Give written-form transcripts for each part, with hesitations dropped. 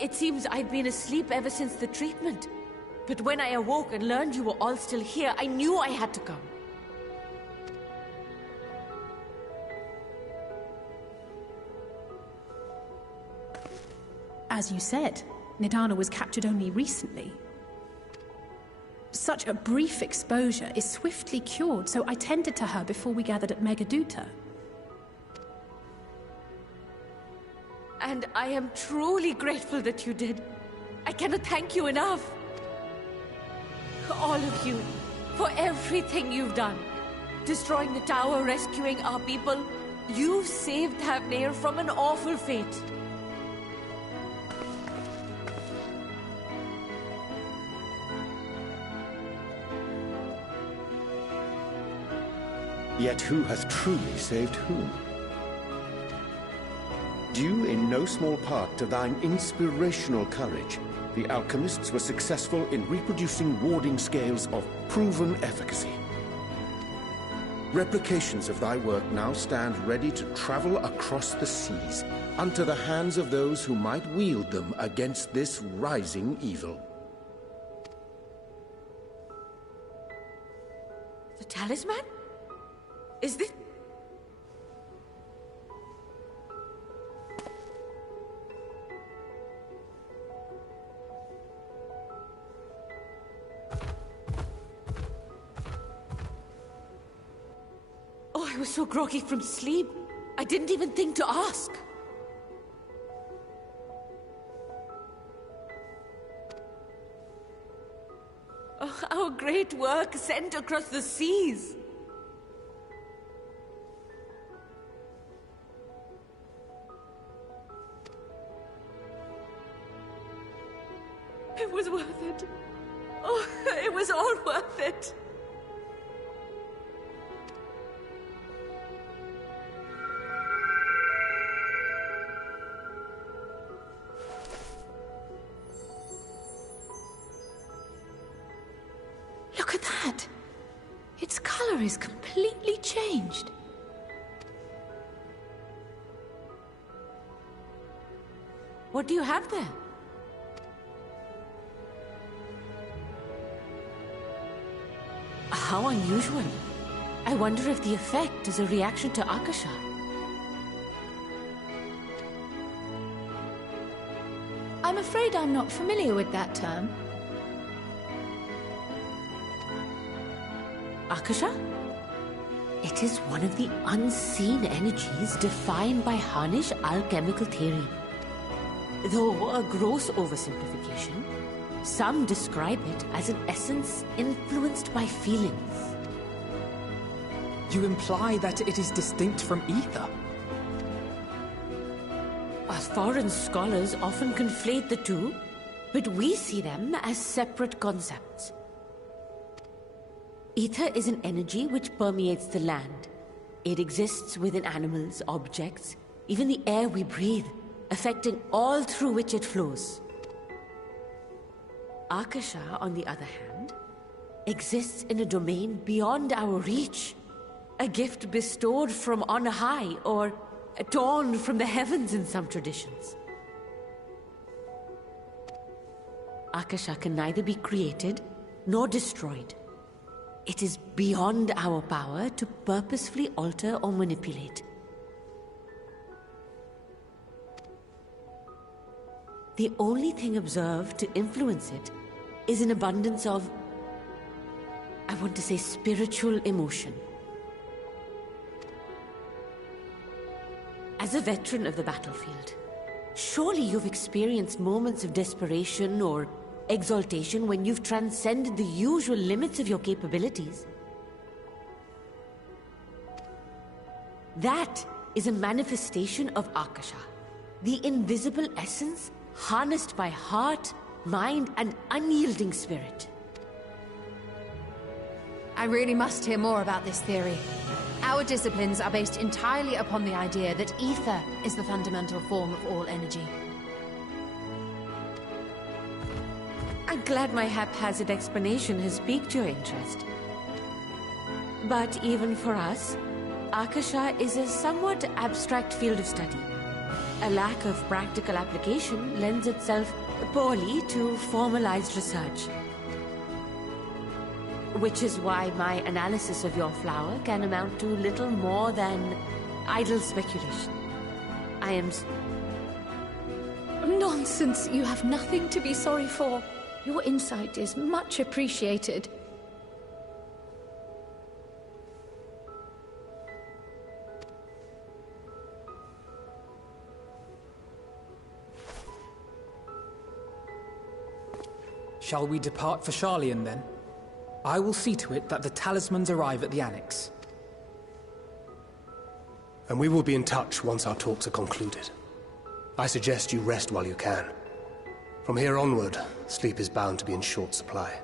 It seems I'd been asleep ever since the treatment. But when I awoke and learned you were all still here, I knew I had to come. As you said, Nidana was captured only recently. Such a brief exposure is swiftly cured, so I tended to her before we gathered at Megaduta. And I am truly grateful that you did. I cannot thank you enough. All of you, for everything you've done. Destroying the tower, rescuing our people. You've saved Thavnair from an awful fate. Yet who hath truly saved whom? Due in no small part to thine inspirational courage, the alchemists were successful in reproducing warding scales of proven efficacy. Replications of thy work now stand ready to travel across the seas, unto the hands of those who might wield them against this rising evil. The talisman? Is this... Oh, I was so groggy from sleep. I didn't even think to ask. Oh, our great work sent across the seas. It was worth it. Oh, it was all worth it. Look at that! Its color is completely changed. What do you have there? How unusual. I wonder if the effect is a reaction to Akasha. I'm afraid I'm not familiar with that term. Akasha? It is one of the unseen energies defined by Harnish alchemical theory. Though a gross oversimplification, some describe it as an essence influenced by feelings. You imply that it is distinct from ether? As foreign scholars often conflate the two, but we see them as separate concepts. Ether is an energy which permeates the land. It exists within animals, objects, even the air we breathe, affecting all through which it flows. Akasha, on the other hand, exists in a domain beyond our reach. A gift bestowed from on high, or torn from the heavens in some traditions. Akasha can neither be created nor destroyed. It is beyond our power to purposefully alter or manipulate. The only thing observed to influence it is an abundance of, I want to say, spiritual emotion. As a veteran of the battlefield, surely you've experienced moments of desperation or exaltation when you've transcended the usual limits of your capabilities. That is a manifestation of Akasha, the invisible essence harnessed by heart, mind, and unyielding spirit. I really must hear more about this theory. Our disciplines are based entirely upon the idea that ether is the fundamental form of all energy. I'm glad my haphazard explanation has piqued your interest. But even for us, Akasha is a somewhat abstract field of study. a lack of practical application lends itself poorly to formalized research. Which is why my analysis of your flower can amount to little more than idle speculation. I am... Nonsense! You have nothing to be sorry for. Your insight is much appreciated. Shall we depart for Sharlayan then? I will see to it that the talismans arrive at the Annex. And we will be in touch once our talks are concluded. I suggest you rest while you can. From here onward, sleep is bound to be in short supply.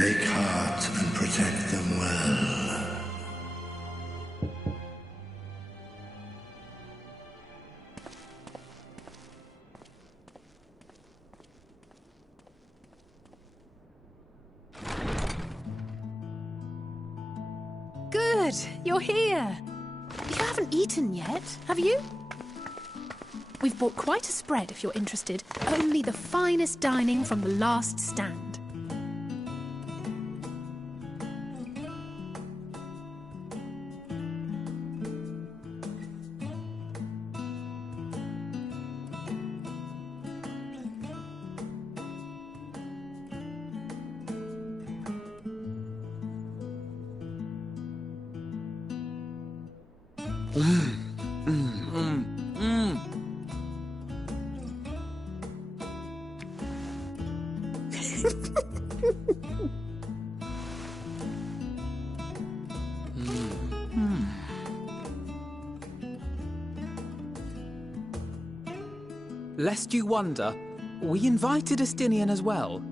Take heart and protect them well. Good, you're here. You haven't eaten yet, have you? We've bought quite a spread if you're interested. Only the finest dining from the last stand. Lest you wonder, we invited Estinian as well.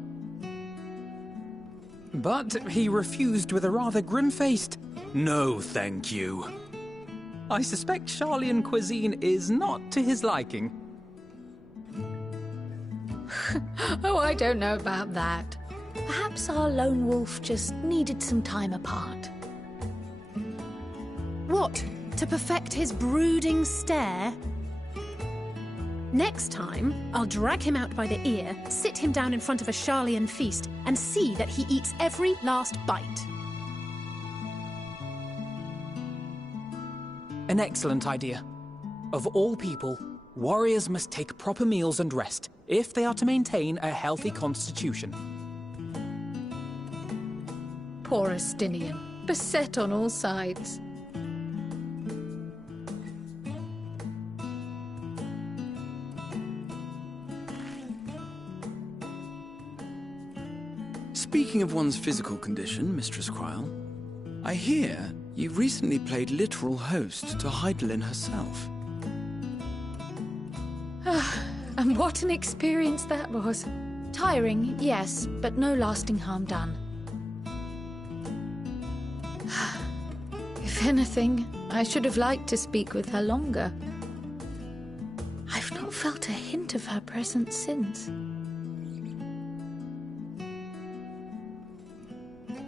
But he refused with a rather grim-faced, "No, thank you." I suspect Charlian cuisine is not to his liking. Oh, I don't know about that. Perhaps our lone wolf just needed some time apart. What? To perfect his brooding stare? Next time, I'll drag him out by the ear, sit him down in front of a Charlian feast, and see that he eats every last bite. An excellent idea. Of all people, warriors must take proper meals and rest if they are to maintain a healthy constitution. Poor Estinian, beset on all sides. Speaking of one's physical condition, Mistress Cryle, I hear you recently played literal host to Heidelin herself. And what an experience that was. Tiring, yes, but no lasting harm done. If anything, I should have liked to speak with her longer. I've not felt a hint of her presence since.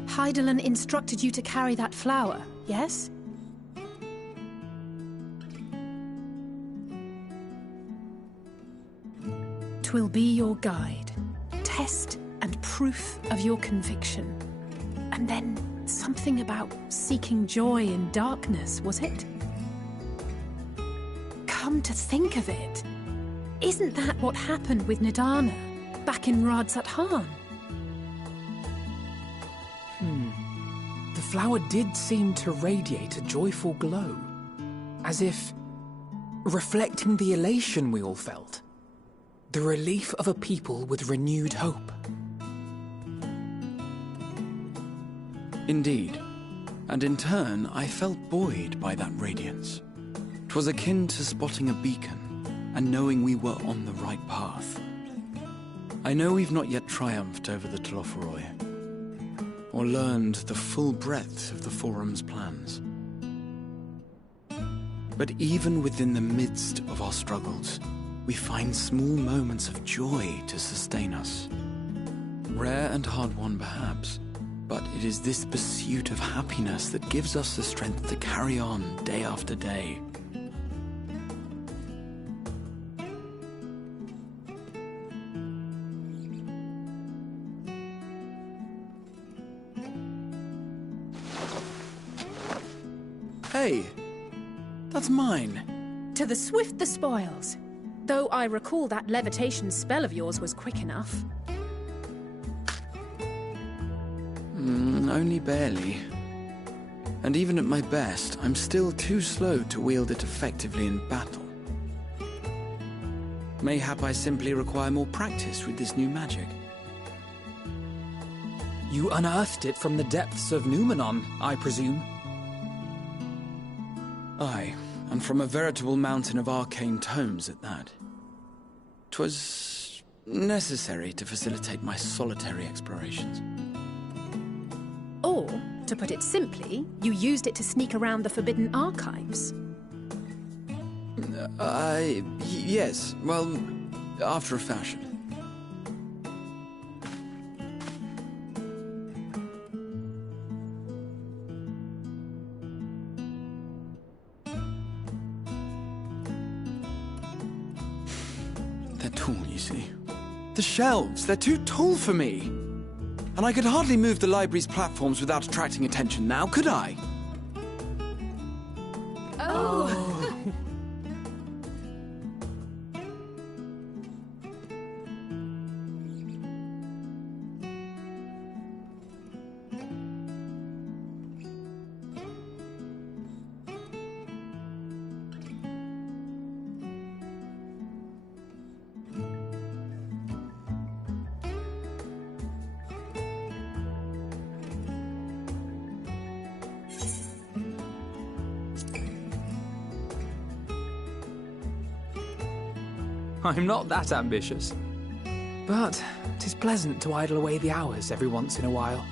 Heidelin instructed you to carry that flower, yes? Twill be your guide, test and proof of your conviction. And then something about seeking joy in darkness, was it? Come to think of it, isn't that what happened with Nidana back in Radzat-Han? The flower did seem to radiate a joyful glow, as if reflecting the elation we all felt. The relief of a people with renewed hope. Indeed, and in turn I felt buoyed by that radiance. 'Twas akin to spotting a beacon and knowing we were on the right path. I know we've not yet triumphed over the Telophoroi, or learned the full breadth of the Forum's plans. But even within the midst of our struggles, we find small moments of joy to sustain us. Rare and hard-won perhaps, but it is this pursuit of happiness that gives us the strength to carry on day after day. Hey, that's mine. To the swift the spoils. Though I recall that levitation spell of yours was quick enough. Only barely. And even at my best, I'm still too slow to wield it effectively in battle. Mayhap I simply require more practice with this new magic. You unearthed it from the depths of Numenon, I presume? Aye, and from a veritable mountain of arcane tomes at that. 'Twas necessary to facilitate my solitary explorations. Or, to put it simply, you used it to sneak around the forbidden archives. Yes. Well, after a fashion. They're tall, you see. The shelves, they're too tall for me. And I could hardly move the library's platforms without attracting attention now, could I? Oh! I'm not that ambitious. But 'tis pleasant to idle away the hours every once in a while.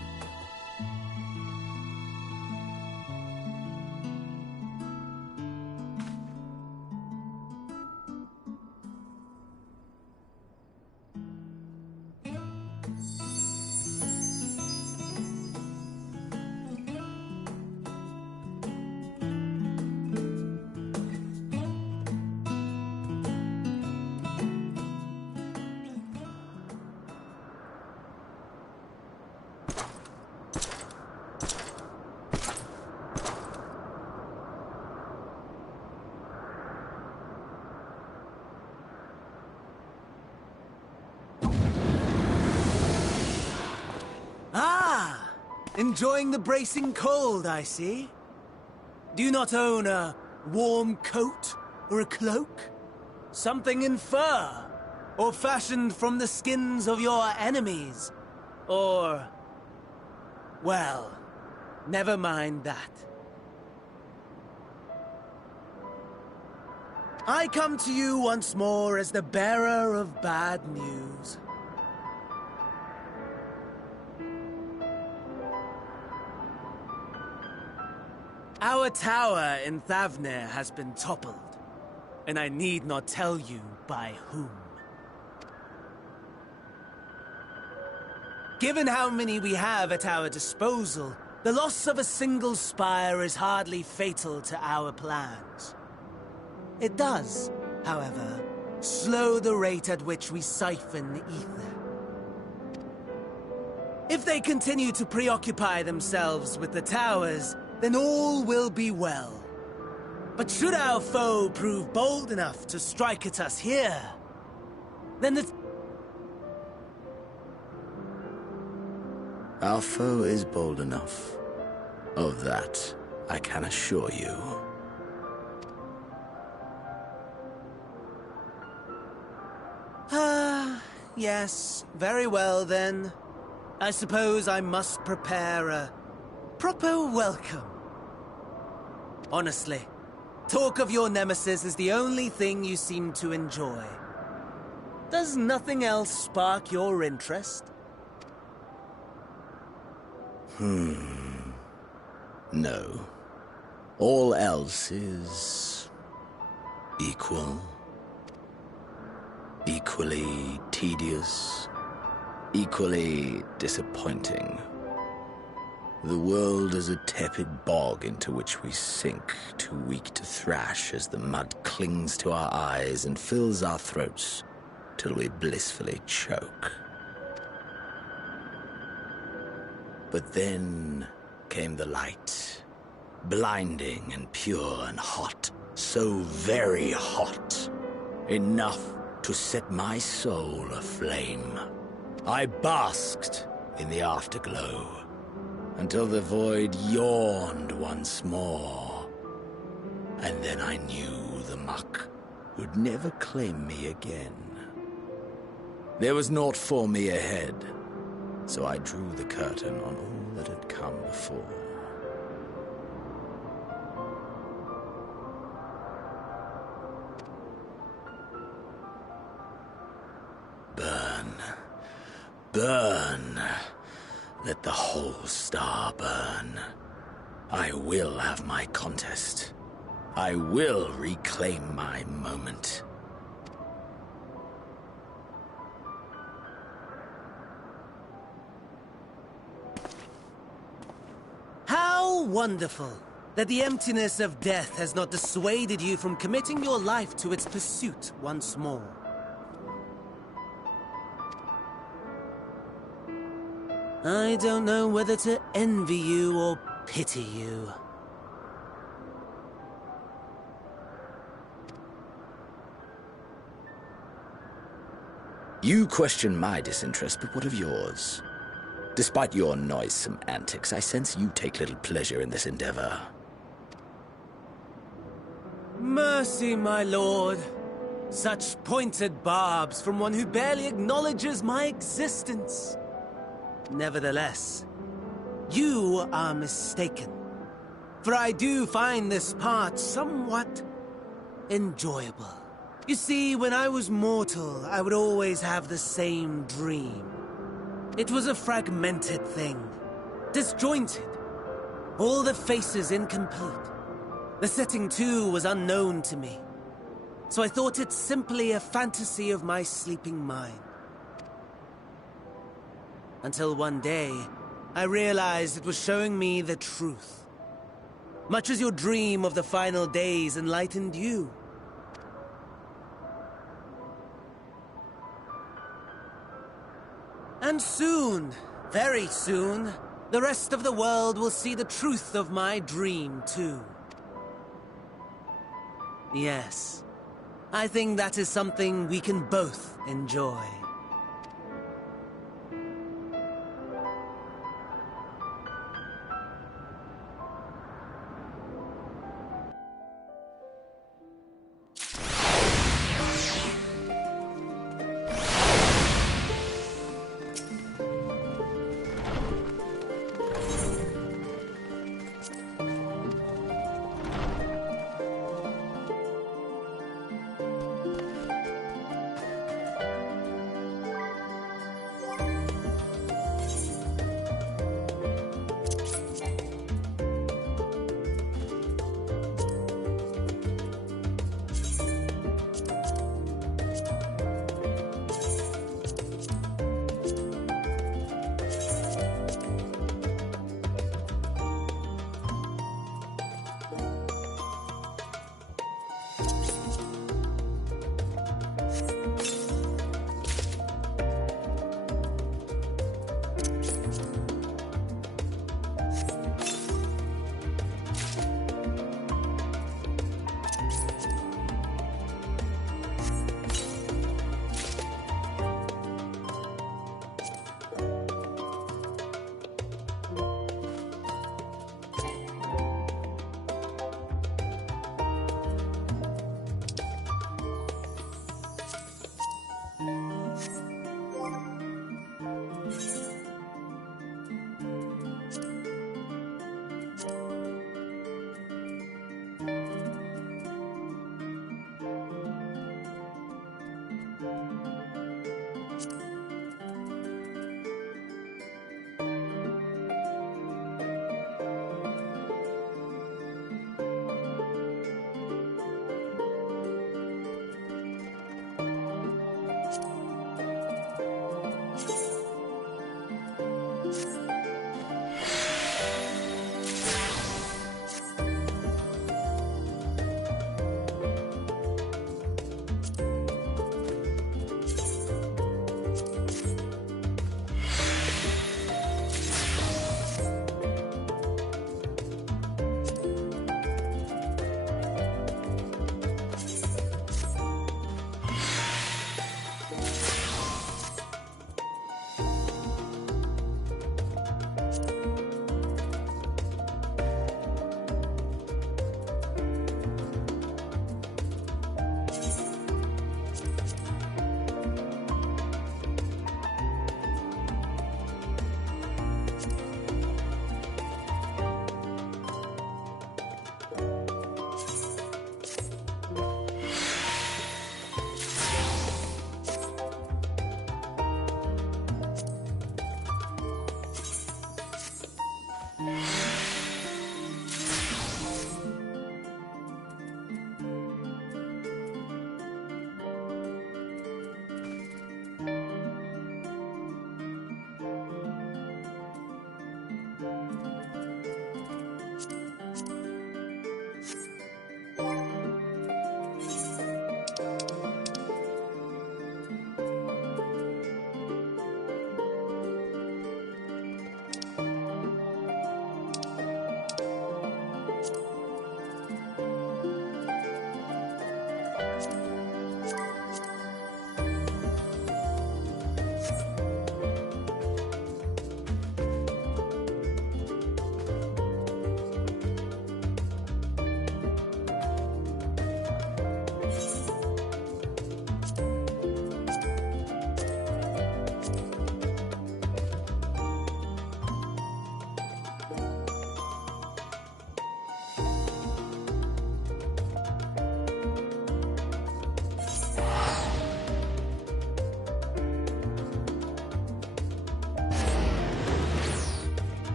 Enjoying the bracing cold, I see. Do you not own a warm coat or a cloak? Something in fur? Or fashioned from the skins of your enemies? Or... well, never mind that. I come to you once more as the bearer of bad news. Our tower in Thavnir has been toppled, and I need not tell you by whom. Given how many we have at our disposal, the loss of a single spire is hardly fatal to our plans. It does, however, slow the rate at which we siphon the ether. If they continue to preoccupy themselves with the towers, then all will be well. But should our foe prove bold enough to strike at us here, then the... Our foe is bold enough. Of that, I can assure you. Yes, very well then. I suppose I must prepare a proper welcome. Honestly, talk of your nemesis is the only thing you seem to enjoy. Does nothing else spark your interest? No. All else is... equal. Equally tedious. Equally disappointing. The world is a tepid bog into which we sink, too weak to thrash as the mud clings to our eyes and fills our throats till we blissfully choke. But then came the light, blinding and pure and hot, so very hot, enough to set my soul aflame. I basked in the afterglow, until the void yawned once more. And then I knew the muck would never claim me again. There was naught for me ahead, so I drew the curtain on all that had come before. Burn. Burn. Let the whole star burn. I will have my contest. I will reclaim my moment. How wonderful that the emptiness of death has not dissuaded you from committing your life to its pursuit once more. I don't know whether to envy you or pity you. You question my disinterest, but what of yours? Despite your noisome antics, I sense you take little pleasure in this endeavor. Mercy, my lord. Such pointed barbs from one who barely acknowledges my existence. Nevertheless, you are mistaken. For I do find this part somewhat enjoyable. You see, when I was mortal, I would always have the same dream. It was a fragmented thing, disjointed, all the faces incomplete. The setting, too, was unknown to me, so I thought it simply a fantasy of my sleeping mind. Until one day, I realized it was showing me the truth. Much as your dream of the final days enlightened you. And soon, very soon, the rest of the world will see the truth of my dream, too. Yes, I think that is something we can both enjoy.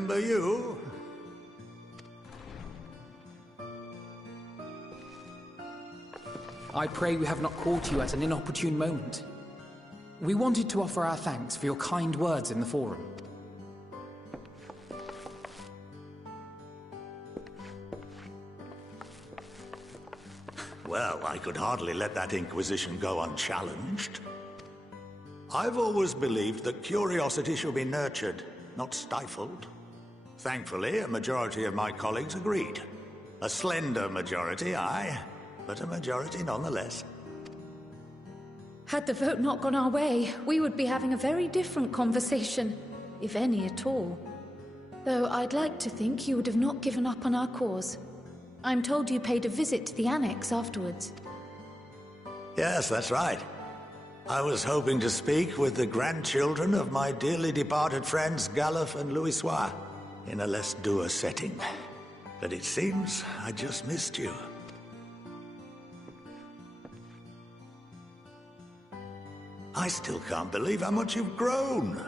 remember you. I pray we have not caught you at an inopportune moment. We wanted to offer our thanks for your kind words in the forum. Well, I could hardly let that Inquisition go unchallenged. I've always believed that curiosity should be nurtured, not stifled. Thankfully, a majority of my colleagues agreed. A slender majority, aye, but a majority nonetheless. Had the vote not gone our way, we would be having a very different conversation, if any at all. Though I'd like to think you would have not given up on our cause. I'm told you paid a visit to the Annex afterwards. Yes, that's right. I was hoping to speak with the grandchildren of my dearly departed friends Galuf and Louisoix in a less dour setting. But it seems I just missed you. I still can't believe how much you've grown.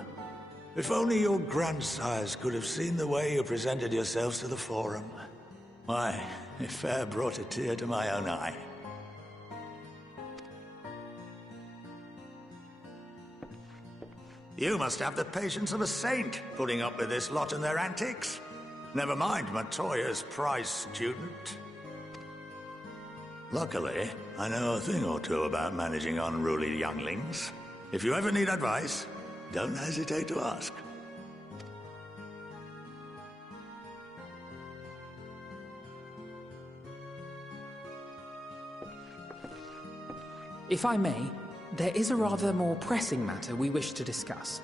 If only your grandsires could have seen the way you presented yourselves to the Forum. Why, it fair brought a tear to my own eye. You must have the patience of a saint, putting up with this lot and their antics. Never mind Matoya's prize student. Luckily, I know a thing or two about managing unruly younglings. If you ever need advice, don't hesitate to ask. If I may, there is a rather more pressing matter we wish to discuss.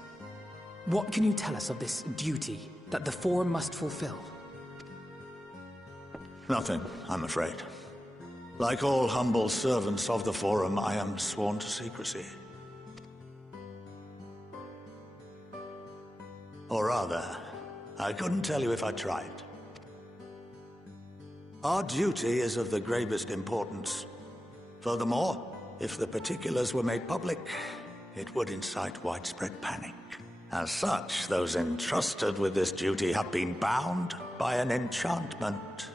What can you tell us of this duty that the Forum must fulfill? Nothing, I'm afraid. Like all humble servants of the Forum, I am sworn to secrecy. Or rather, I couldn't tell you if I tried. Our duty is of the gravest importance. Furthermore, if the particulars were made public, it would incite widespread panic. As such, those entrusted with this duty have been bound by an enchantment,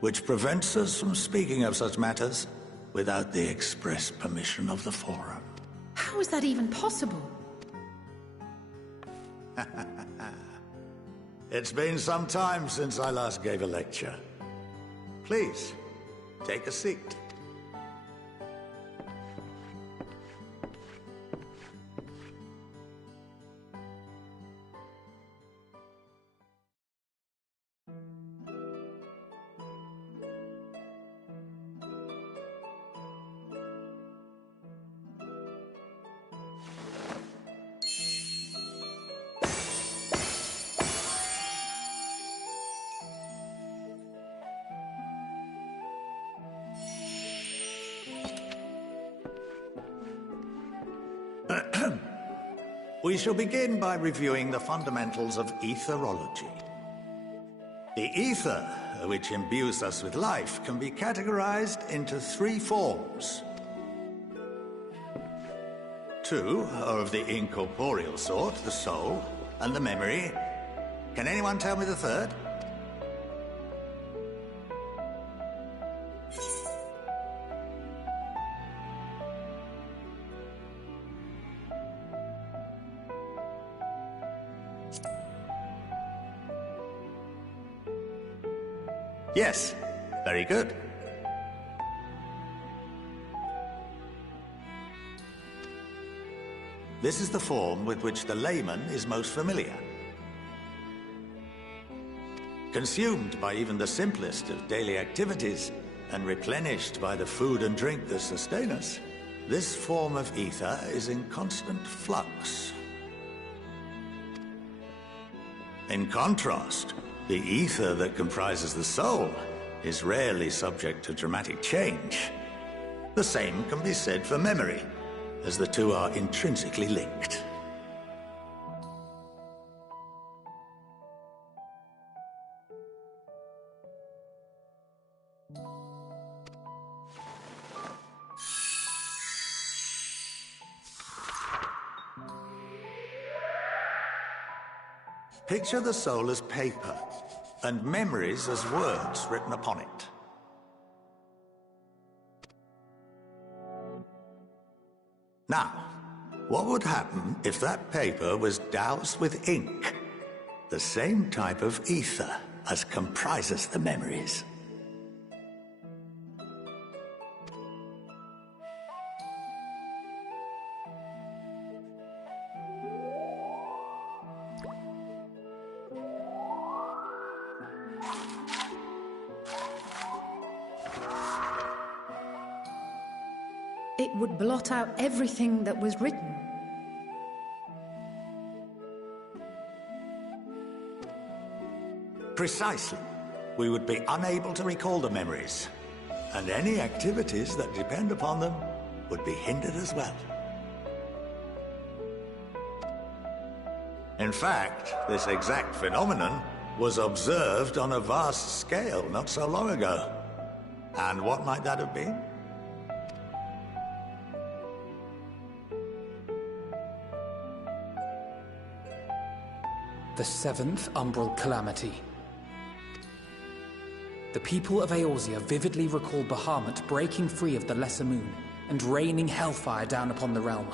which prevents us from speaking of such matters without the express permission of the Forum. How is that even possible? It's been some time since I last gave a lecture. Please, take a seat. We shall begin by reviewing the fundamentals of etherology. The ether, which imbues us with life, can be categorized into three forms. Two are of the incorporeal sort, the soul, and the memory. Can anyone tell me the third? Yes, very good. This is the form with which the layman is most familiar. Consumed by even the simplest of daily activities, and replenished by the food and drink that sustain us, this form of ether is in constant flux. In contrast, the ether that comprises the soul is rarely subject to dramatic change. The same can be said for memory, as the two are intrinsically linked. Picture the soul as paper, and memories as words written upon it. Now, what would happen if that paper was doused with ink? The same type of ether as comprises the memories. It would blot out everything that was written. Precisely. We would be unable to recall the memories, and any activities that depend upon them would be hindered as well. In fact, this exact phenomenon was observed on a vast scale not so long ago. And what might that have been? The seventh Umbral Calamity. The people of Eorzea vividly recall Bahamut breaking free of the Lesser Moon and raining hellfire down upon the realm.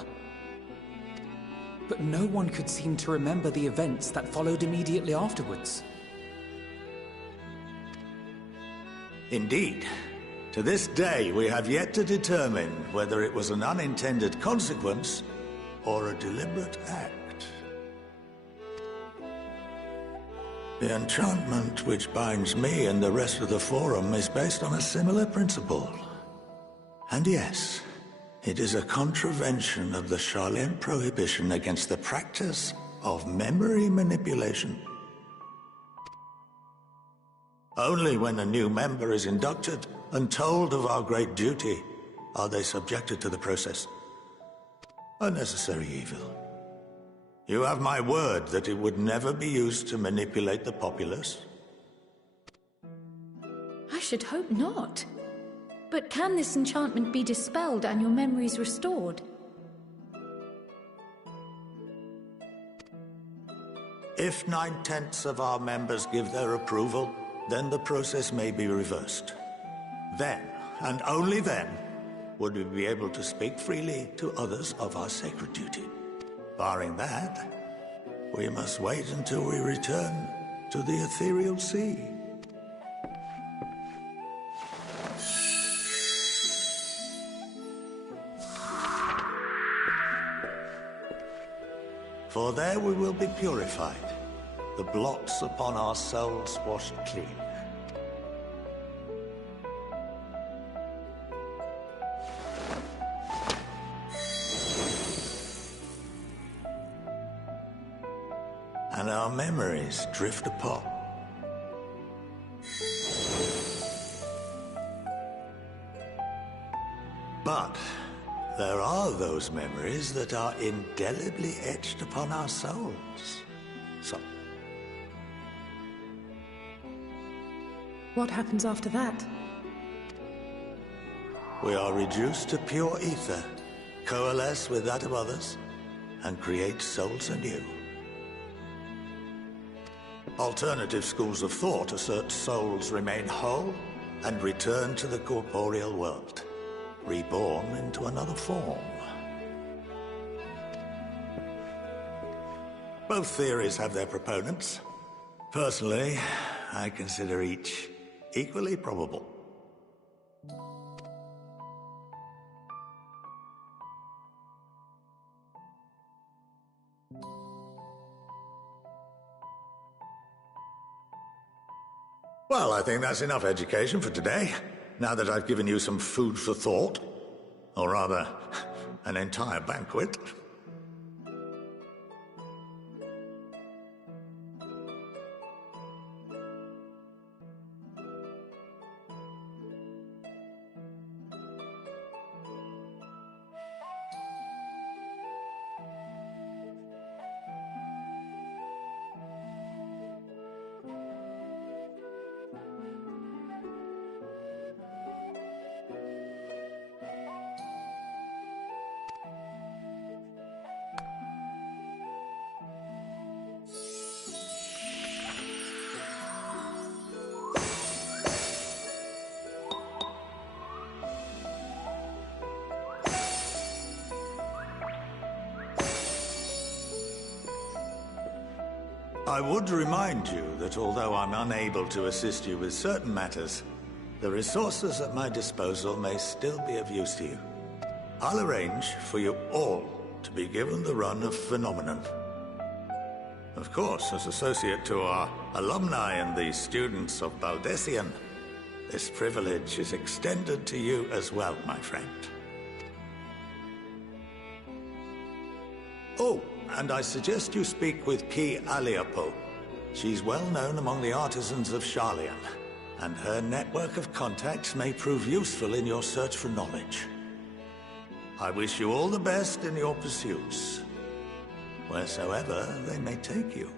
But no one could seem to remember the events that followed immediately afterwards. Indeed. To this day, we have yet to determine whether it was an unintended consequence or a deliberate act. The enchantment which binds me and the rest of the Forum is based on a similar principle. And yes, it is a contravention of the Sharlayan prohibition against the practice of memory manipulation. Only when a new member is inducted and told of our great duty are they subjected to the process. A necessary evil. You have my word that it would never be used to manipulate the populace? I should hope not. But can this enchantment be dispelled and your memories restored? If 9/10 of our members give their approval, then the process may be reversed. Then, and only then, would we be able to speak freely to others of our sacred duty. Barring that, we must wait until we return to the ethereal sea. For there we will be purified, the blots upon our souls washed clean. And our memories drift apart. But there are those memories that are indelibly etched upon our souls. So, What happens after that? we are reduced to pure ether, coalesce with that of others, and create souls anew. Alternative schools of thought assert souls remain whole and return to the corporeal world, reborn into another form. Both theories have their proponents. Personally, I consider each equally probable. Well, I think that's enough education for today, now that I've given you some food for thought. Or rather, an entire banquet. I would remind you that although I'm unable to assist you with certain matters, the resources at my disposal may still be of use to you. I'll arrange for you all to be given the run of Phenomenon. Of course, as associate to our alumni and the students of Baldessian, this privilege is extended to you as well, my friend. Oh, and I suggest you speak with Ki Aliapo. She's well known among the artisans of Sharlayan, and her network of contacts may prove useful in your search for knowledge. I wish you all the best in your pursuits, wheresoever they may take you.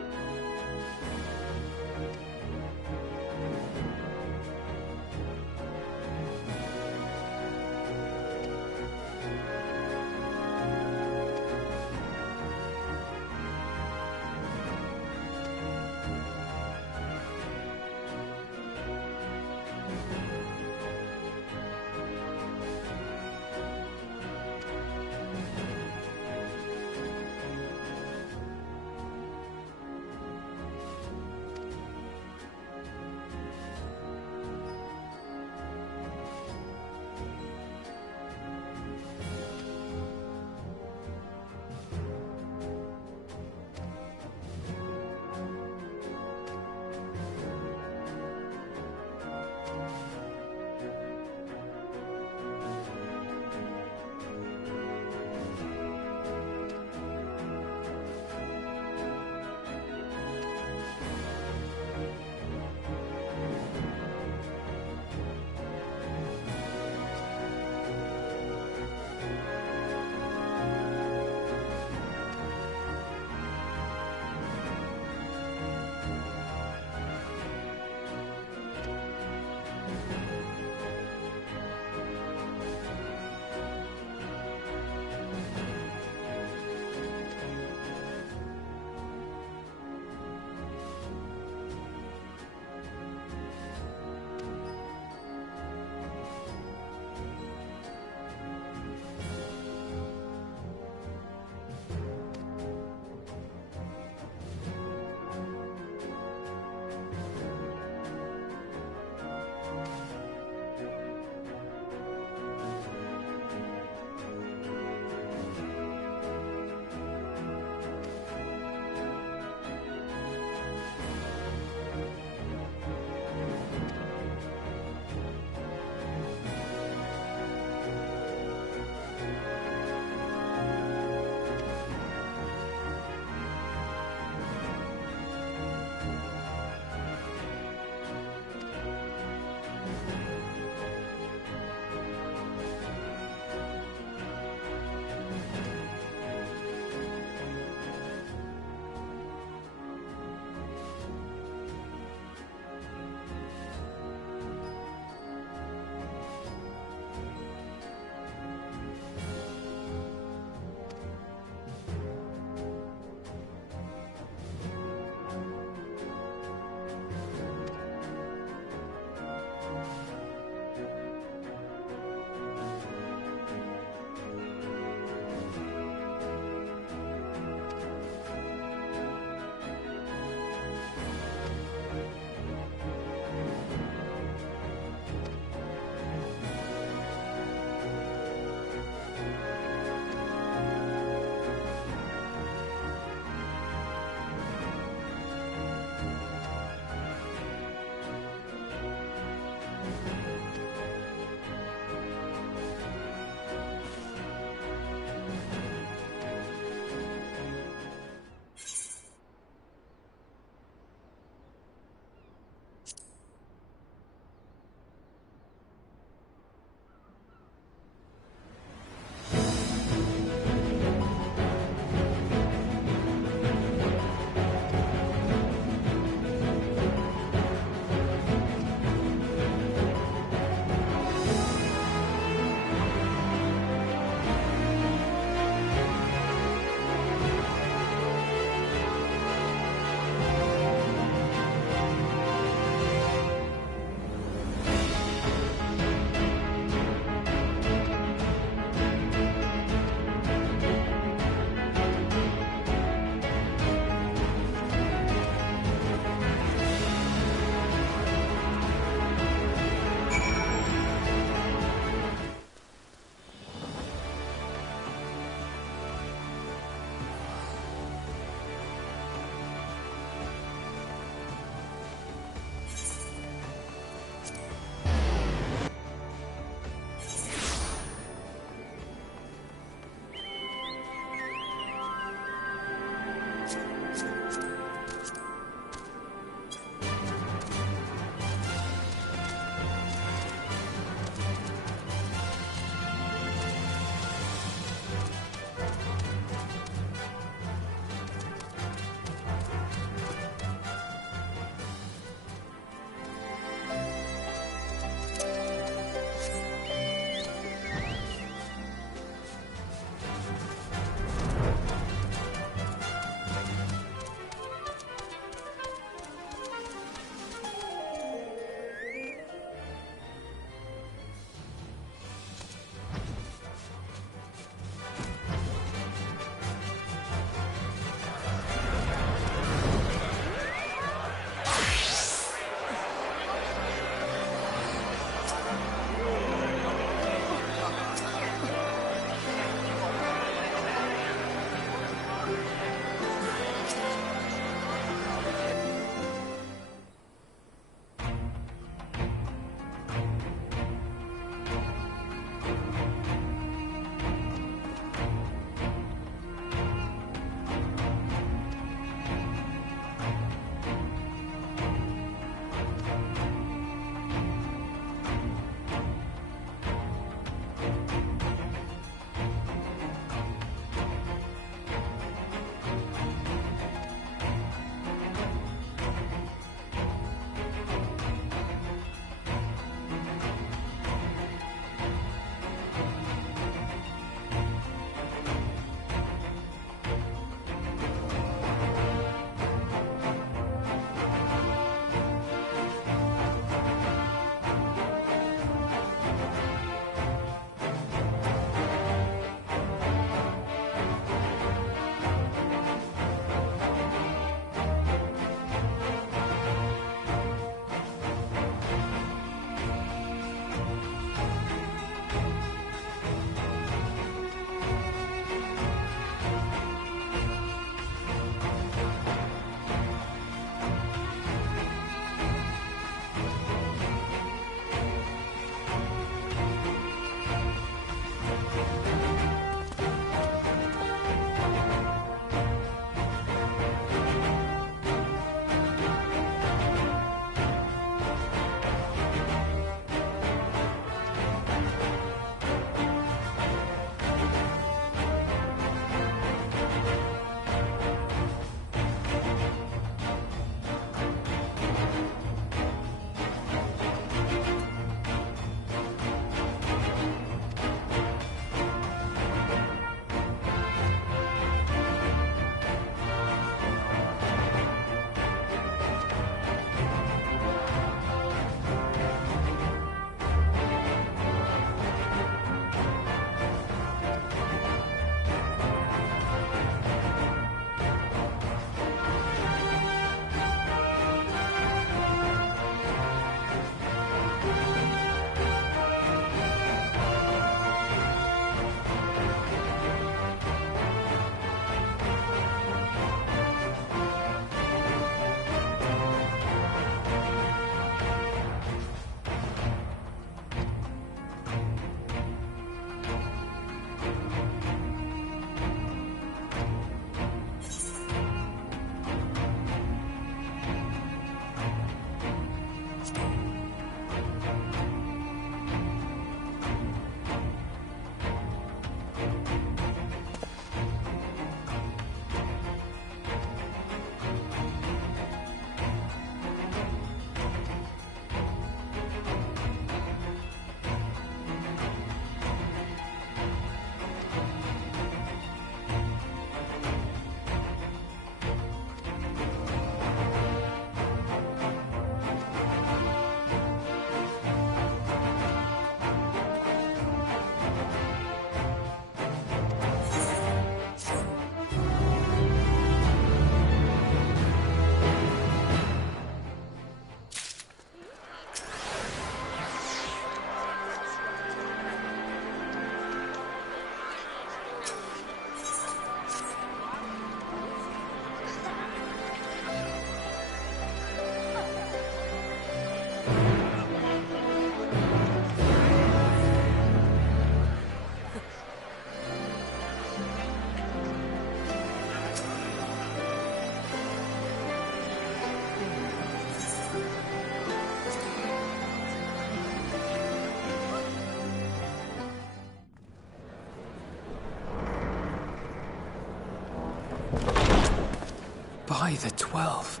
By the 12.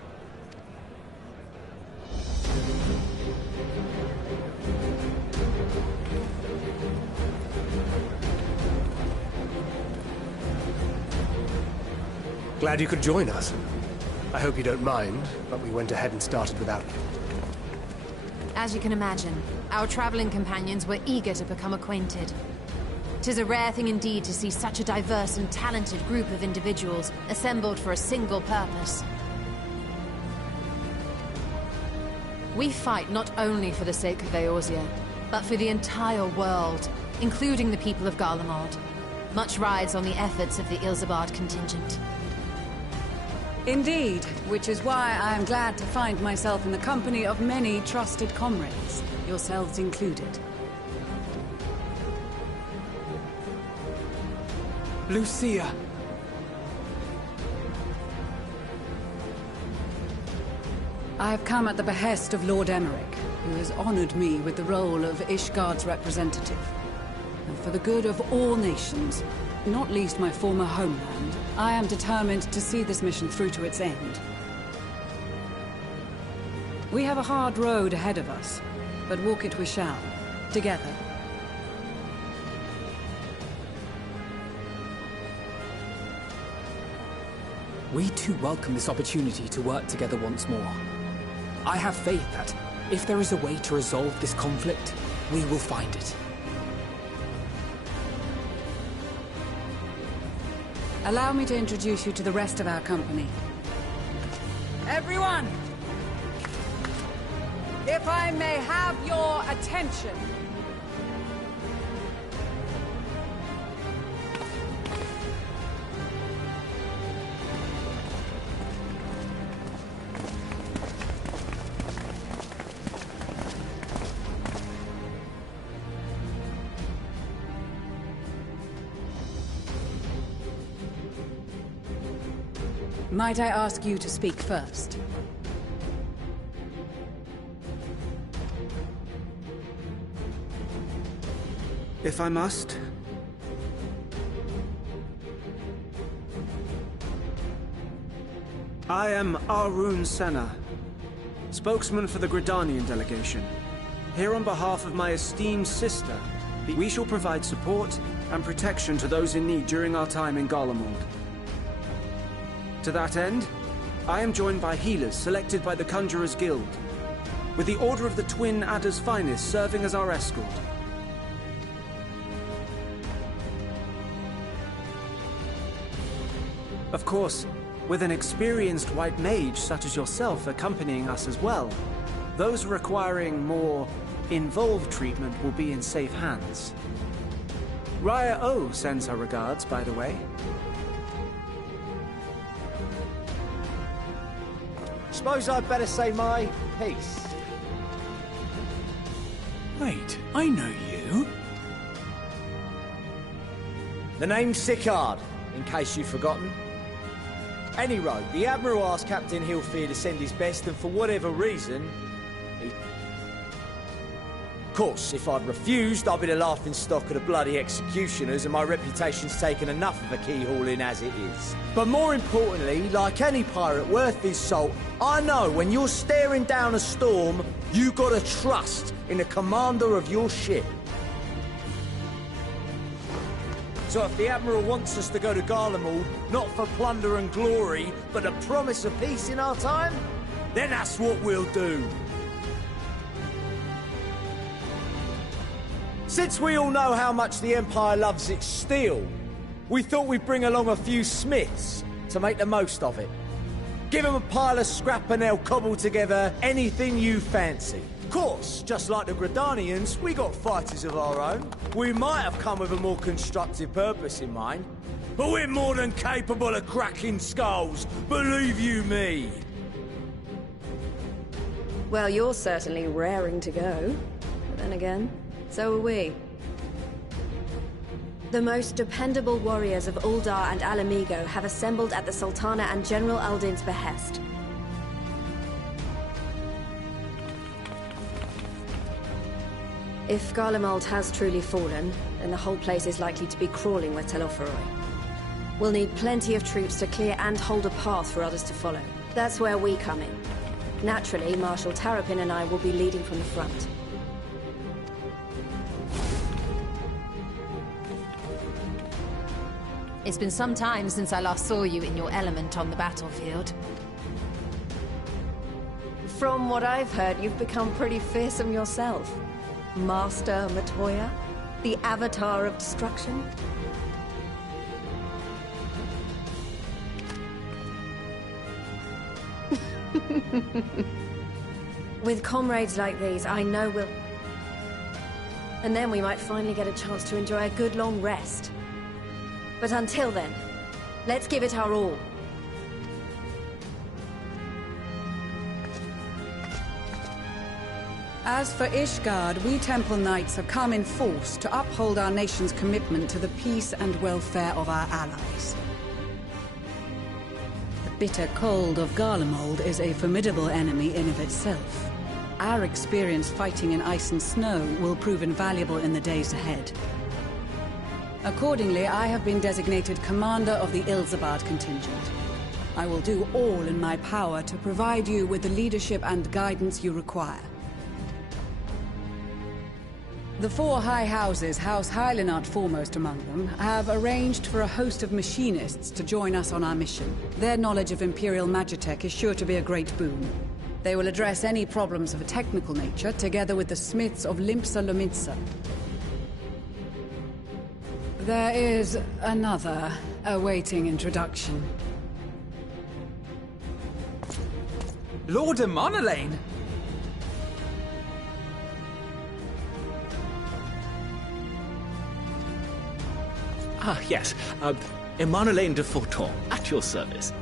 Glad you could join us. I hope you don't mind, but we went ahead and started without you. As you can imagine, our traveling companions were eager to become acquainted. 'Tis a rare thing indeed to see such a diverse and talented group of individuals assembled for a single purpose. We fight not only for the sake of Eorzea, but for the entire world, including the people of Garlemald. Much rides on the efforts of the Ilsabard contingent. Indeed, which is why I am glad to find myself in the company of many trusted comrades, yourselves included. Lucia! I have come at the behest of Lord Emmerich, who has honored me with the role of Ishgard's representative. And for the good of all nations, not least my former homeland, I am determined to see this mission through to its end. We have a hard road ahead of us, but walk it we shall, together. We too welcome this opportunity to work together once more. I have faith that, if there is a way to resolve this conflict, we will find it. Allow me to introduce you to the rest of our company. Everyone! If I may have your attention. Might I ask you to speak first? If I must. I am Arun Senna, spokesman for the Gridanian delegation. Here on behalf of my esteemed sister, we shall provide support and protection to those in need during our time in Garlemald. To that end, I am joined by healers selected by the Conjurers Guild, with the Order of the Twin Adder's Finest serving as our escort. Of course, with an experienced white mage such as yourself accompanying us as well, those requiring more involved treatment will be in safe hands. Raya O sends her regards, by the way. Suppose I'd better say my piece. Wait, I know you. The name's Sicard, in case you've forgotten. Anyway, the Admiral asked Captain Hilfear to send his best, and for whatever reason, he... Of course, if I'd refused, I'd be the laughingstock of the bloody executioners, and my reputation's taken enough of a keyhauling as it is. But more importantly, like any pirate worth his salt, I know when you're staring down a storm, you gotta trust in the commander of your ship. So if the Admiral wants us to go to Garlemald, not for plunder and glory, but a promise of peace in our time, then that's what we'll do. Since we all know how much the Empire loves its steel, we thought we'd bring along a few smiths to make the most of it. Give them a pile of scrap and they'll cobble together anything you fancy. Of course, just like the Gridanians, we got fighters of our own. We might have come with a more constructive purpose in mind, but we're more than capable of cracking skulls, believe you me. Well, you're certainly raring to go. But then again, so are we. The most dependable warriors of Uldar and Alamigo have assembled at the Sultana and General Aldin's behest. If Garlemald has truly fallen, then the whole place is likely to be crawling with Telophoroi. We'll need plenty of troops to clear and hold a path for others to follow. That's where we come in. Naturally, Marshal Terrapin and I will be leading from the front. It's been some time since I last saw you in your element on the battlefield. From what I've heard, you've become pretty fearsome yourself. Master Matoya? The Avatar of Destruction? With comrades like these, I know we'll... And then we might finally get a chance to enjoy a good long rest. But until then, let's give it our all. As for Ishgard, we Temple Knights have come in force to uphold our nation's commitment to the peace and welfare of our allies. The bitter cold of Garlemald is a formidable enemy in of itself. Our experience fighting in ice and snow will prove invaluable in the days ahead. Accordingly, I have been designated commander of the Ilzabard contingent. I will do all in my power to provide you with the leadership and guidance you require. The four high houses, House Hylinart foremost among them, have arranged for a host of machinists to join us on our mission. Their knowledge of Imperial Magitech is sure to be a great boon. They will address any problems of a technical nature, together with the smiths of Limpsa Lomitsa. There is another awaiting introduction. Lord Amonelane! Ah, yes. Emonelane de Forton, at your service.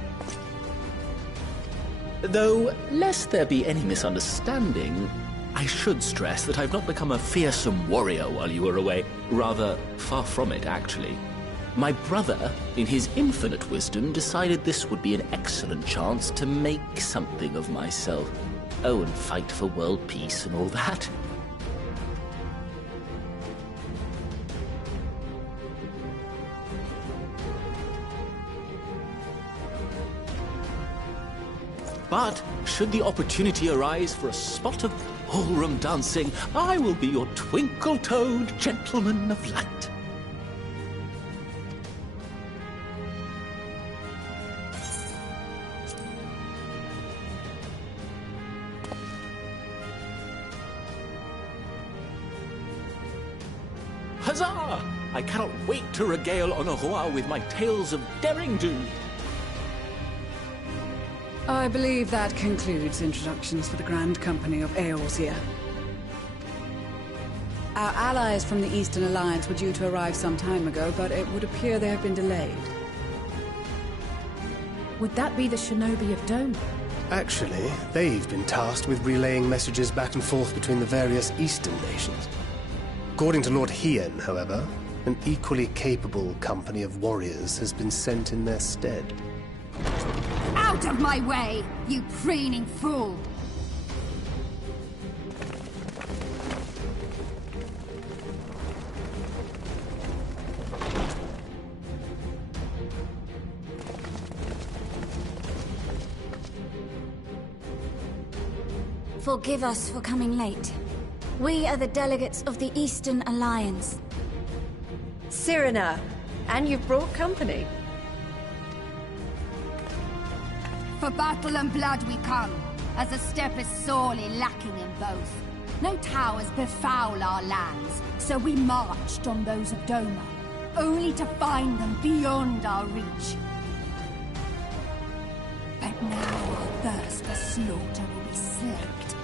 Though, lest there be any misunderstanding, I should stress that I've not become a fearsome warrior while you were away. Rather, far from it, actually. My brother, in his infinite wisdom, decided this would be an excellent chance to make something of myself. Oh, and fight for world peace and all that. But, should the opportunity arise for a spot of ballroom dancing, I will be your twinkle-toed gentleman of light. Huzzah! I cannot wait to regale Honoroa with my tales of derring-do. I believe that concludes introductions for the Grand Company of Eorzea. Our allies from the Eastern Alliance were due to arrive some time ago, but it would appear they have been delayed. Would that be the Shinobi of Dome? Actually, they've been tasked with relaying messages back and forth between the various Eastern nations. According to Lord Hien, however, an equally capable company of warriors has been sent in their stead. Out of my way, you preening fool! Forgive us for coming late. We are the delegates of the Eastern Alliance. Cyrena, and you've brought company. For battle and blood we come, as the steppe is sorely lacking in both. No towers befoul our lands, so we marched on those of Doma, only to find them beyond our reach. But now our thirst for slaughter will be slaked.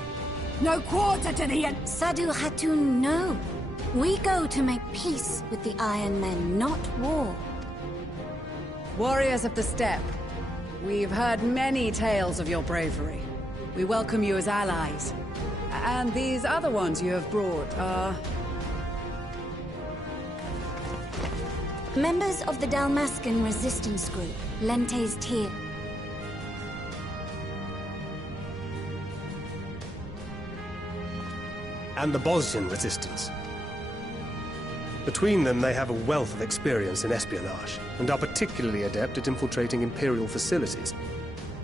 No quarter to the end. Sadu Hatun, no. We go to make peace with the Iron Men, not war. Warriors of the Steppe, we've heard many tales of your bravery. We welcome you as allies. And these other ones you have brought are... Members of the Dalmascan resistance group, Lente's Tyr. And the Bosnian resistance. Between them, they have a wealth of experience in espionage, and are particularly adept at infiltrating Imperial facilities.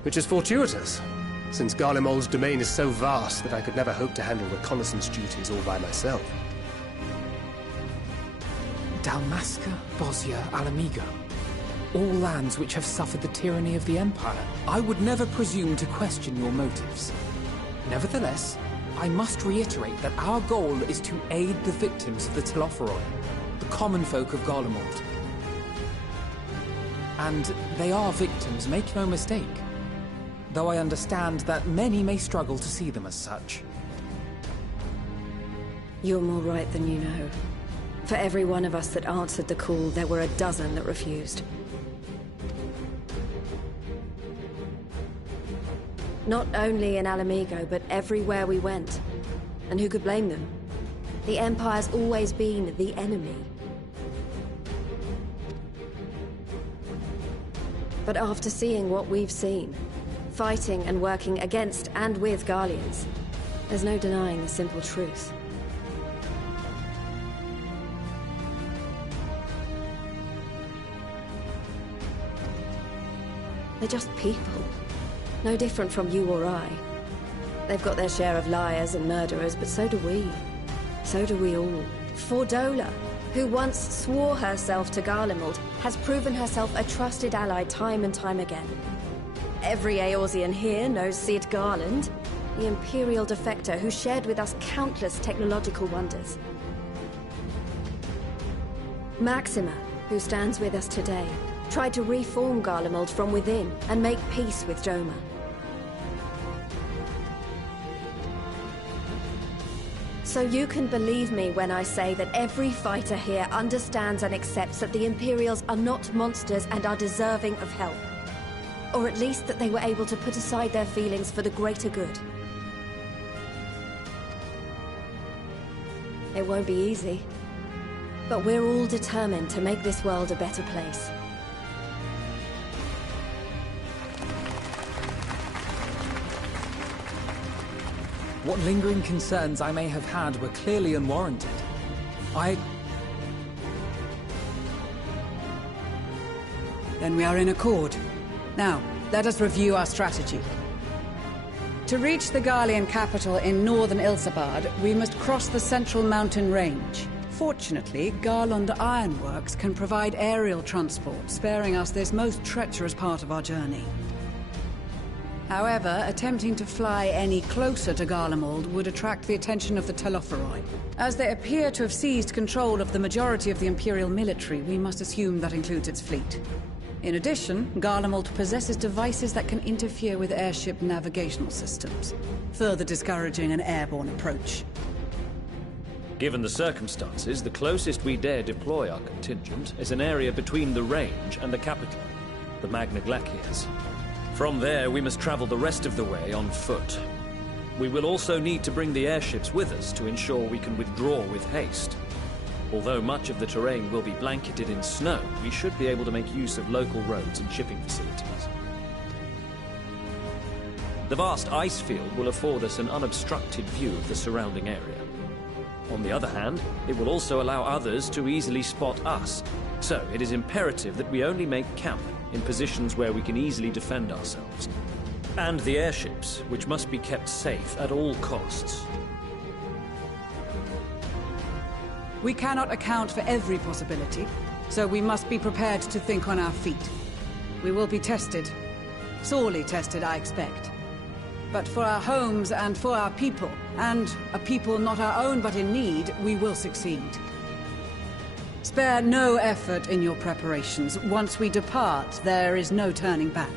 Which is fortuitous, since Garlemald's domain is so vast that I could never hope to handle reconnaissance duties all by myself. Dalmasca, Bosnia, Alamigo. All lands which have suffered the tyranny of the Empire. I would never presume to question your motives. Nevertheless, I must reiterate that our goal is to aid the victims of the Telophoroi, the common folk of Garlemald. And they are victims, make no mistake. Though I understand that many may struggle to see them as such. You're more right than you know. For every one of us that answered the call, there were a dozen that refused. Not only in Alamigo, but everywhere we went. And who could blame them? The Empire's always been the enemy. But after seeing what we've seen, fighting and working against and with Garleans, there's no denying the simple truth. They're just people. No different from you or I. They've got their share of liars and murderers, but so do we. So do we all. Fordola, who once swore herself to Garlemald, has proven herself a trusted ally time and time again. Every Eorzean here knows Cid Garland, the Imperial defector who shared with us countless technological wonders. Maxima, who stands with us today, tried to reform Garlemald from within and make peace with Doma. So you can believe me when I say that every fighter here understands and accepts that the Imperials are not monsters and are deserving of help. Or at least that they were able to put aside their feelings for the greater good. It won't be easy, but we're all determined to make this world a better place. What lingering concerns I may have had were clearly unwarranted. Then we are in accord. Now, let us review our strategy. To reach the Garlean capital in northern Ilsabard, we must cross the central mountain range. Fortunately, Garland Ironworks can provide aerial transport, sparing us this most treacherous part of our journey. However, attempting to fly any closer to Garlemald would attract the attention of the Telophoroi. As they appear to have seized control of the majority of the Imperial military, we must assume that includes its fleet. In addition, Garlemald possesses devices that can interfere with airship navigational systems, further discouraging an airborne approach. Given the circumstances, the closest we dare deploy our contingent is an area between the range and the capital, the Magna Glaciers. From there, we must travel the rest of the way on foot. We will also need to bring the airships with us to ensure we can withdraw with haste. Although much of the terrain will be blanketed in snow, we should be able to make use of local roads and shipping facilities. The vast ice field will afford us an unobstructed view of the surrounding area. On the other hand, it will also allow others to easily spot us, so it is imperative that we only make camp in positions where we can easily defend ourselves. And the airships, which must be kept safe at all costs. We cannot account for every possibility, so we must be prepared to think on our feet. We will be tested. Sorely tested, I expect. But for our homes and for our people, and a people not our own but in need, we will succeed. Spare no effort in your preparations. Once we depart, there is no turning back.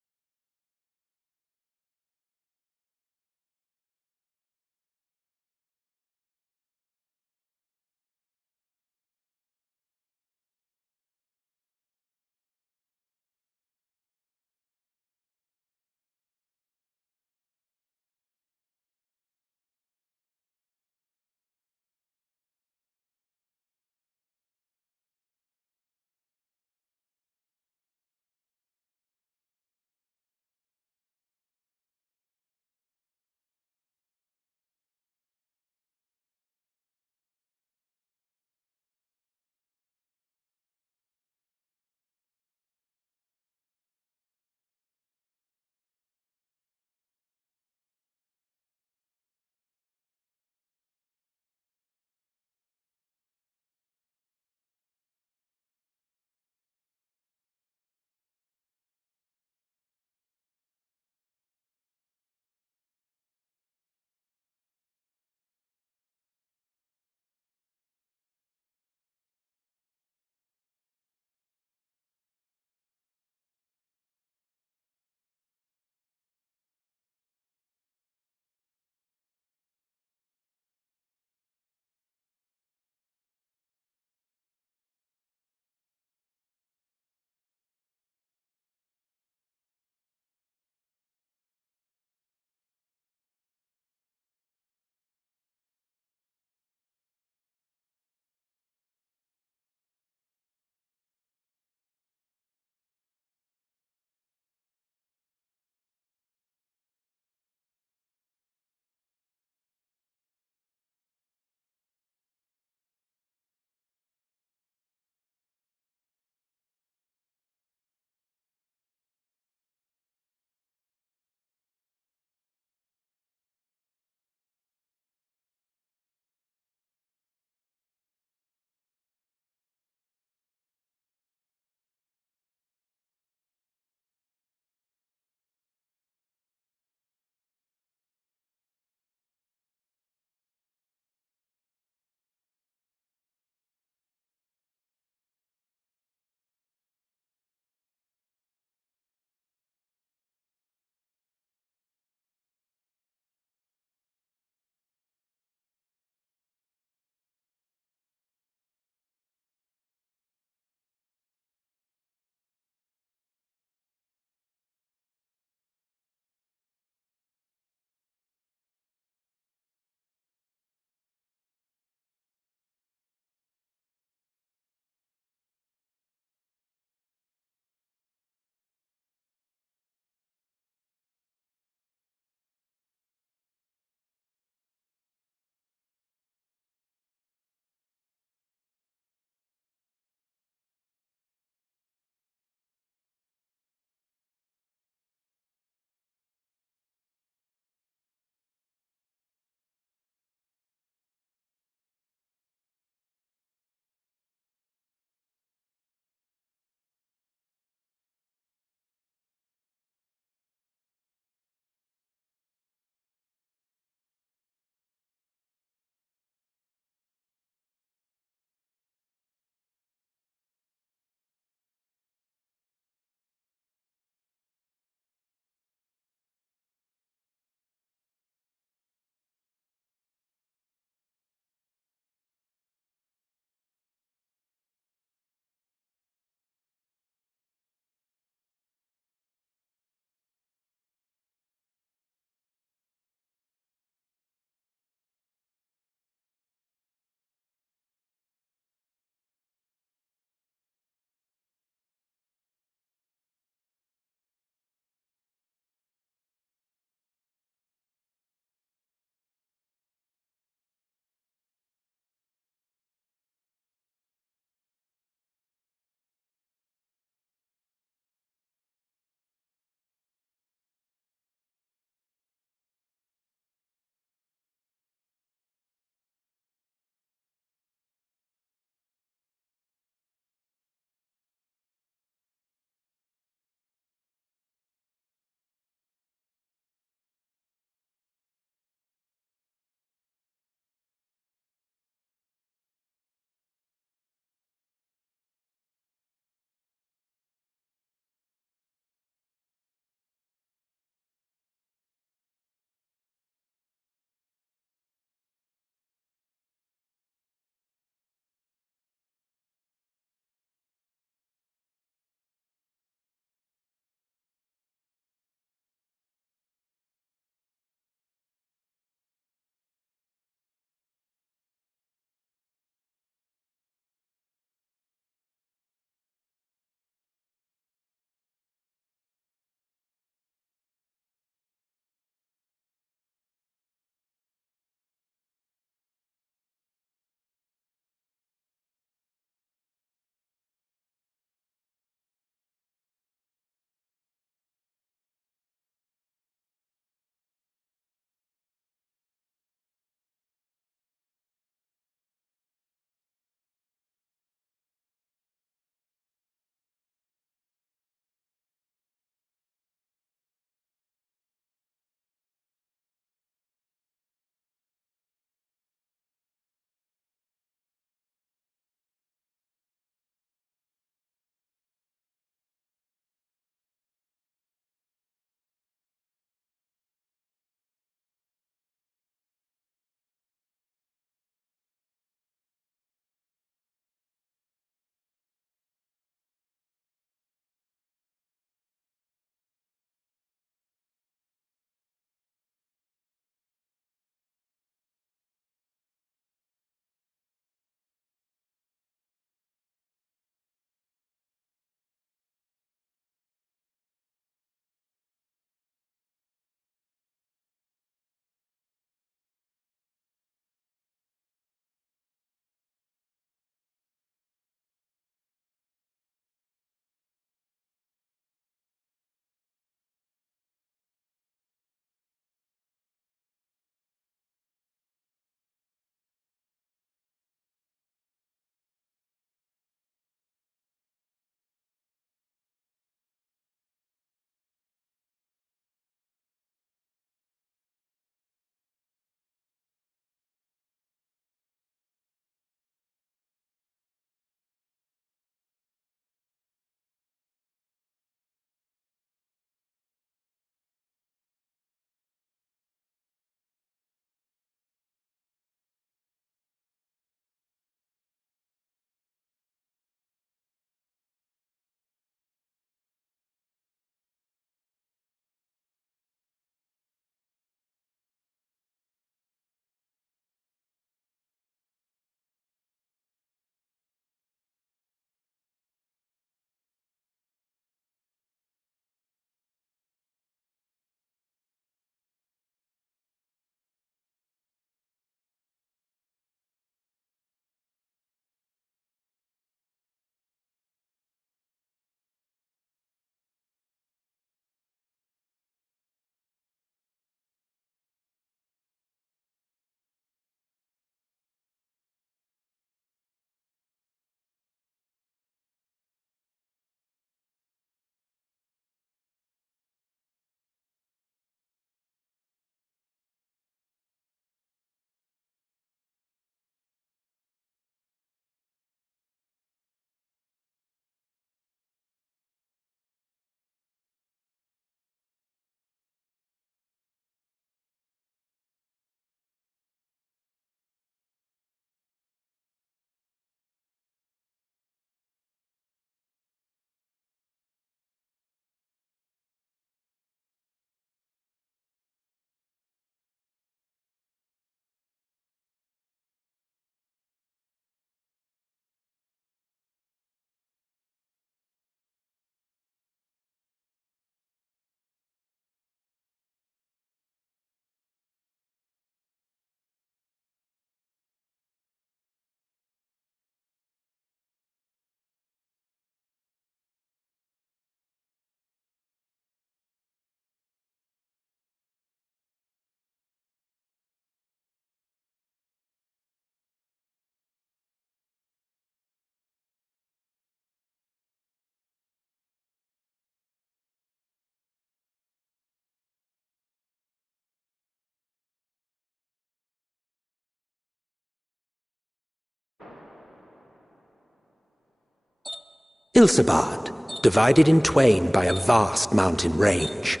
Ilsabard, divided in twain by a vast mountain range.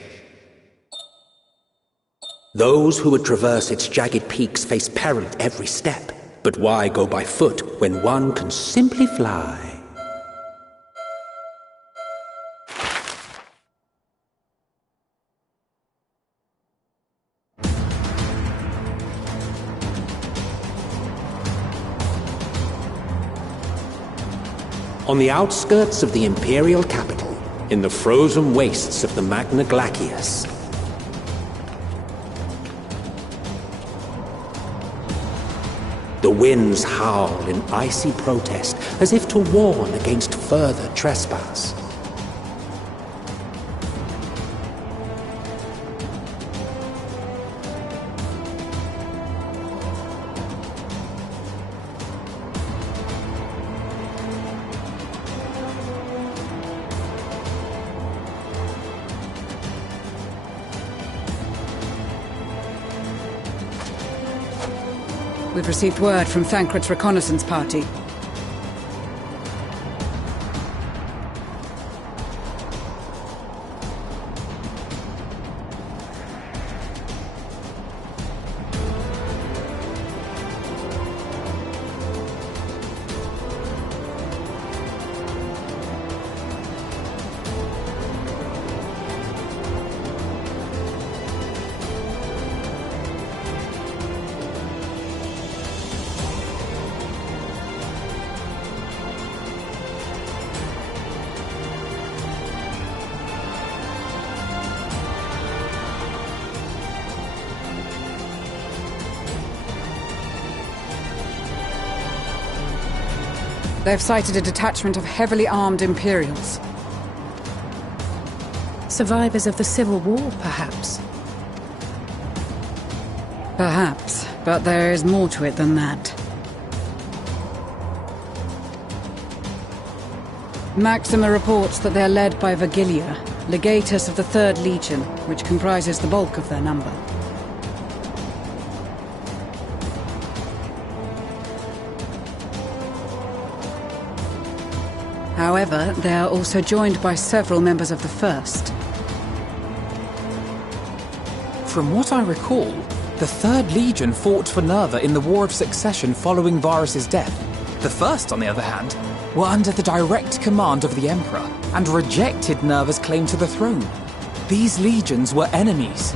Those who would traverse its jagged peaks face peril at every step. But why go by foot when one can simply fly? On the outskirts of the Imperial capital, in the frozen wastes of the Magna Glacius, the winds howl in icy protest as if to warn against further trespass. We've received word from Thancred's reconnaissance party. They've sighted a detachment of heavily armed Imperials. Survivors of the Civil War, perhaps? Perhaps, but there is more to it than that. Maxima reports that they are led by Vergilia, legatus of the 3rd Legion, which comprises the bulk of their number. However, they are also joined by several members of the 1st. From what I recall, the 3rd Legion fought for Nerva in the War of Succession following Varus's death. The 1st, on the other hand, were under the direct command of the Emperor and rejected Nerva's claim to the throne. These legions were enemies.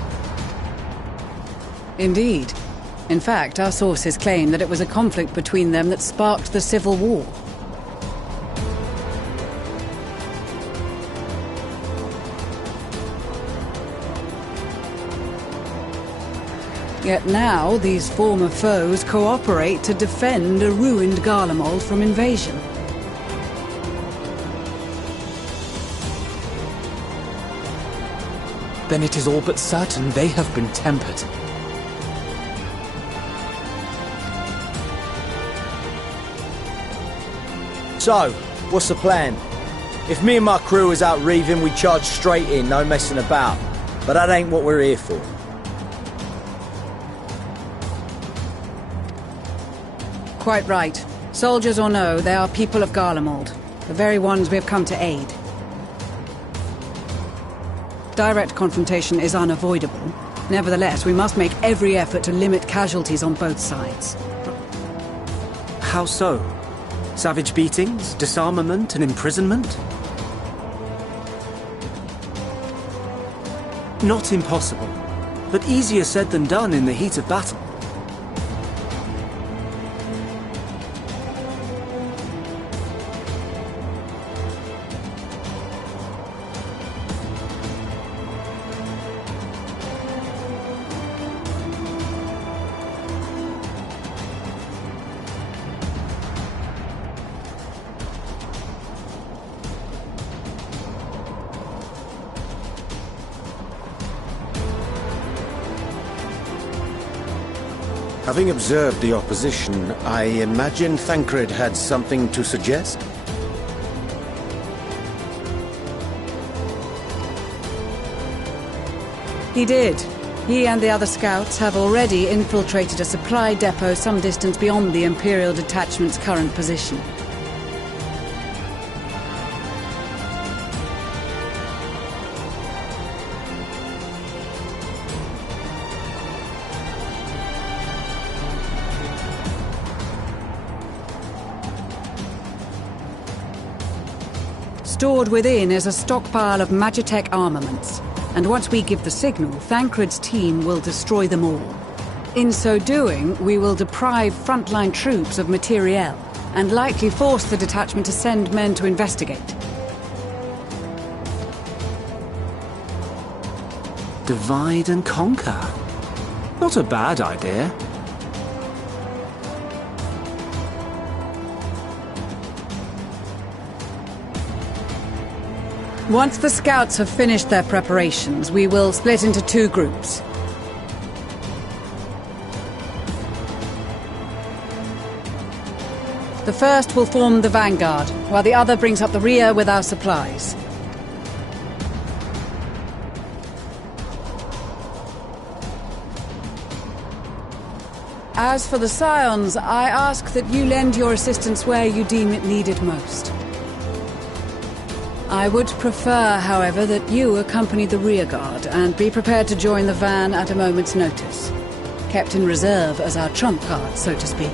Indeed. In fact, our sources claim that it was a conflict between them that sparked the Civil War. Yet now, these former foes cooperate to defend a ruined Garlemald from invasion. Then it is all but certain they have been tempered. So, what's the plan? If me and my crew is out reaving, we charge straight in, no messing about. But that ain't what we're here for. Quite right. Soldiers or no, they are people of Garlemald, the very ones we have come to aid. Direct confrontation is unavoidable. Nevertheless, we must make every effort to limit casualties on both sides. How so? Savage beatings, disarmament, and imprisonment? Not impossible, but easier said than done in the heat of battle. Having observed the opposition, I imagine Thancred had something to suggest? He did. He and the other scouts have already infiltrated a supply depot some distance beyond the Imperial detachment's current position. Stored within is a stockpile of Magitech armaments, and once we give the signal, Thancred's team will destroy them all. In so doing, we will deprive frontline troops of materiel, and likely force the detachment to send men to investigate. Divide and conquer. Not a bad idea. Once the scouts have finished their preparations, we will split into 2 groups. The first will form the vanguard, while the other brings up the rear with our supplies. As for the Scions, I ask that you lend your assistance where you deem it needed most. I would prefer, however, that you accompany the rearguard and be prepared to join the van at a moment's notice. Kept in reserve as our trump card, so to speak.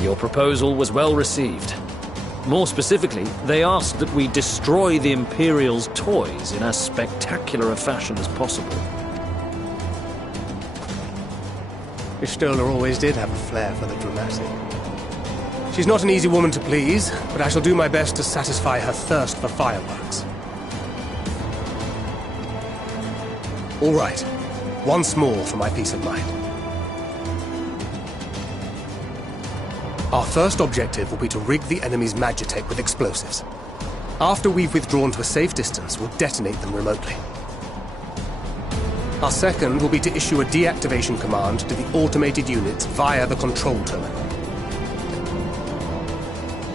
Your proposal was well received. More specifically, they asked that we destroy the Imperial's toys in as spectacular a fashion as possible. Ishtola always did have a flair for the dramatic. She's not an easy woman to please, but I shall do my best to satisfy her thirst for fireworks. All right. Once more for my peace of mind. Our first objective will be to rig the enemy's Magitech with explosives. After we've withdrawn to a safe distance, we'll detonate them remotely. Our second will be to issue a deactivation command to the automated units via the control terminal.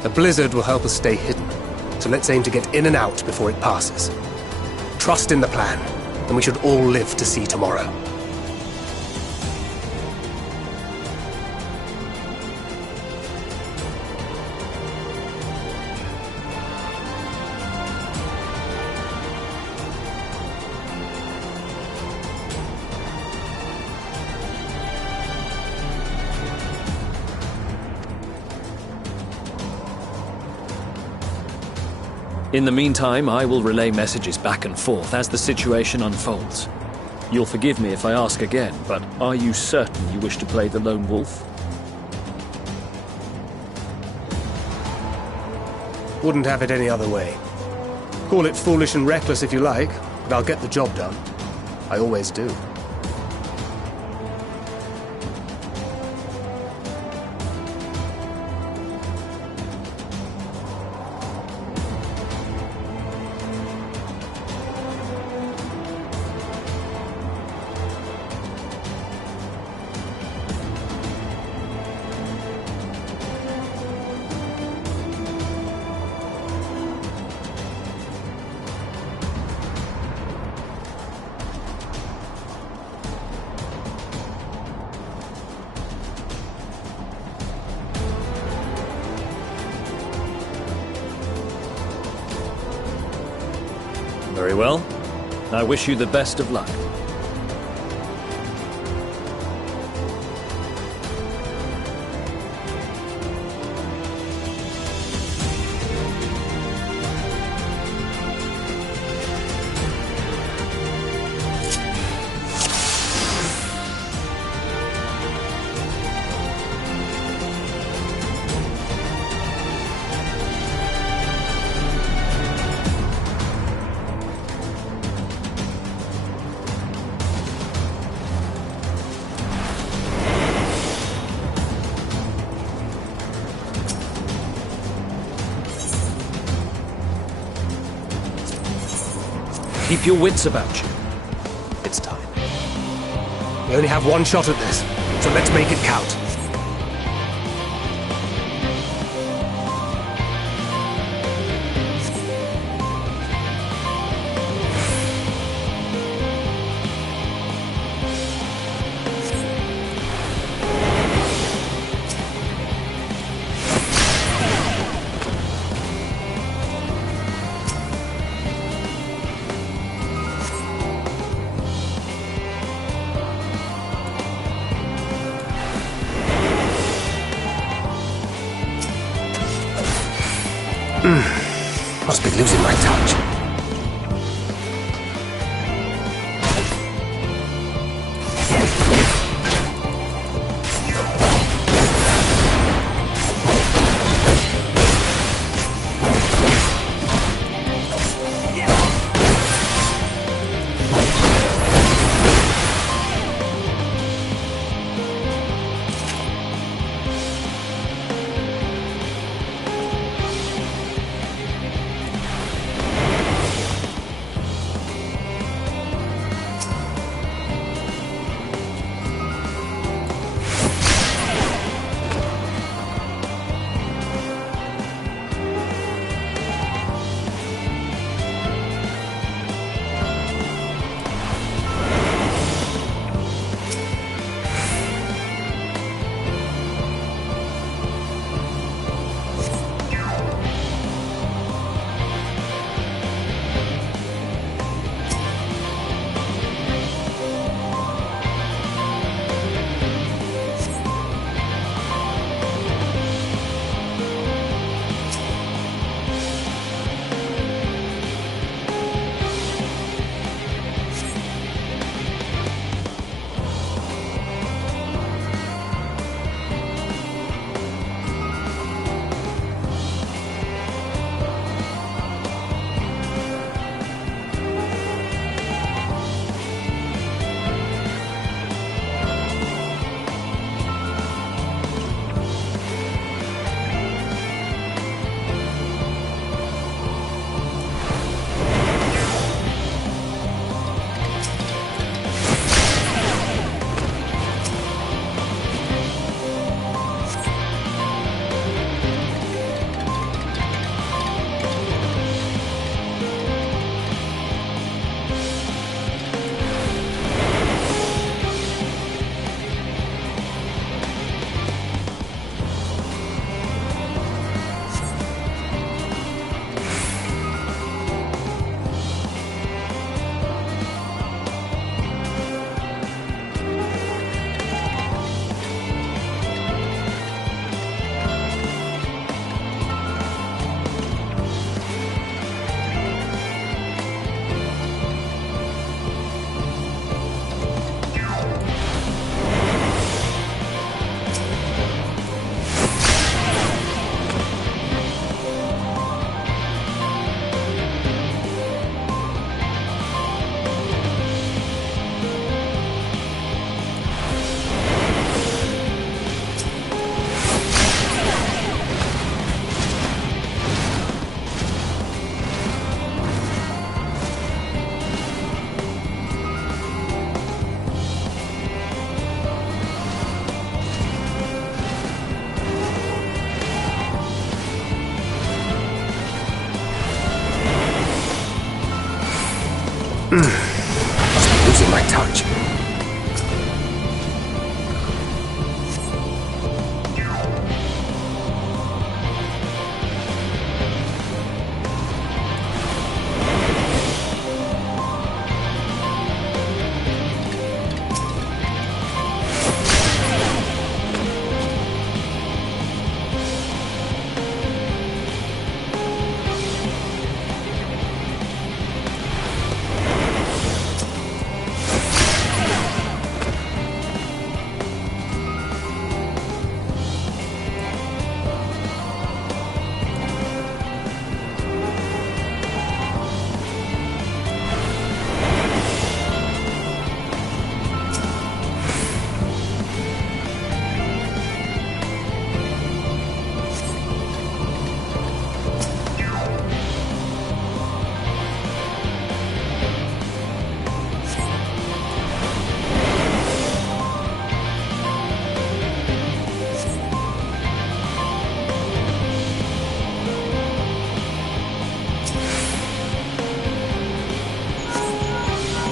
The blizzard will help us stay hidden, so let's aim to get in and out before it passes. Trust in the plan, and we should all live to see tomorrow. In the meantime, I will relay messages back and forth as the situation unfolds. You'll forgive me if I ask again, but are you certain you wish to play the lone wolf? Wouldn't have it any other way. Call it foolish and reckless if you like, but I'll get the job done. I always do. Very well. I wish you the best of luck. Keep your wits about you. It's time. We only have one shot at this, so let's make it count. Must be losing my touch. Must be losing my touch.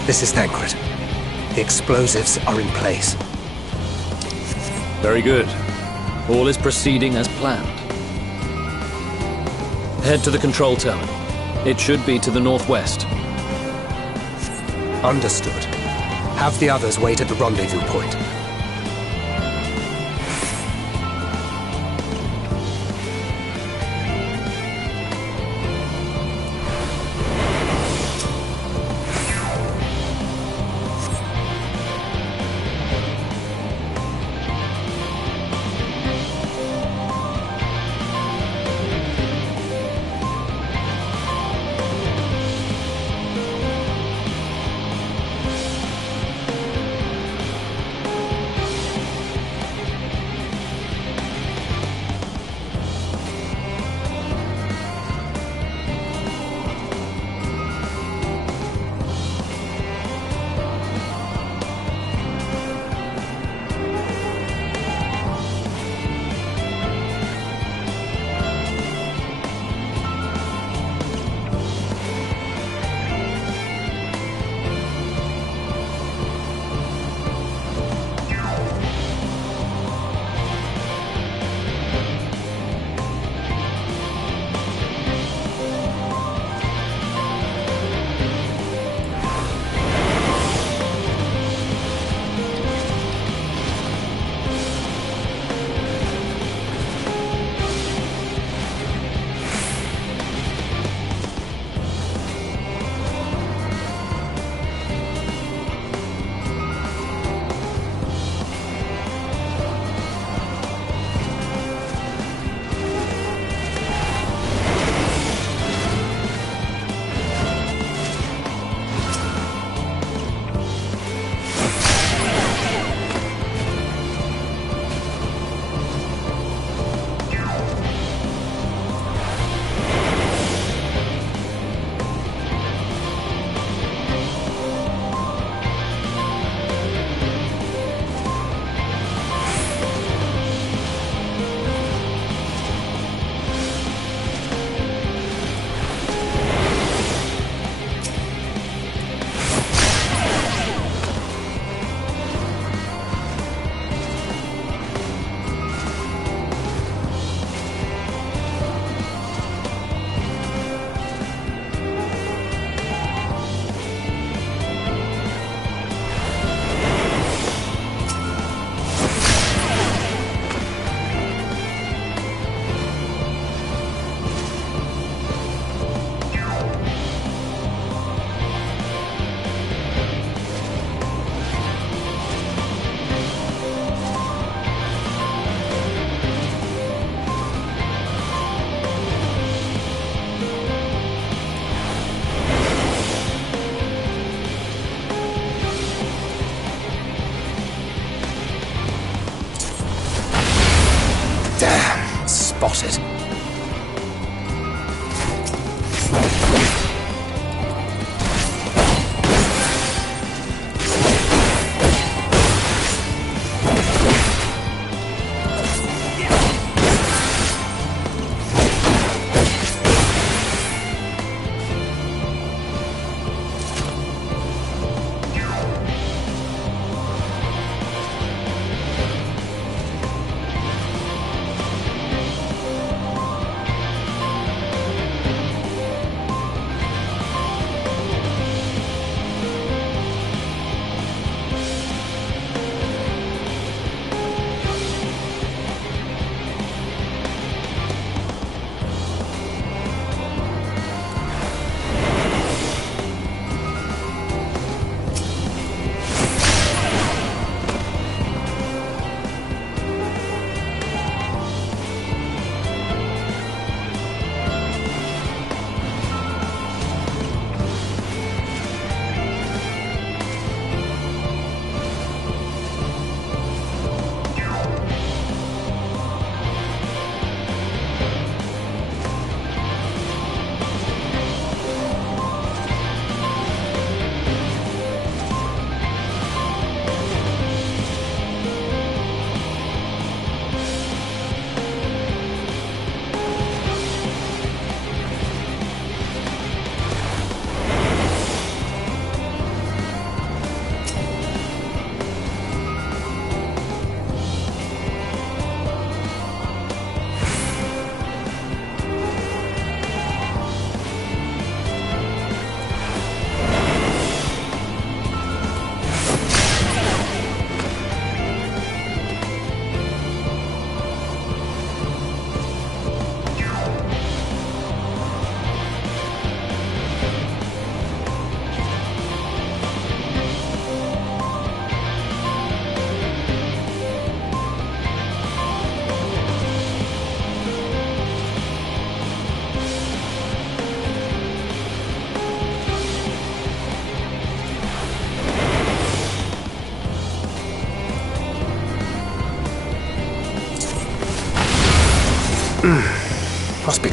This is Thancred. The explosives are in place. Very good. All is proceeding as planned. Head to the control terminal. It should be to the northwest. Understood. Have the others wait at the rendezvous point.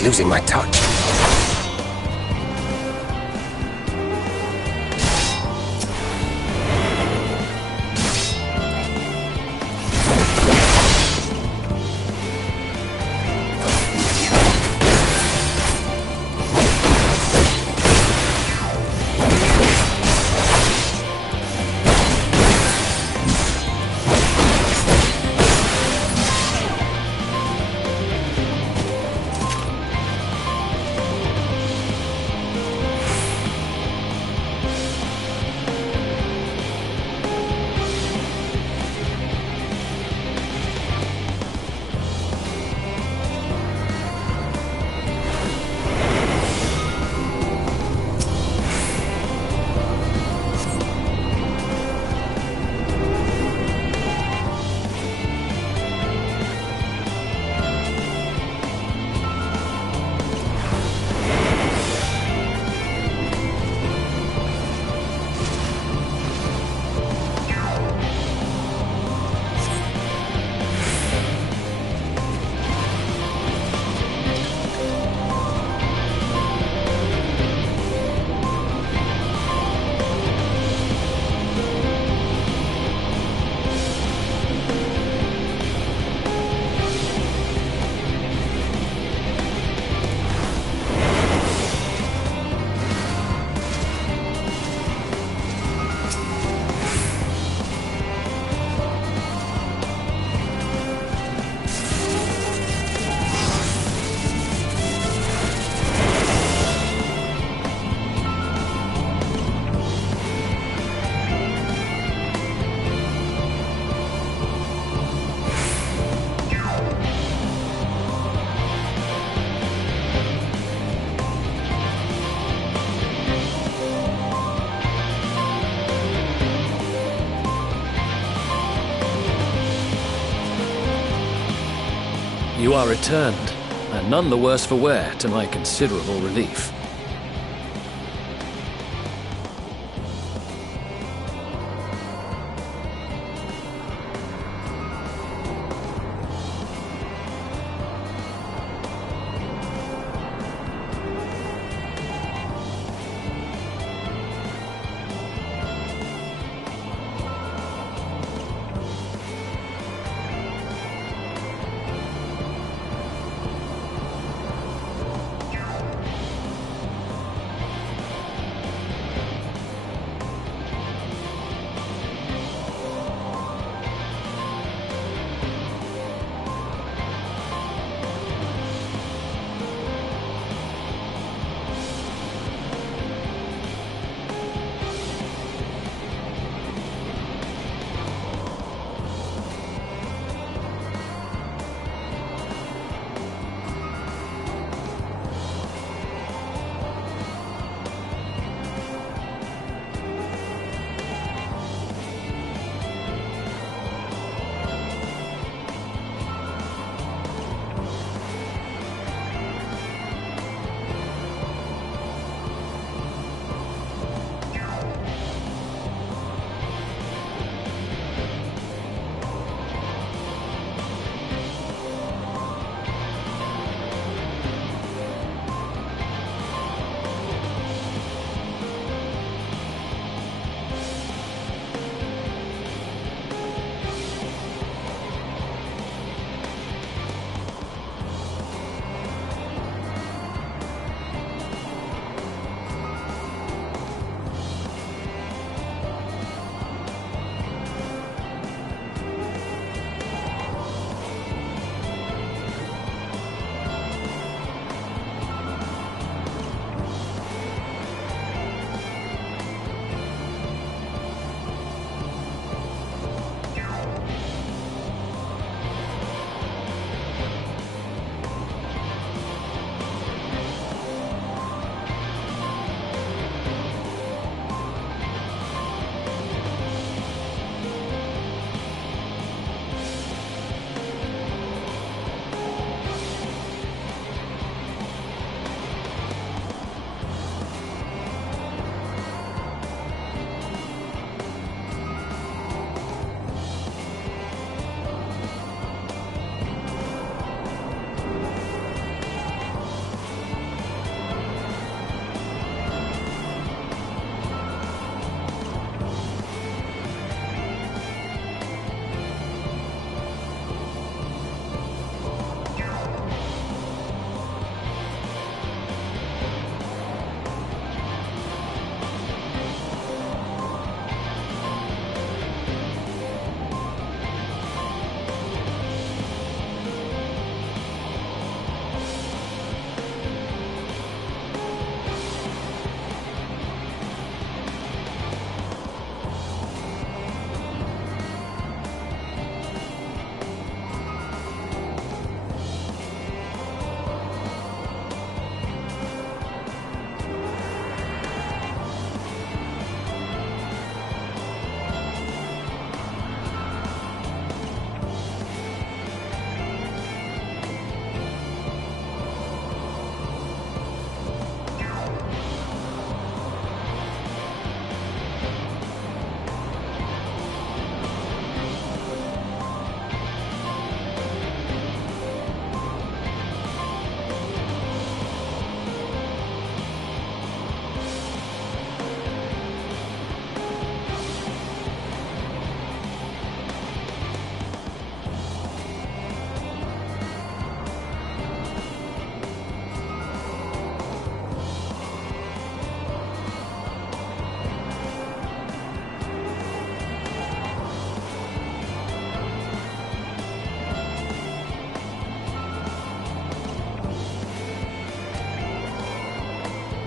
losing my touch. You are returned, and none the worse for wear, to my considerable relief.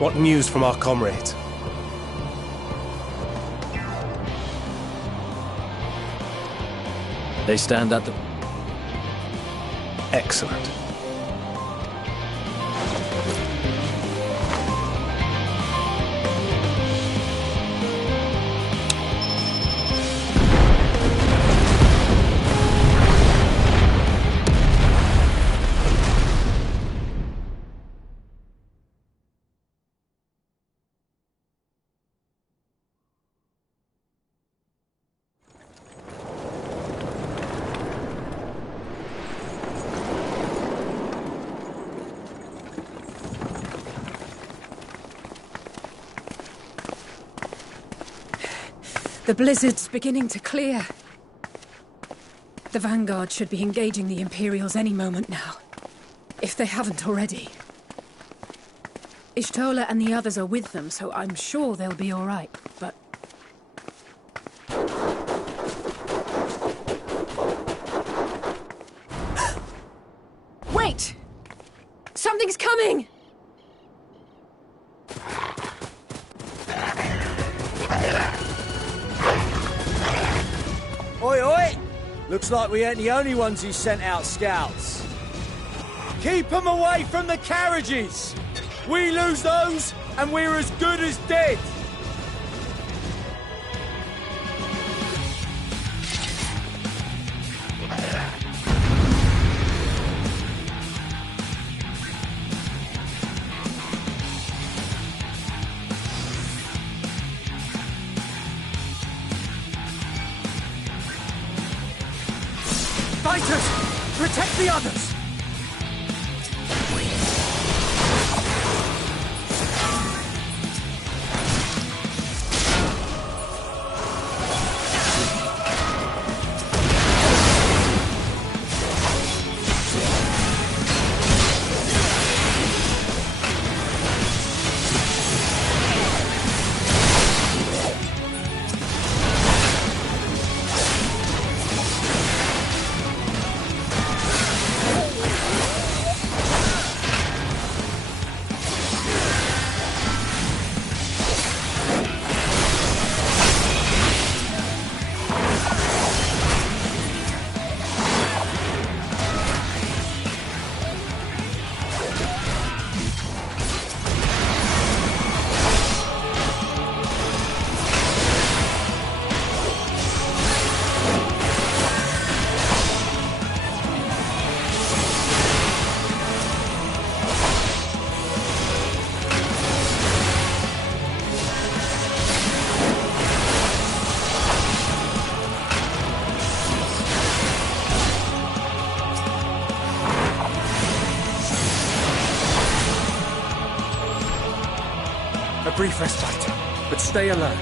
What news from our comrades? They stand at the... Excellent. The blizzard's beginning to clear. The Vanguard should be engaging the Imperials any moment now, if they haven't already. Ishtola and the others are with them, so I'm sure they'll be all right, but... Wait! Something's coming! Oi, oi! Looks like we ain't the only ones who sent out scouts. Keep them away from the carriages! We lose those, and we're as good as dead! Fighters! Protect the others! A brief respite, but stay alert.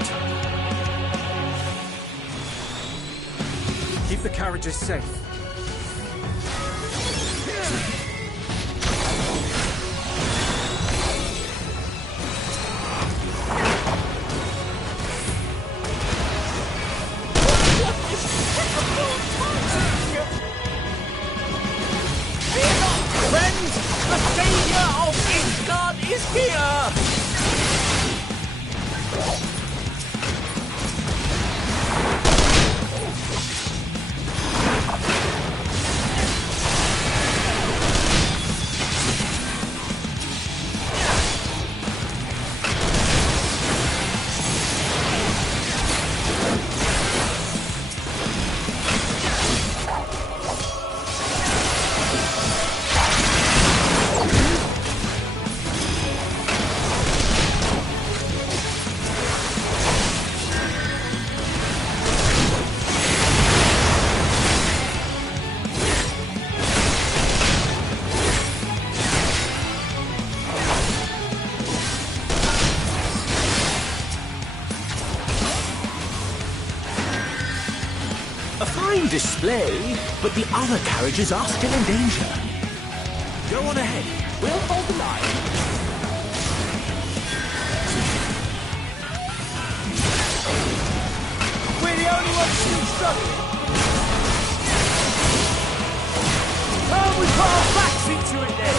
Keep the carriages safe. Friends, the savior of Ishgard is here! A fine display, but the other carriages are still in danger. Go on ahead. We'll hold the line. We're the only ones still struggling. Oh, we put our backs into it then.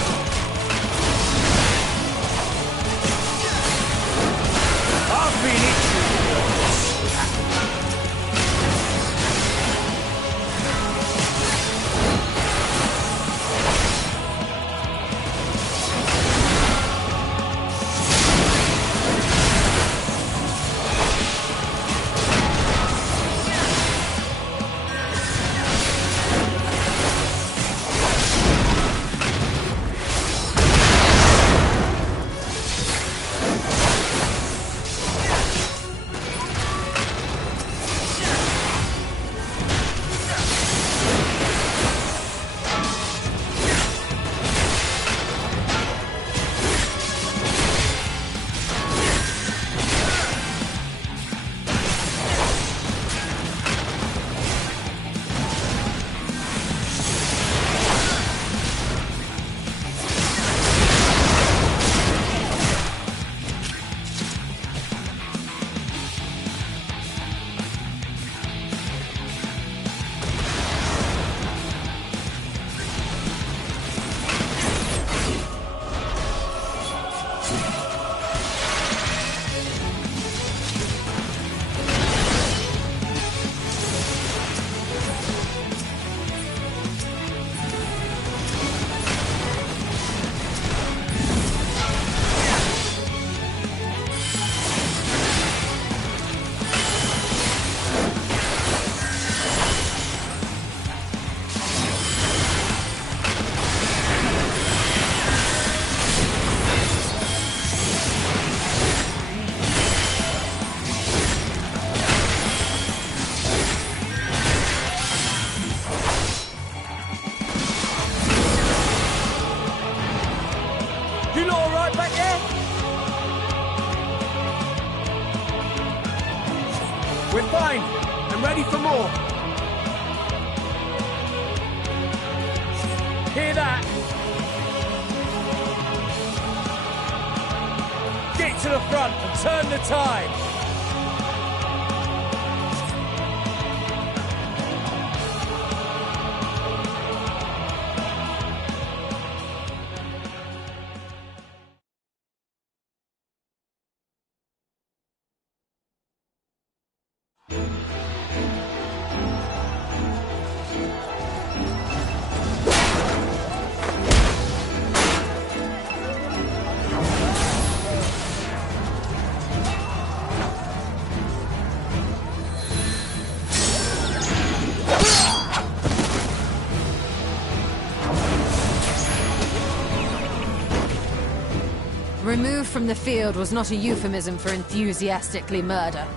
behind and ready for more. Hear that? Get to the front and turn the tide. Removed from the field was not a euphemism for enthusiastically murder.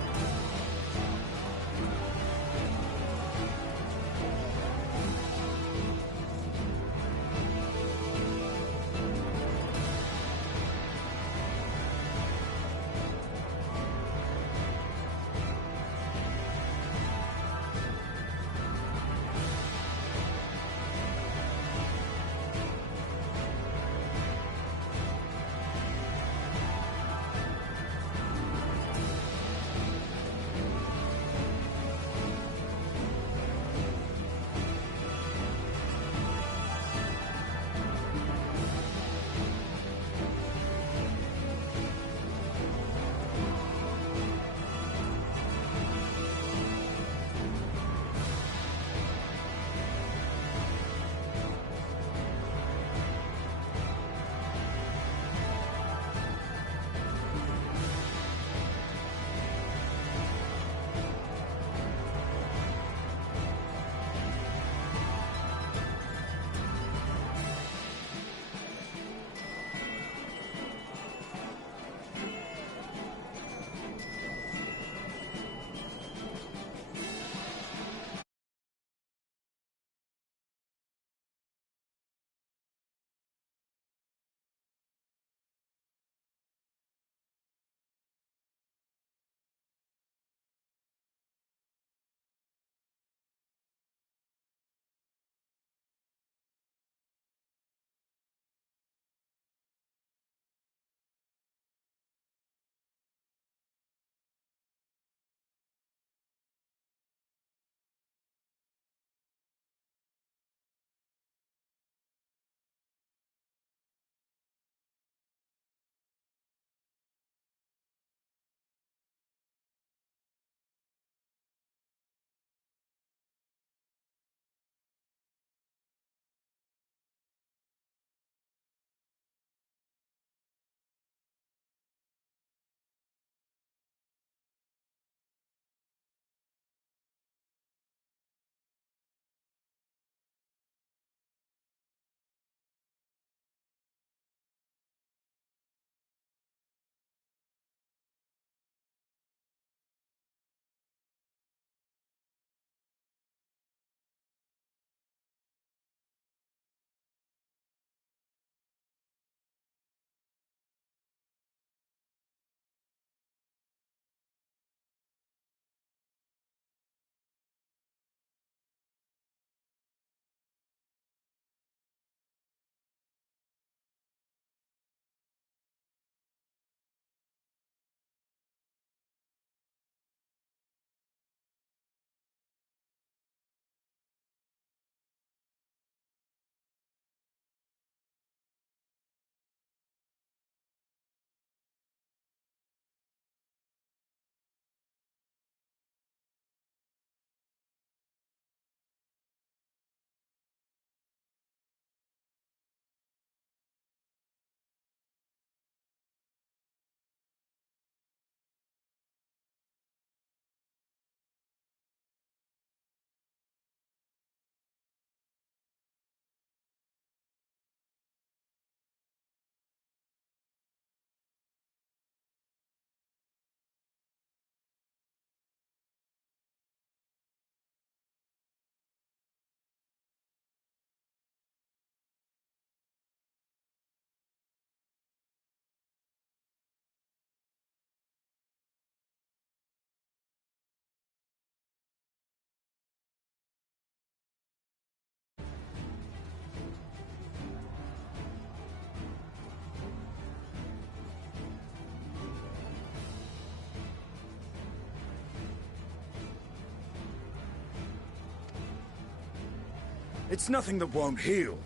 It's nothing that won't heal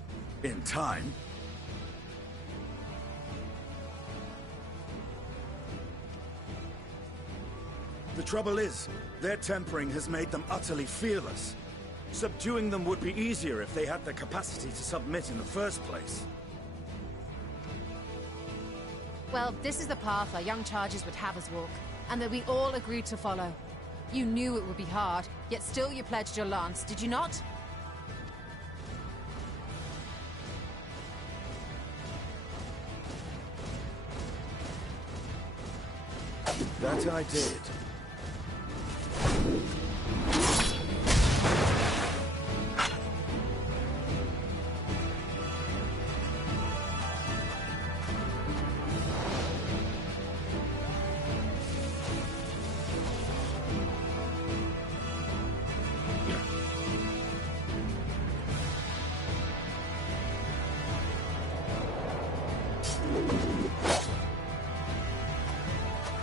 in time. The trouble is, their tempering has made them utterly fearless. Subduing them would be easier if they had the capacity to submit in the first place. Well, this is the path our young charges would have us walk, and that we all agreed to follow. You knew it would be hard, yet still you pledged your lance, did you not? That I did.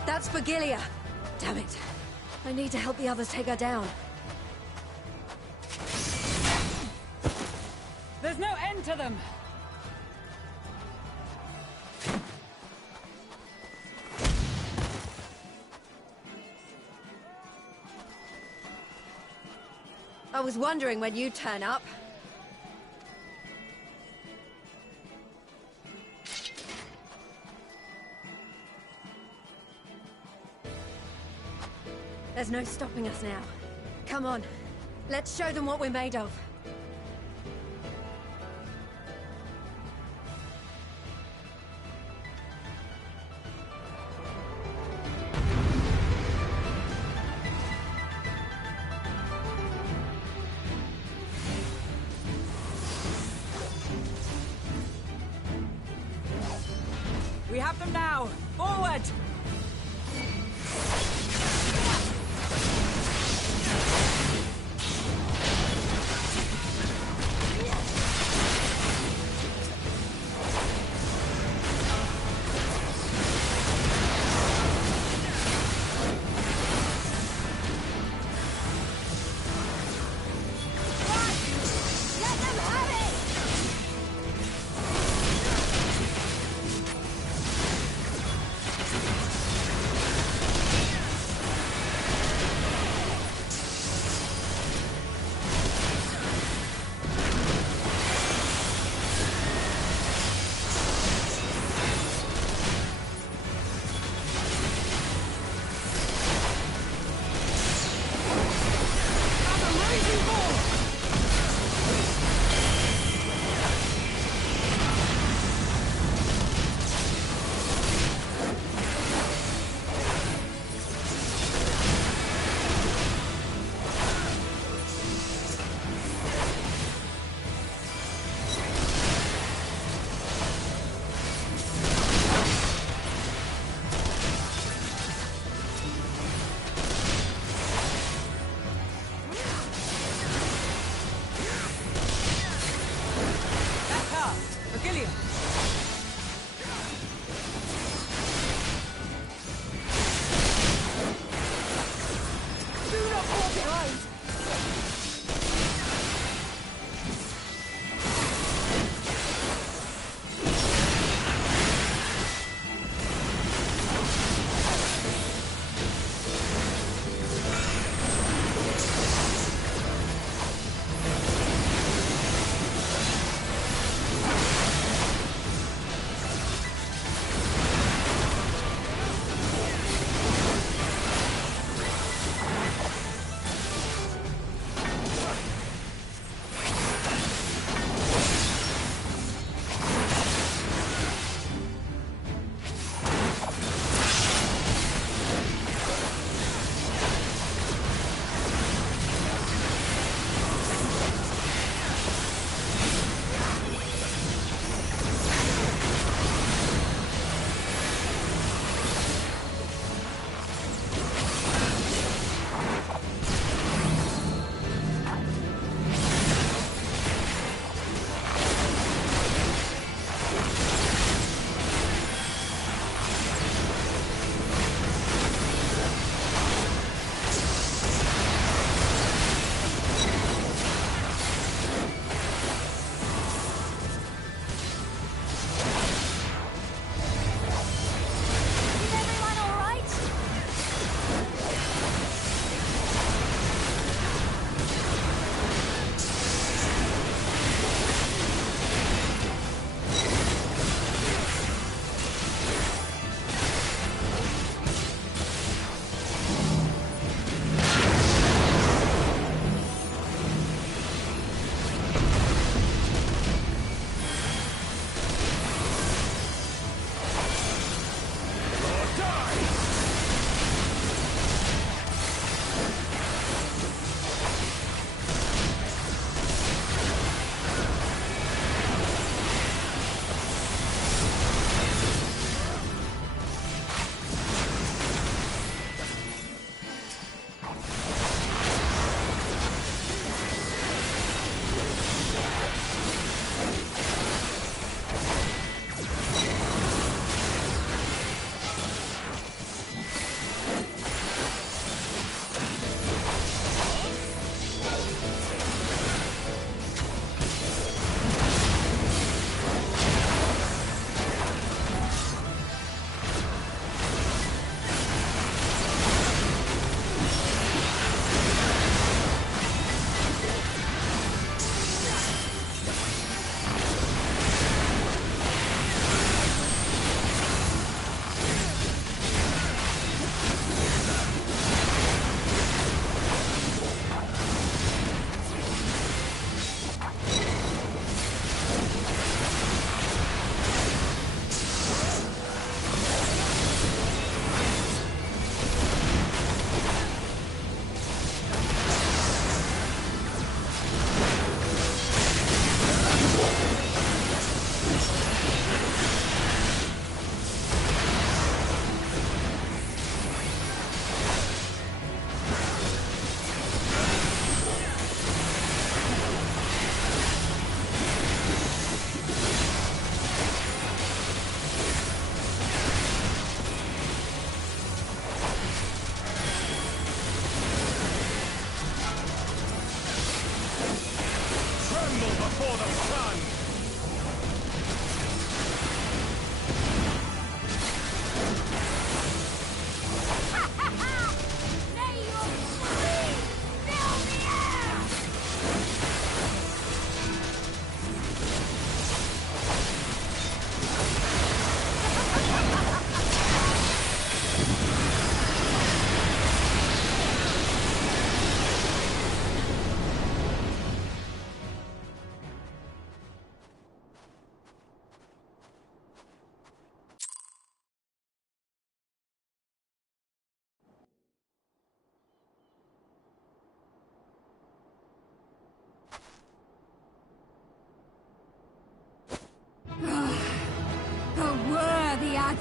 That's Vigilia! Damn it. I need to help the others take her down. There's no end to them! I was wondering when you'd turn up. There's no stopping us now. Come on, let's show them what we're made of. We have them now! Forward!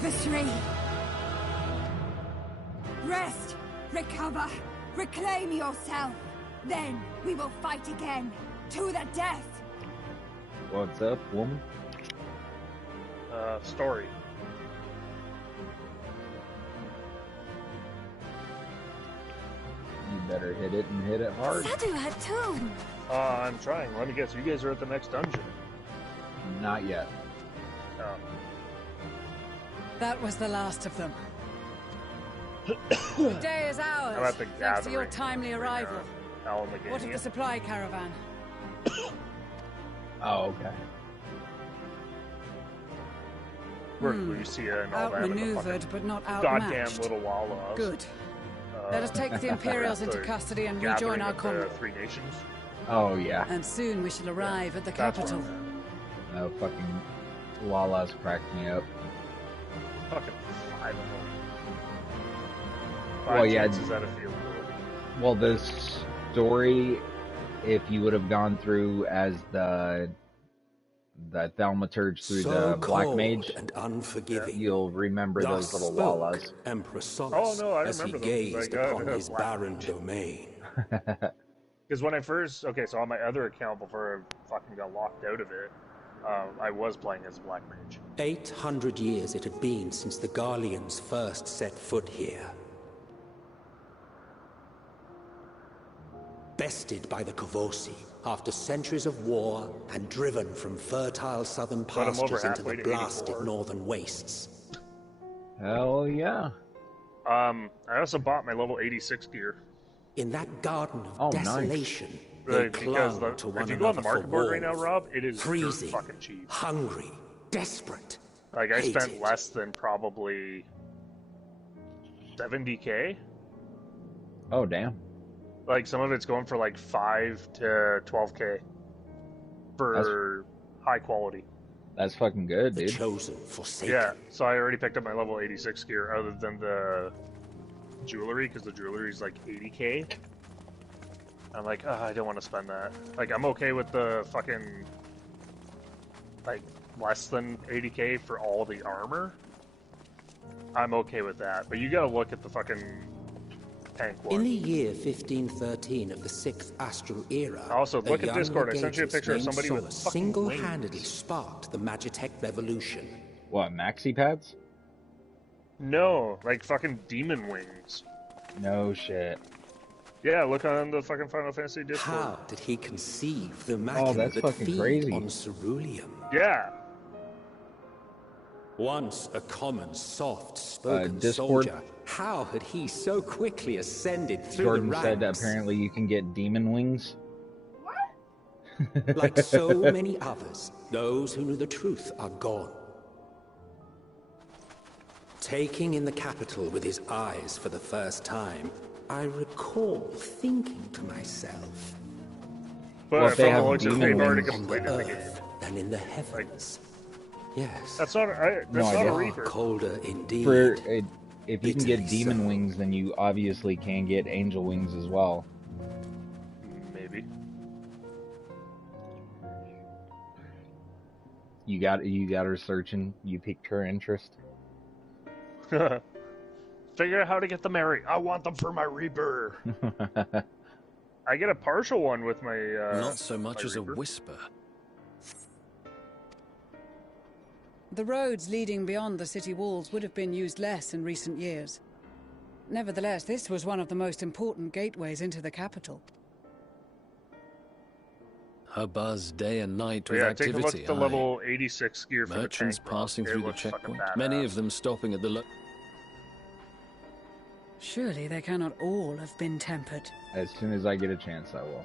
adversary. Rest, recover, reclaim yourself. Then we will fight again, to the death. What's up, woman? Story. You better hit it and hit it hard. Sadu had too. I'm trying. Let me guess. You guys are at the next dungeon. Not yet. Oh. That was the last of them. The day is ours, I'm at the thanks to your gathering. timely arrival. What of the supply caravan? Oh, okay. We're Lucia and all that. Outmaneuvered, but not Goddamn outmatched. little Wallace. Good. Let us take the Imperials into custody and rejoin our convoy. Three Nations. Oh, yeah. And soon we shall arrive at the That's capital. No, fucking Lala's cracked me up. Fucking 5 of them. Well, yeah. Chances out of field goal. Well, this story, if you would have gone through as the thaumaturge through the Black Mage, and unforgiving. You'll remember those little Walas. Emperor Solus, Oh, no, I as he remember those. gazed Like, upon his Black barren Mage. domain. Because when I first, so on my other account before I fucking got locked out of it, I was playing as Black Mage. 800 years it had been since the Garleans first set foot here. Bested by the Kavosi after centuries of war and driven from fertile southern But I'm over pastures into the halfway to blasted 84. northern wastes. Hell yeah. I also bought my level 86 gear. In that garden of Oh, desolation, nice. they Because clung to one if you go on another the market for board right now, warmth, Rob, it is freezing, dirt fucking cheap. hungry, desperate. Like, I spent hated. less than probably 70k. Oh, damn. Like, some of it's going for like 5 to 12k for high quality. That's fucking good, dude. Chosen, forsaken. Yeah, so I already picked up my level 86 gear other than the jewelry, because the jewelry is like 80k. I'm like, oh, I don't want to spend that. Like, I'm okay with the fucking, like, less than 80k for all the armor. I'm okay with that, but you gotta look at the fucking tank one. In the year 1513 of the 6th Astral Era, Also, look a at young Discord. I sent you a Legatus picture of named somebody with Solus fucking single-handedly wings. sparked the Magitech revolution. What, maxi pads? No, like fucking demon wings. No shit. Yeah, look on the fucking Final Fantasy Discord. How did he conceive the Oh, machina that's that fucking feed crazy. on ceruleum? Yeah. Once a common, soft-spoken Discord. soldier, how had he so quickly ascended through Jordan the said that ranks? apparently you can get demon wings. Like so many others, those who knew the truth are gone. Taking in the capital with his eyes for the first time, I recall thinking to myself, But Well, if they from the have looks of it, demon they've already wings- completed the game. earth than in the heavens. Yes. That's not No not idea. a Reaper. Colder indeed. If you can get Bitterly demon so. wings, then you obviously can get angel wings as well. Maybe. You got her searching. You piqued her interest. Figure out how to get the Mary. I want them for my Reaper. I get a partial one with my. Not so much my as a Reaper. whisper. The roads leading beyond the city walls would have been used less in recent years. Nevertheless, this was one of the most important gateways into the capital. Her buzz day and night But with yeah, take a look activity. at the aye. level 86 gear for Merchants the tank. Rob. passing It through the looks fucking checkpoint. Many badass. of them stopping at the Surely they cannot all have been tempered. As soon as I get a chance, I will.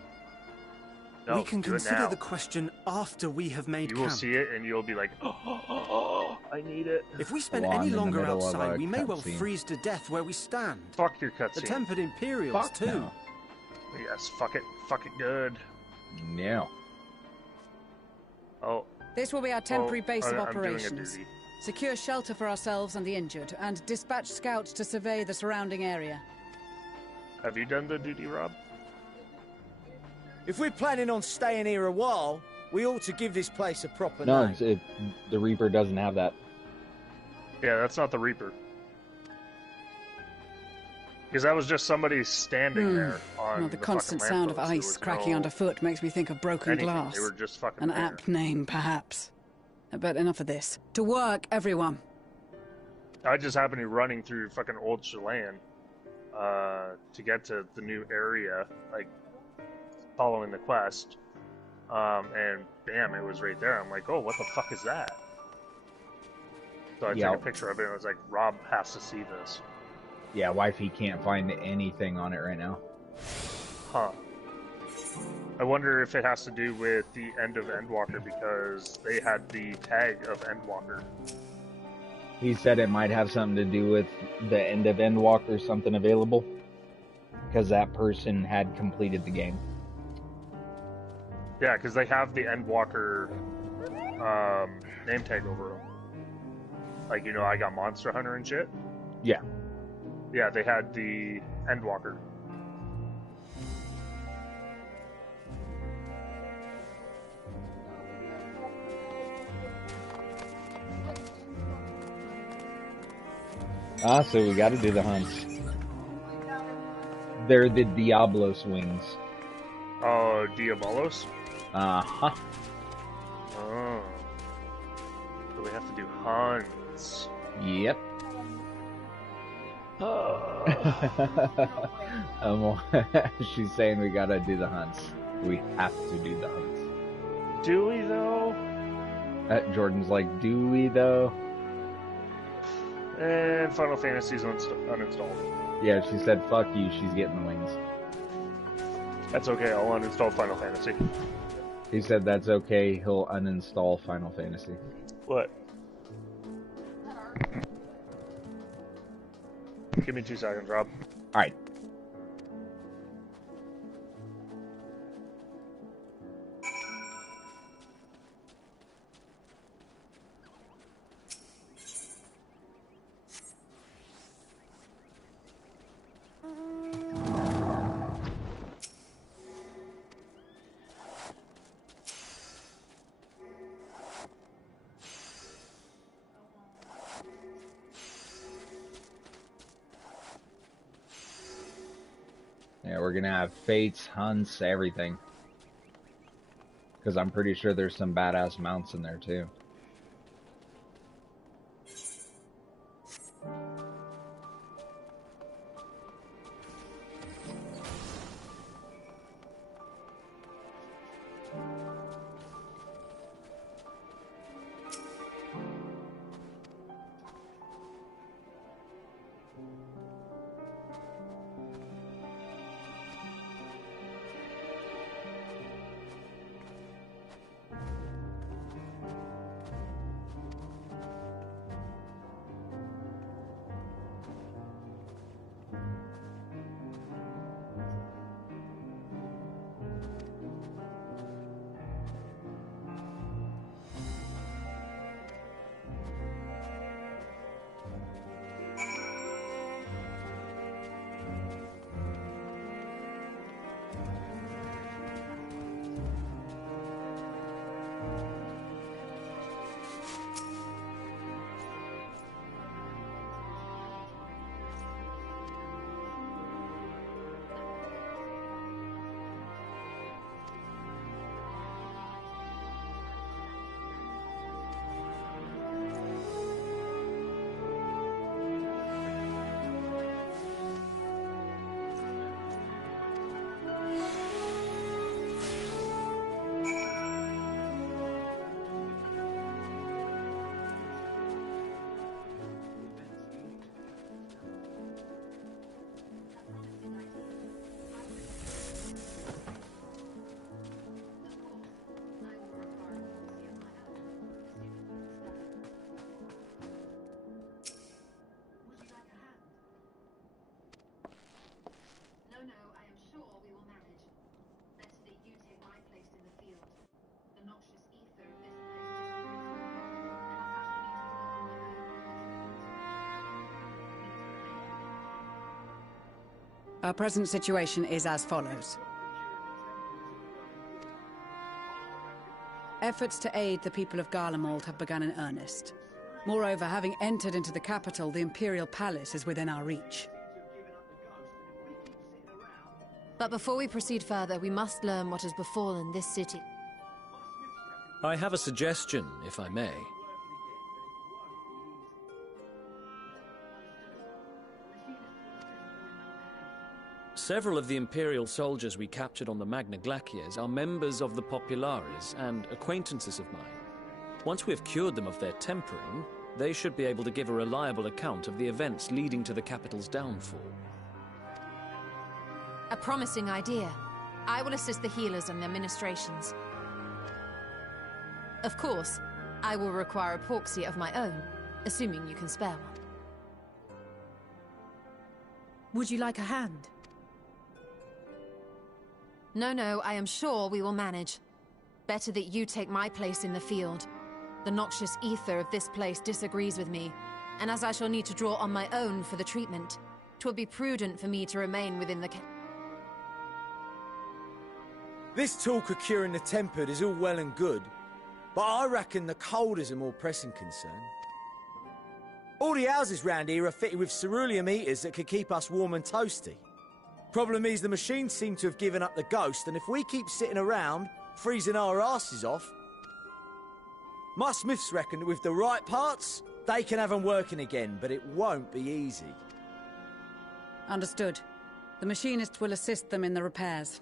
No, we can do it consider now. the question after we have made You camp. will see it and you'll be like, oh, I need it. If we spend Well, I'm any in the longer middle of outside, a we may well cutscene. freeze to death where we stand. Fuck your The cutscene. tempered Imperials, Fuck too. no. Yes, fuck it. Fuck it good. No. Oh. This will be our temporary Oh, base of I'm doing a operations. duty. Secure shelter for ourselves and the injured, and dispatch scouts to survey the surrounding area. Have you done the duty, Rob? If we're planning on staying here a while, we ought to give this place a proper No, name. the Reaper doesn't have that. Yeah, that's not the Reaper. Because that was just somebody standing there on Well, the constant sound of ice cracking underfoot makes me think of broken glass. They were just fucking An there. apt name, perhaps. But enough of this. To work, everyone. I just happened to be running through fucking Old Chelan to get to the new area, like, following the quest. And bam, it was right there. I'm like, oh, what the fuck is that? So I took a picture of it and I was like, Rob has to see this. Yeah, wifey can't find anything on it right now. Huh. I wonder if it has to do with the end of Endwalker, because they had the tag of Endwalker. He said it might have something to do with the end of Endwalker, something available, because that person had completed the game. Yeah, because they have the Endwalker name tag over them. Like, you know, I got Monster Hunter and shit. Yeah. Yeah, they had the Endwalker. Ah, so we gotta do the hunts. They're the Diablos wings. Oh, Diabolos? Uh-huh. Oh. So we have to do hunts. Yep. She's saying we gotta do the hunts. We have to do the hunts. Do we, though? Jordan's like, do we, though? And Final Fantasy's uninstalled. Yeah, she said, fuck you, she's getting the wings. That's okay, I'll uninstall Final Fantasy. He said that's okay, he'll uninstall Final Fantasy. What? Give me 2 seconds, Rob. Alright. Yeah, we're gonna have fates, hunts, everything. Because I'm pretty sure there's some badass mounts in there too. Our present situation is as follows. Efforts to aid the people of Garlemald have begun in earnest. Moreover, having entered into the capital, the Imperial Palace is within our reach. But before we proceed further, we must learn what has befallen this city. I have a suggestion, if I may. Several of the Imperial soldiers we captured on the Magna Glaciers are members of the Populares and acquaintances of mine. Once we have cured them of their tempering, they should be able to give a reliable account of the events leading to the capital's downfall. A promising idea. I will assist the healers on their ministrations. Of course, I will require a porxia of my own, assuming you can spare one. Would you like a hand? No, I am sure we will manage. Better that you take my place in the field. The noxious ether of this place disagrees with me, and as I shall need to draw on my own for the treatment, 'twill be prudent for me to remain within the This talk of curing the tempered is all well and good, but I reckon the cold is a more pressing concern. All the houses round here are fitted with ceruleum heaters that could keep us warm and toasty. Problem is, the machines seem to have given up the ghost, and if we keep sitting around, freezing our asses off... My smiths reckon that with the right parts, they can have them working again, but it won't be easy. Understood. The machinist will assist them in the repairs.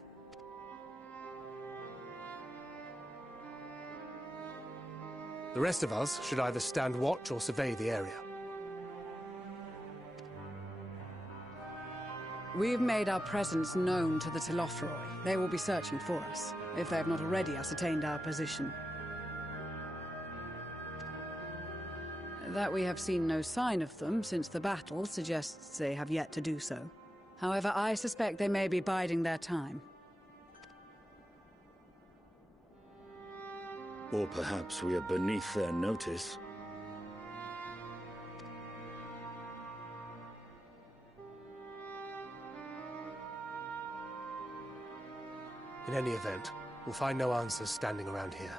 The rest of us should either stand watch or survey the area. We've made our presence known to the Telothroi. They will be searching for us, if they have not already ascertained our position. That we have seen no sign of them since the battle suggests they have yet to do so. However, I suspect they may be biding their time. Or perhaps we are beneath their notice. In any event, we'll find no answers standing around here.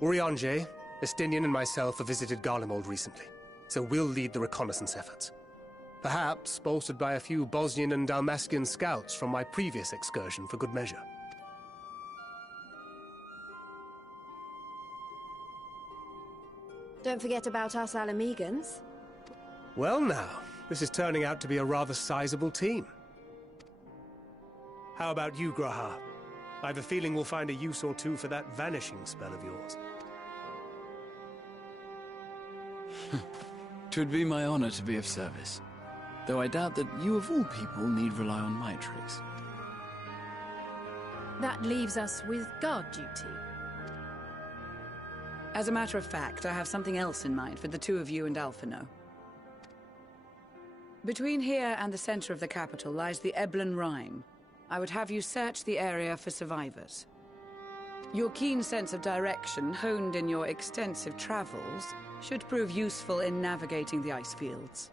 Urianger, Estinian and myself have visited Garlemald recently, so we'll lead the reconnaissance efforts. Perhaps bolstered by a few Bosnian and Dalmascian scouts from my previous excursion for good measure. Don't forget about us Alamegans. Well now, this is turning out to be a rather sizable team. How about you, Graha? I have a feeling we'll find a use or two for that vanishing spell of yours. 'Twould be my honor to be of service. Though I doubt that you of all people need rely on my tricks. That leaves us with guard duty. As a matter of fact, I have something else in mind for the two of you and Alphino. Between here and the center of the capital lies the Eblan Rime. I would have you search the area for survivors. Your keen sense of direction, honed in your extensive travels, should prove useful in navigating the ice fields.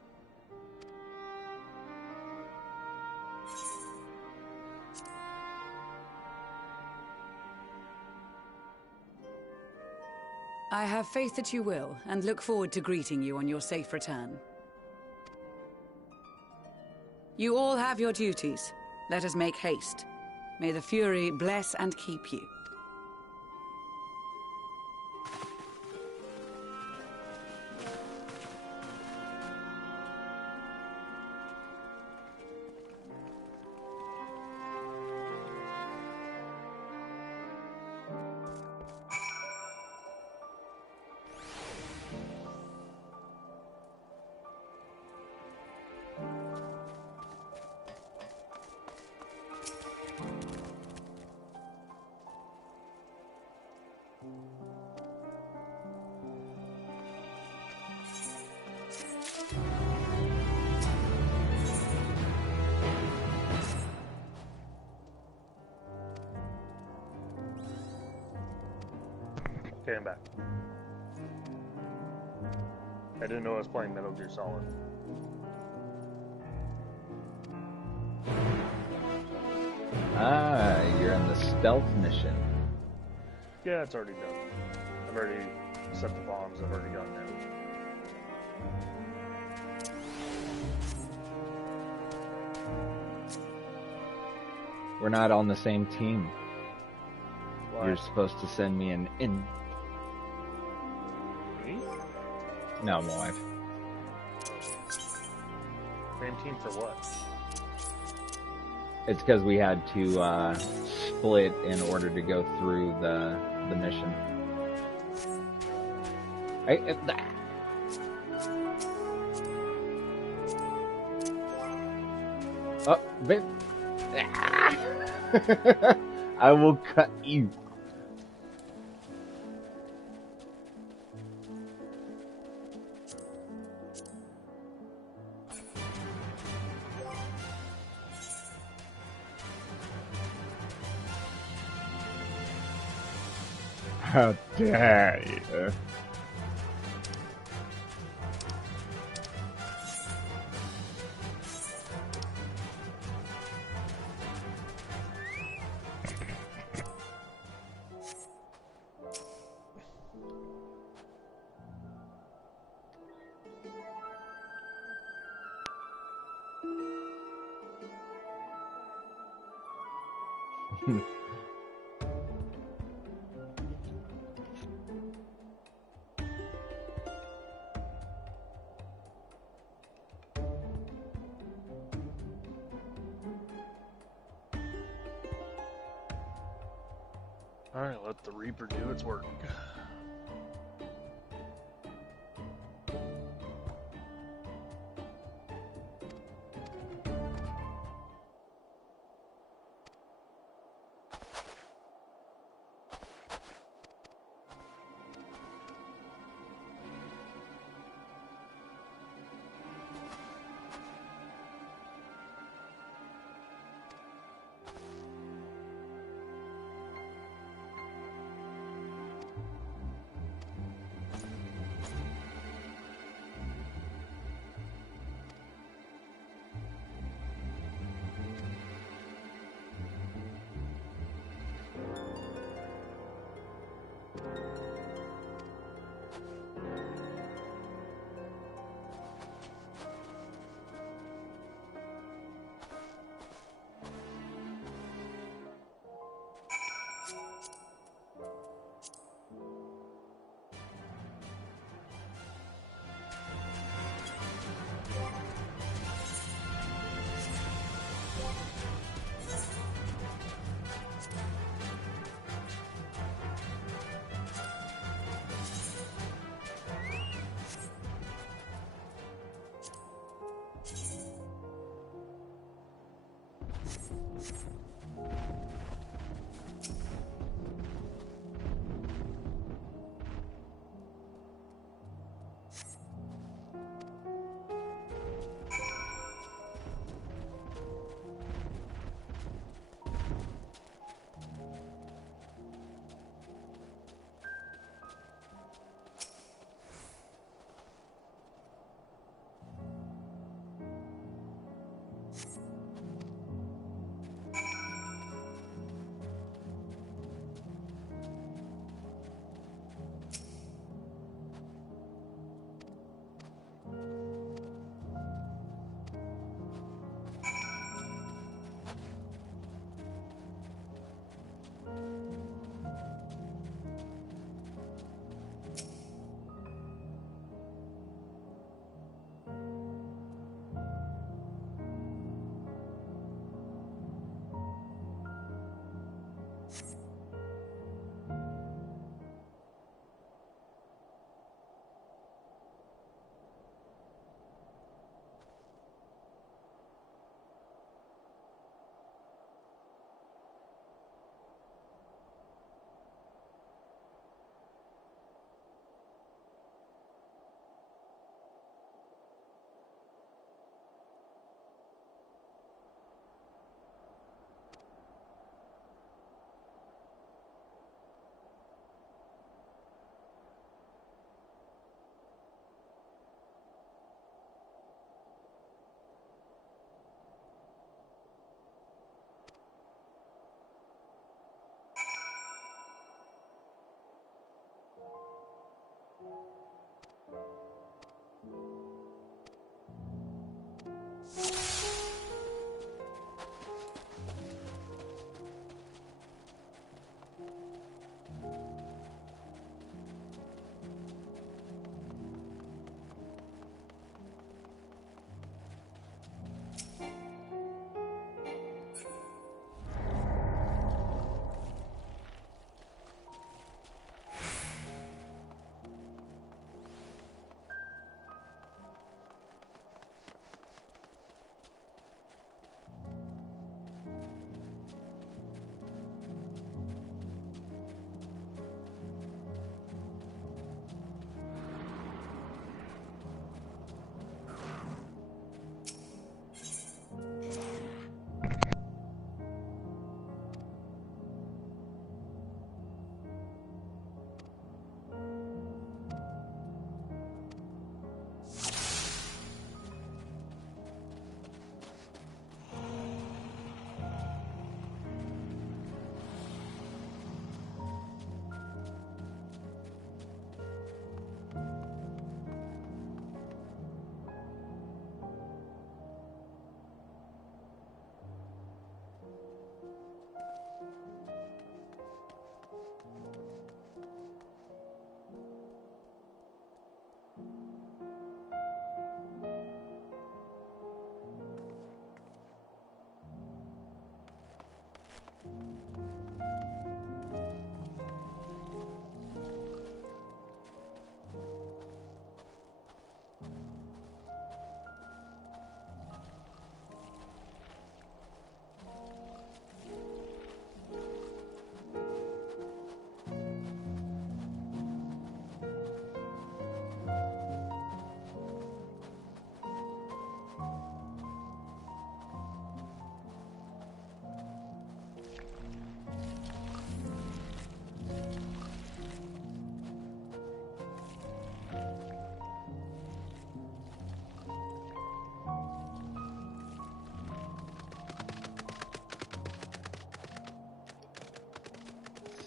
I have faith that you will, and look forward to greeting you on your safe return. You all have your duties. Let us make haste. May the Fury bless and keep you. Okay, I'm back. I didn't know I was playing Metal Gear Solid. Ah, you're in the stealth mission. Yeah, it's already done. I've already Except the bombs I've already gotten out. We're not on the same team. Why? You're supposed to send me an in. Me? No, my wife. Same team for what? It's because we had to split in order to go through the mission. Oh, bit. I will cut you. How dare you? Alright, let the Reaper do its work.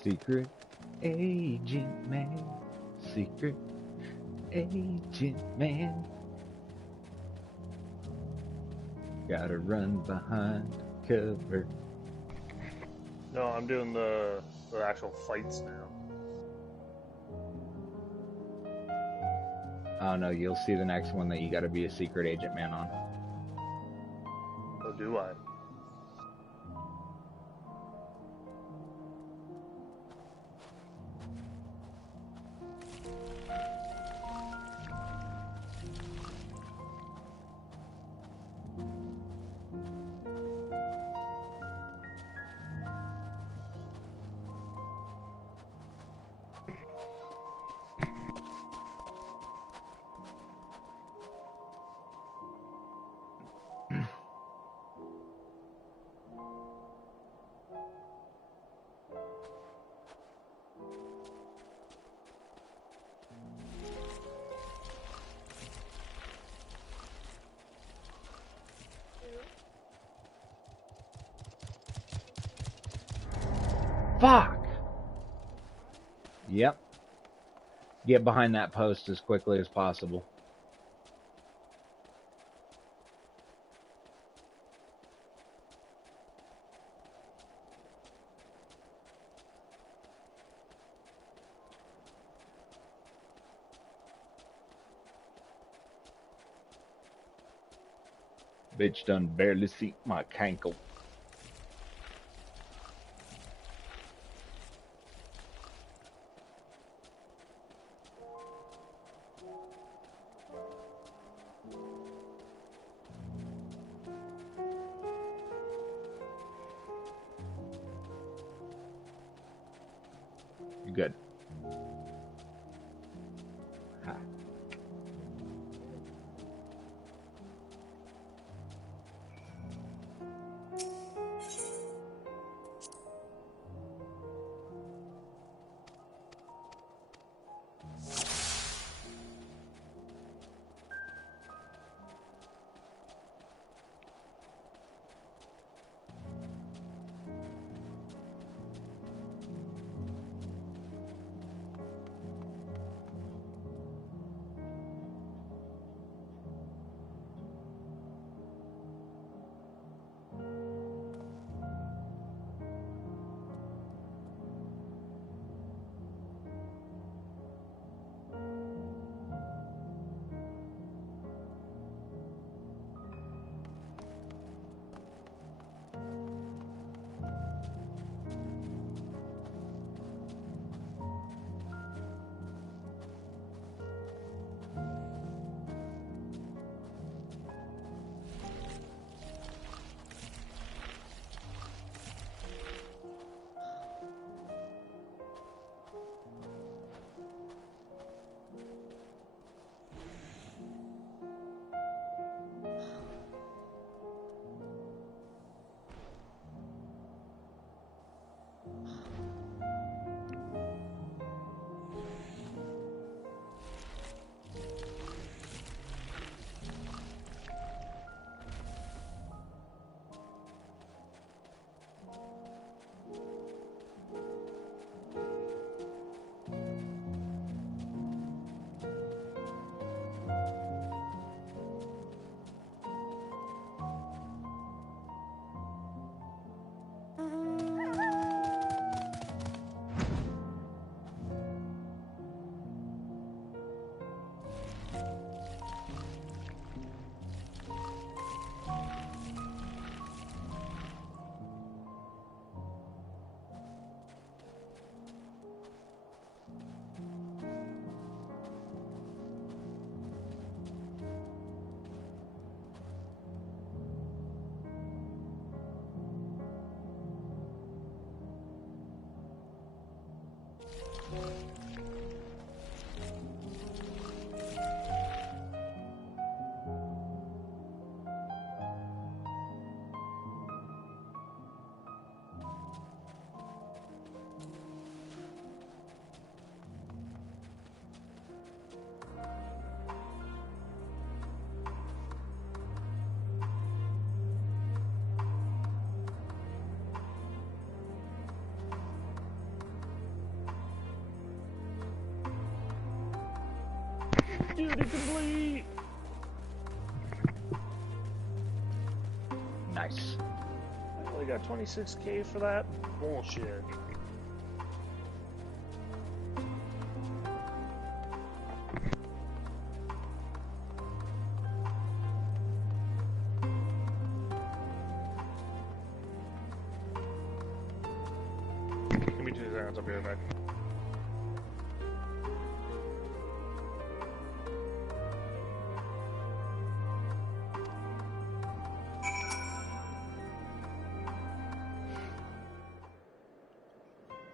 Secret agent man, secret agent man. Gotta run behind cover. No, I'm doing the actual fights now. Oh no, you'll see the next one that you gotta be a secret agent man on. Oh, do I? Fuck! Yep. Get behind that post as quickly as possible. Bitch done barely see my cankle. You good? Ha. Duty complete! Nice. I only got 26k for that? Bullshit. Give me 2 seconds, I'll be right back.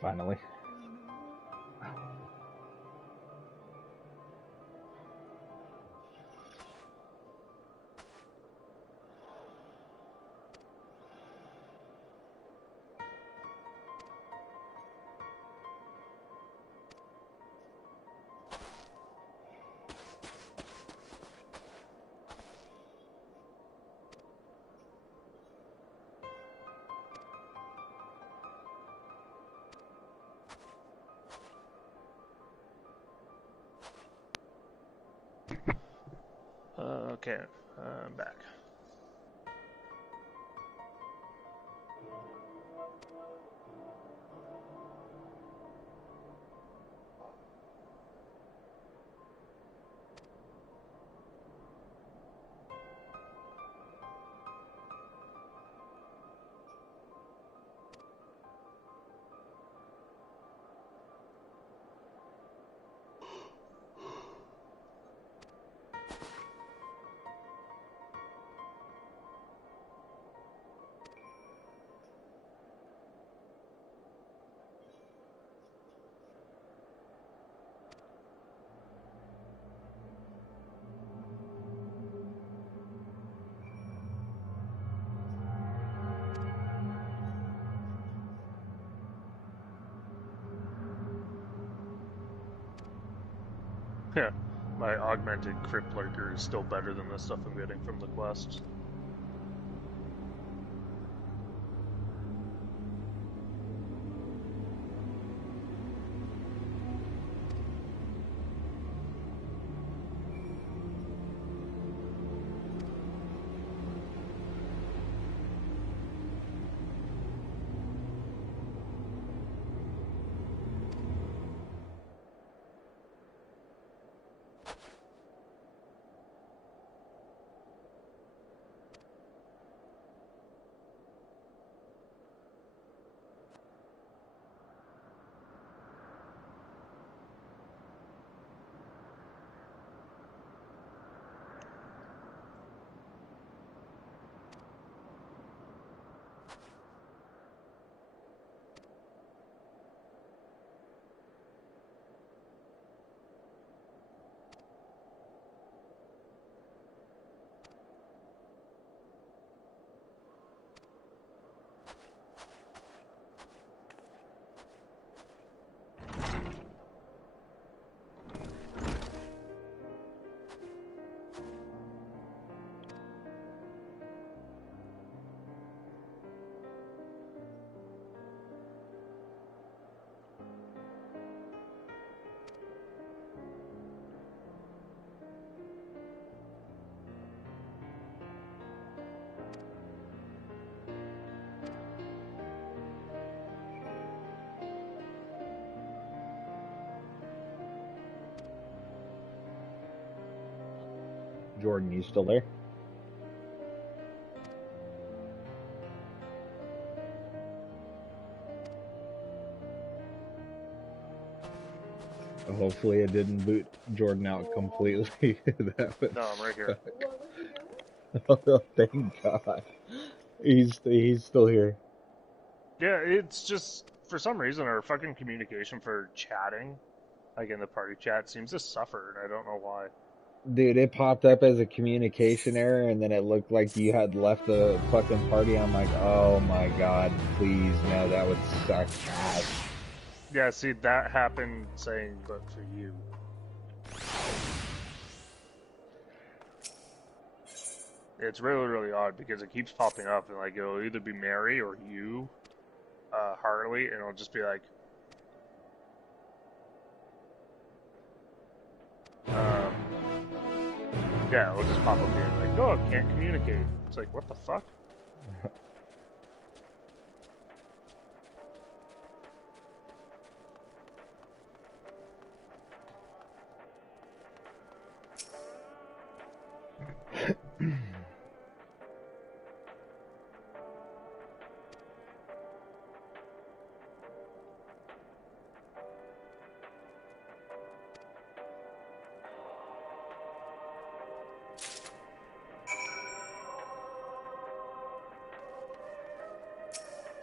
Finally. Okay, I'm back. Yeah, my augmented crypt lurker is still better than the stuff I'm getting from the quest. Jordan, you still there? Hopefully it didn't boot Jordan out completely. That was... No, I'm right here. Oh, thank God. He's still here. Yeah, it's just for some reason, our fucking communication for chatting, like in the party chat, seems to suffer, and I don't know why. Dude, it popped up as a communication error, and then it looked like you had left the fucking party. I'm like, oh my god, please, no, that would suck ass. Yeah, see, that happened saying, but for you. It's really, really odd because it keeps popping up, and like, it'll either be Mary or you, Harley, and it'll just be like, yeah, it'll just pop up here, like, oh, can't communicate. It's like, what the fuck?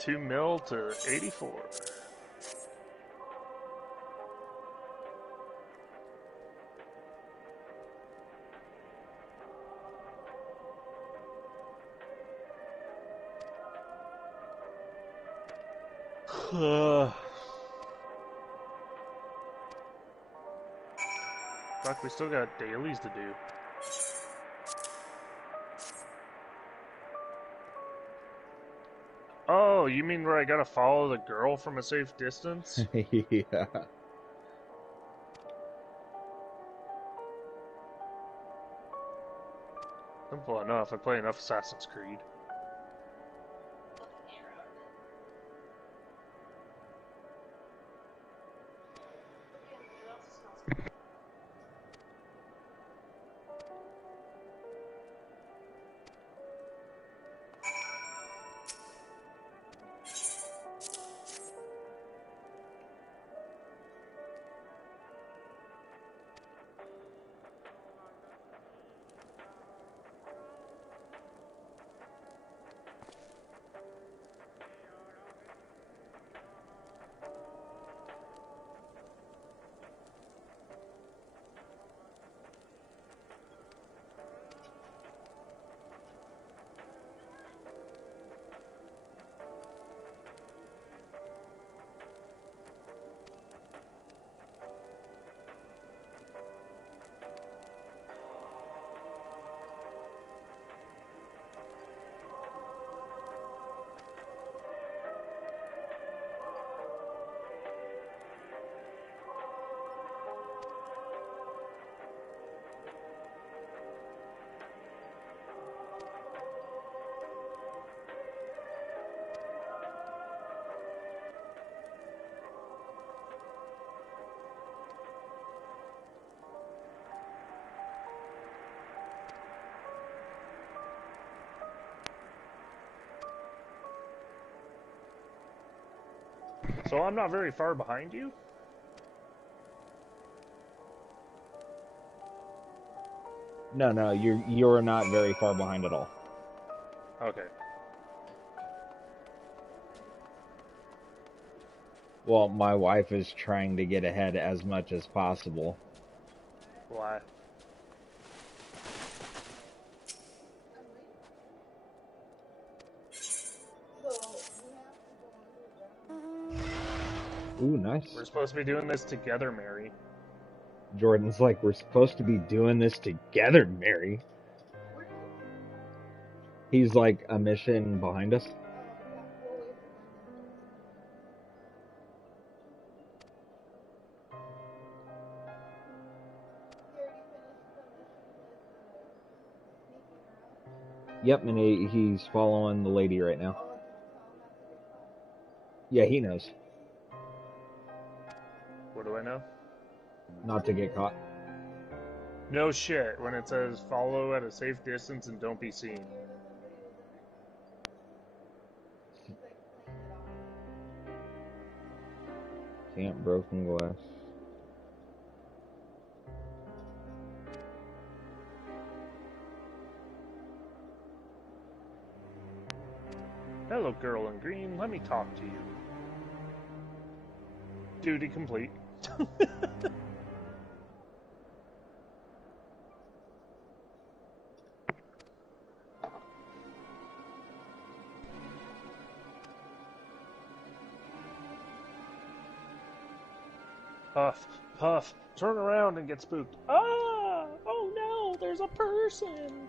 $2 mil to 84. Fuck, we still got dailies to do. Oh, you mean where I gotta follow the girl from a safe distance? Yeah. Simple enough. I play enough Assassin's Creed. So I'm not very far behind you? No, you're not very far behind at all. Okay. Well, my wife is trying to get ahead as much as possible. Why? Ooh, nice. We're supposed to be doing this together, Mary. Jordan's like, we're supposed to be doing this together, Mary. He's like a mission behind us. Yep, and he's following the lady right now. Yeah, he knows. What do I know? Not to get caught. No shit, when it says follow at a safe distance and don't be seen. Can't broken glass. Hello, girl in green. Let me talk to you. Duty complete. Puff, Puff, turn around and get spooked. Ah! Oh no, there's a person!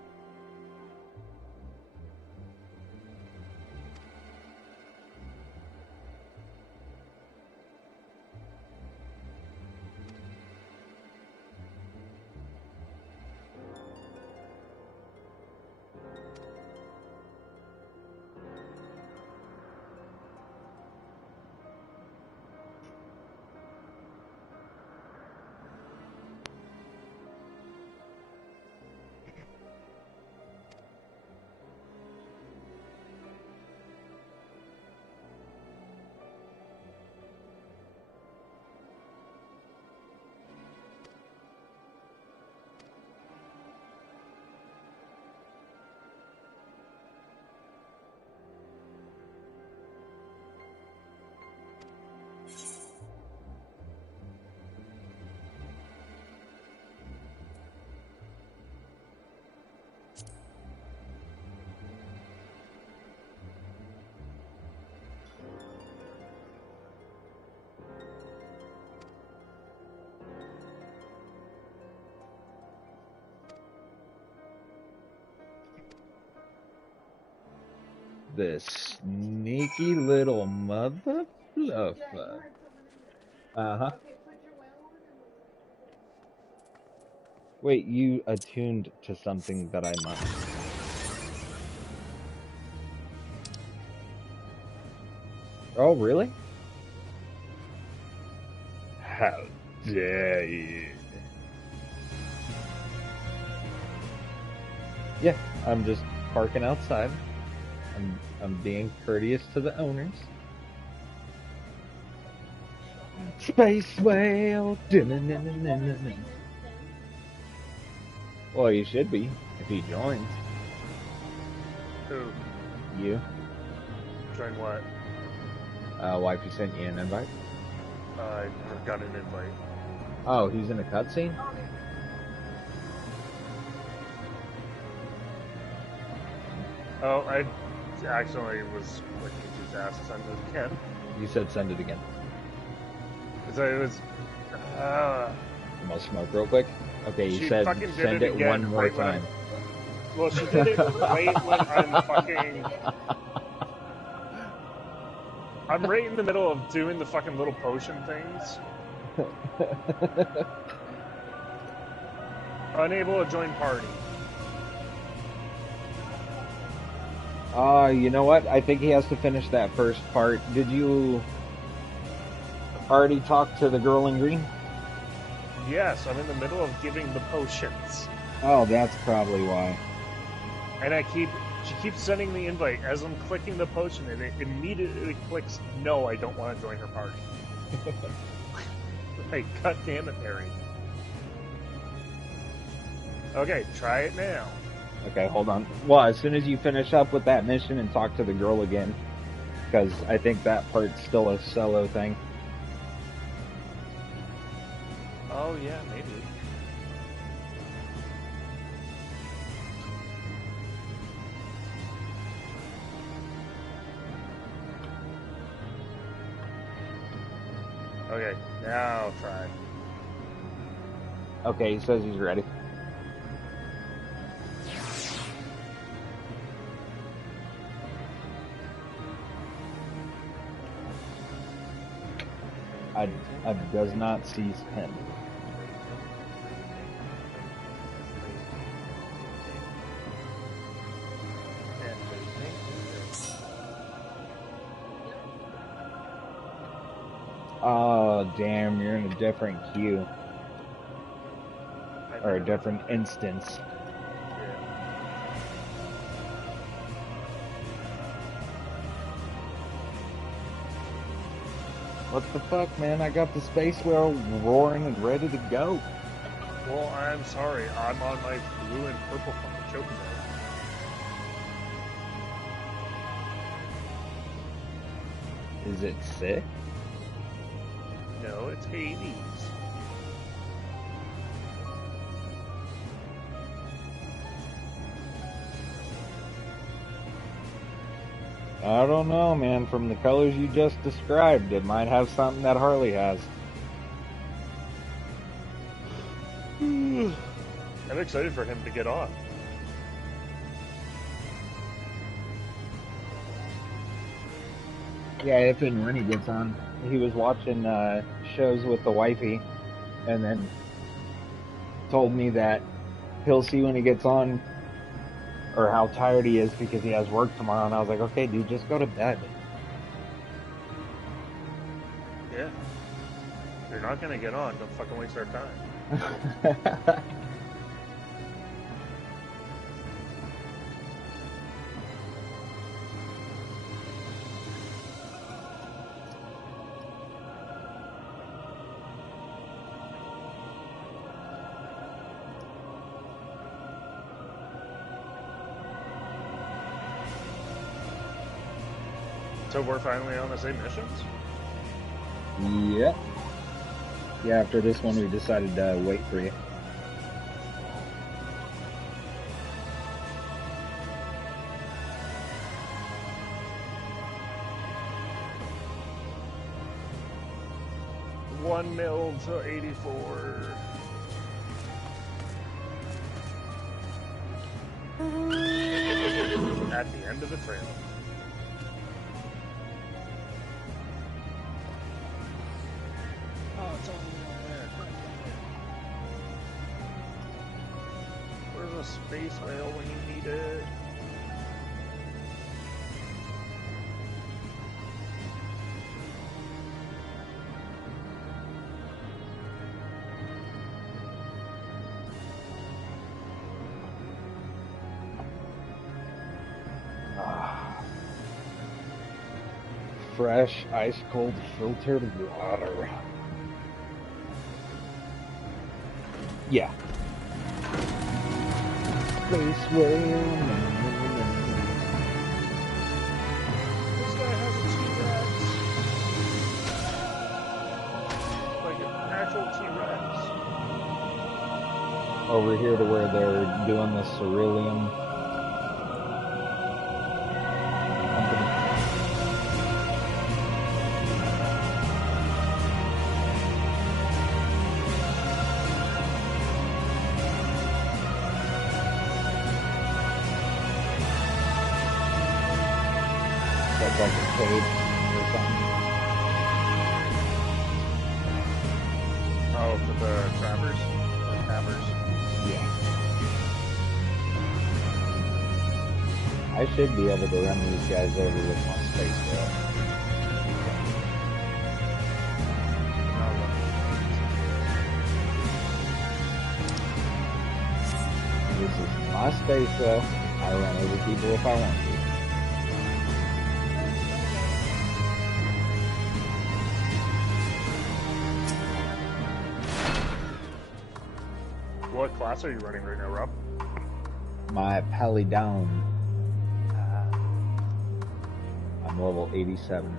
This sneaky little mother fluffer. Uh-huh. Wait, you attuned to something that I must. Oh, really? How dare you? Yeah, I'm just parking outside. I'm being courteous to the owners. Space whale. Well, you should be if he joins. Who? You. Join what? Wifey sent you an invite. I got an invite. Oh, he's in a cutscene? Oh, I accidentally was clicking too fast to send it again. You said send it again. So it was. You want to smoke real quick? Okay, you said send it one more time. Well, she did it right when I'm fucking. I'm right in the middle of doing the fucking little potion things. Unable to join party. You know what? I think he has to finish that first part. Did you already talk to the girl in green? Yes, I'm in the middle of giving the potions. Oh, that's probably why. And she keeps sending the invite as I'm clicking the potion, and it immediately clicks, no, I don't want to join her party. Like, god damn it, Harry. Okay, try it now. Okay, hold on. Well, as soon as you finish up with that mission and talk to the girl again, because I think that part's still a solo thing. Oh, yeah, maybe. Okay, now try. Okay, he says he's ready. I does not seize pen. Oh, damn, you're in a different queue. Or a different instance. What the fuck, man? I got the space whale roaring and ready to go. Well, I'm sorry. I'm on my blue and purple fucking chocobo. Is it sick? No, it's Hades. I don't know, man. From the colors you just described, it might have something that Harley has. I'm excited for him to get on. Yeah, if and when he gets on. He was watching shows with the wifey, and then told me that he'll see when he gets on, or how tired he is because he has work tomorrow. And I was like, okay, dude, just go to bed. Yeah. If you're not gonna get on, don't fucking waste our time. So we're finally on the same missions? Yep. Yeah, after this one, we decided to wait for you. One mil to 84. At the end of the trail. Oh, it's all the way over there. Where's a space whale when you need it? Fresh, ice-cold, filtered water. Yeah. Space whale. This guy has a T-Rex. Like an actual T-Rex. Over here to where they're doing the ceruleum. That's like a cave or something. Oh, for the trappers? Or tappers? Yeah. I should be able to run these guys over with my space whale. This is my space whale. I run over people if I want to. What class are you running right now, Rob? My Pally down. I'm level 87.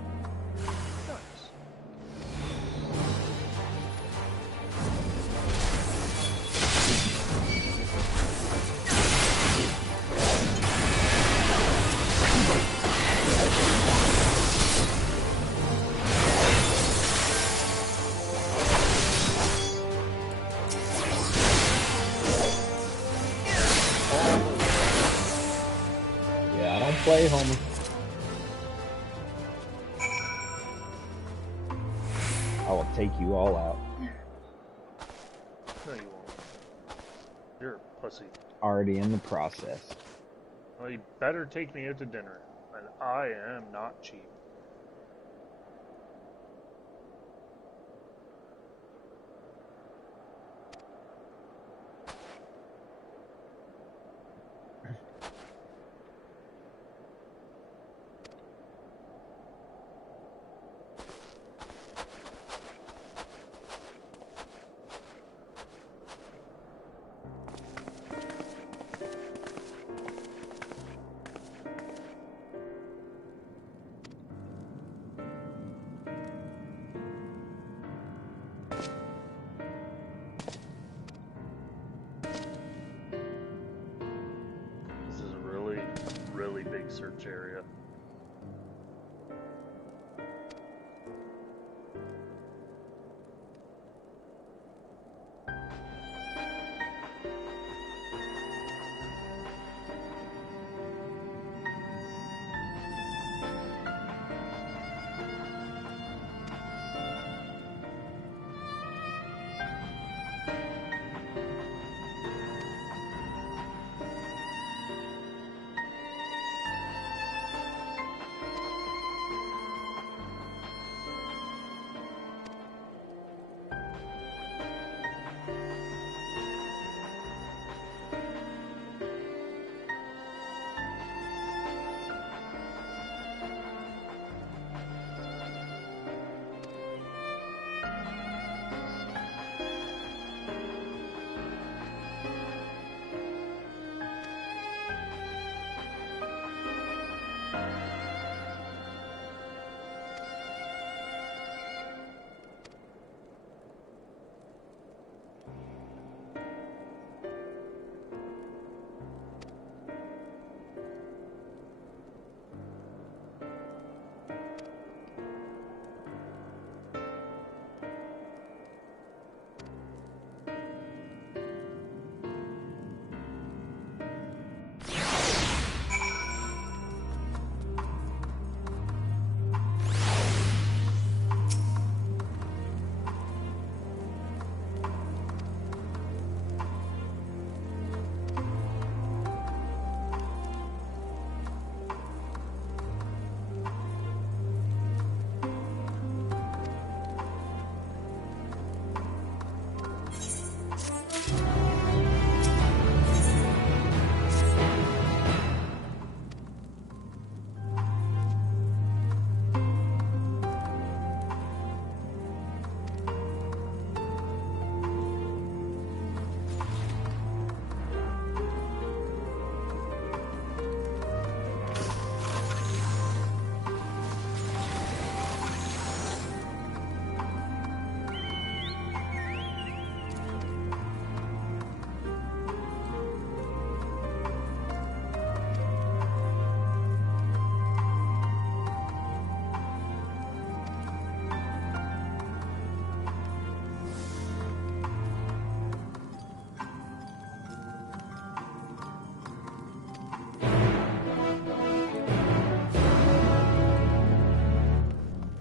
Yeah, I don't play, homie. I will take you all out. No, you won't. You're a pussy. Already in the process. Well, you better take me out to dinner. And I am not cheap. research area.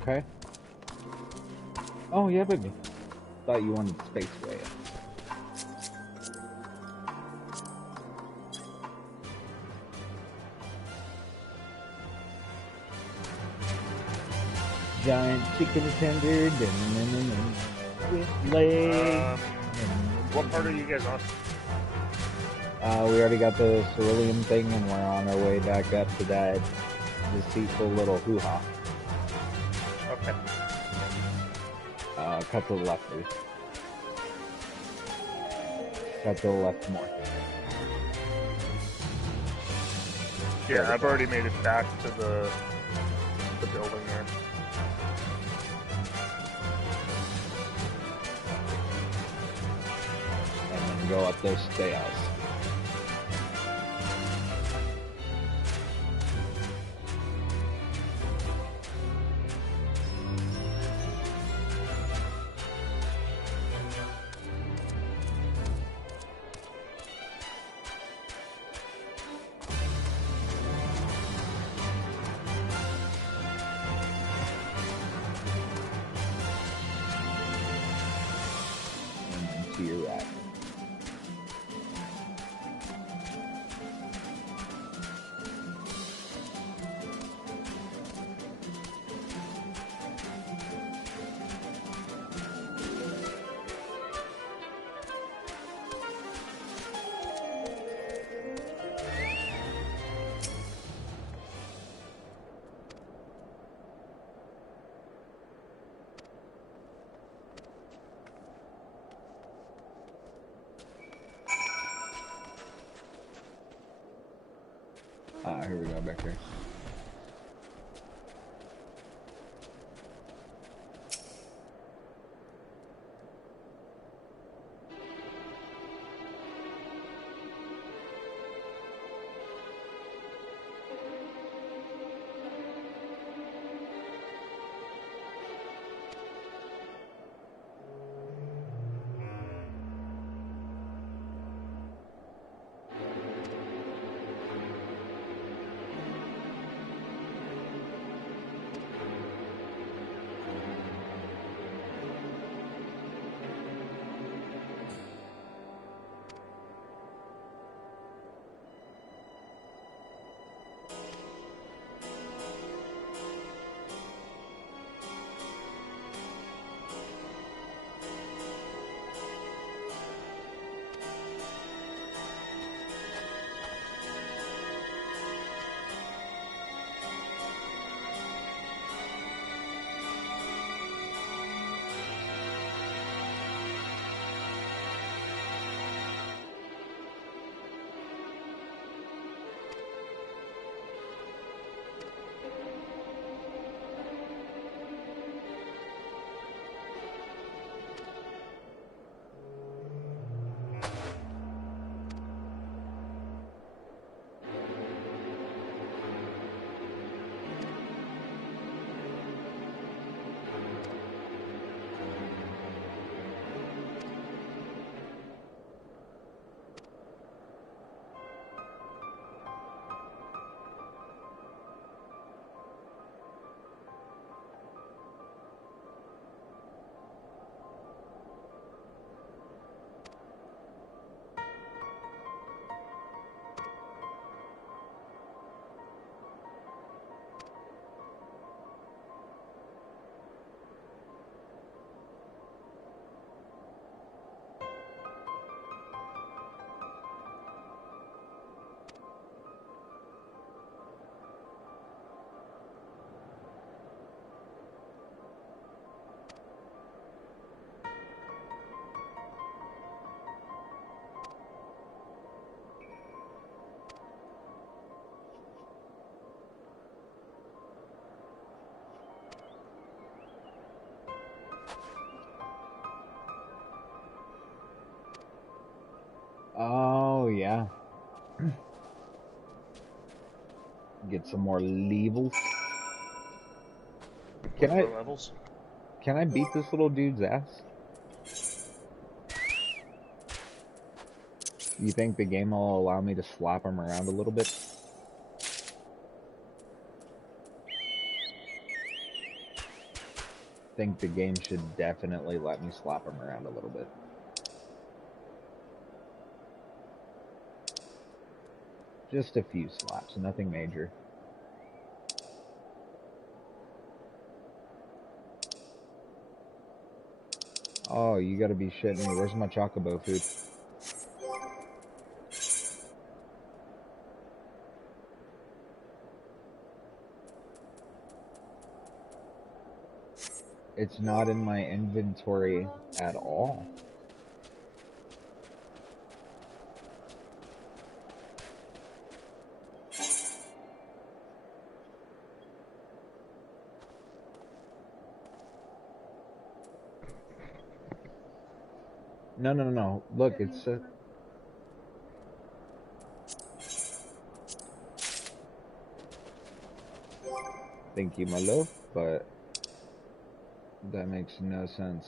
Okay. Oh, yeah, baby. Thought you wanted space way. Giant chicken tender, with legs. What part are you guys on? We already got the cerulean thing, and we're on our way back up to that deceitful little hoo-ha. Okay. Cut to the left, please. Cut to the left more. Yeah, I've already made it back to the building there. And then go up those stairs. To your right. Here we go, back here. get some more levels. Levels? Can I beat this little dude's ass? You think the game will allow me to slap him around a little bit? Think the game should definitely let me slap him around a little bit. Just a few slaps, nothing major. Oh, you gotta be shitting me. Where's my chocobo food? It's not in my inventory at all. No. Look, it's thank you, my love, but that makes no sense.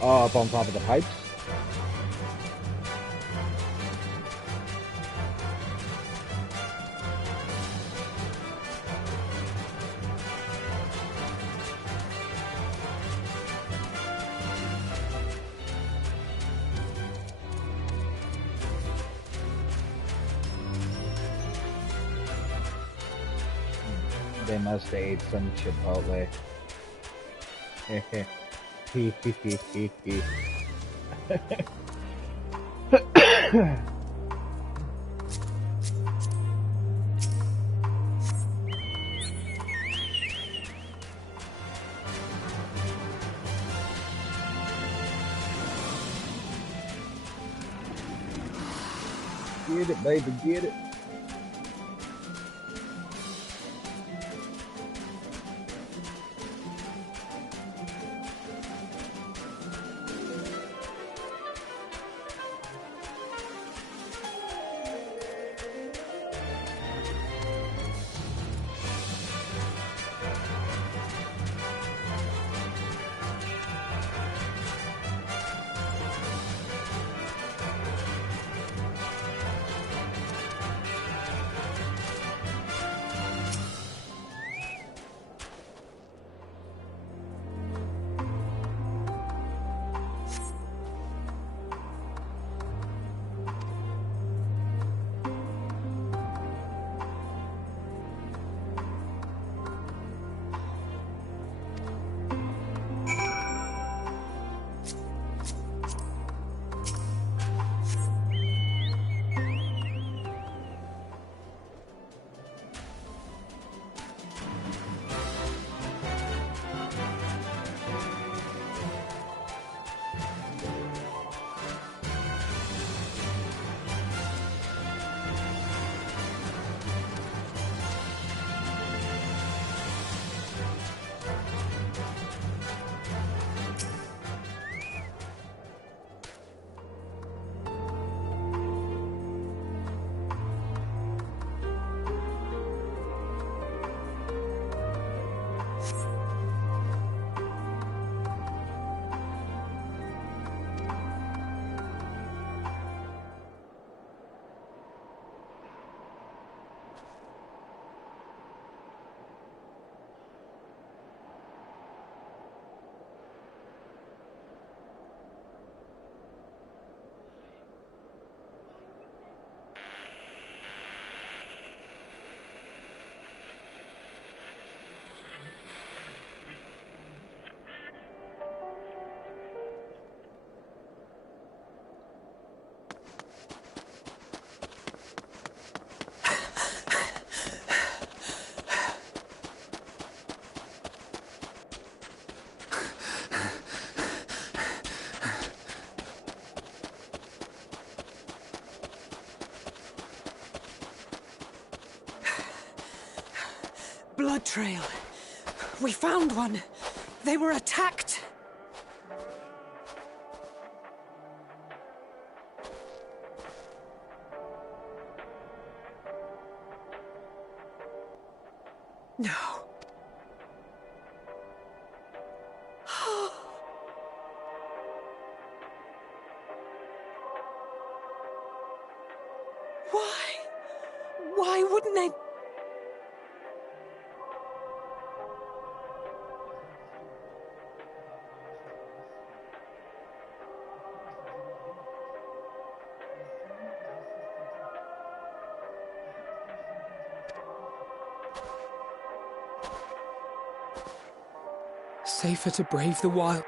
Oh, up on top of the pipes? They must have ate some Chipotle. Get it, baby, get it. Blood trail. We found one. They were attacked. No. Why wouldn't they? Safer to brave the wild.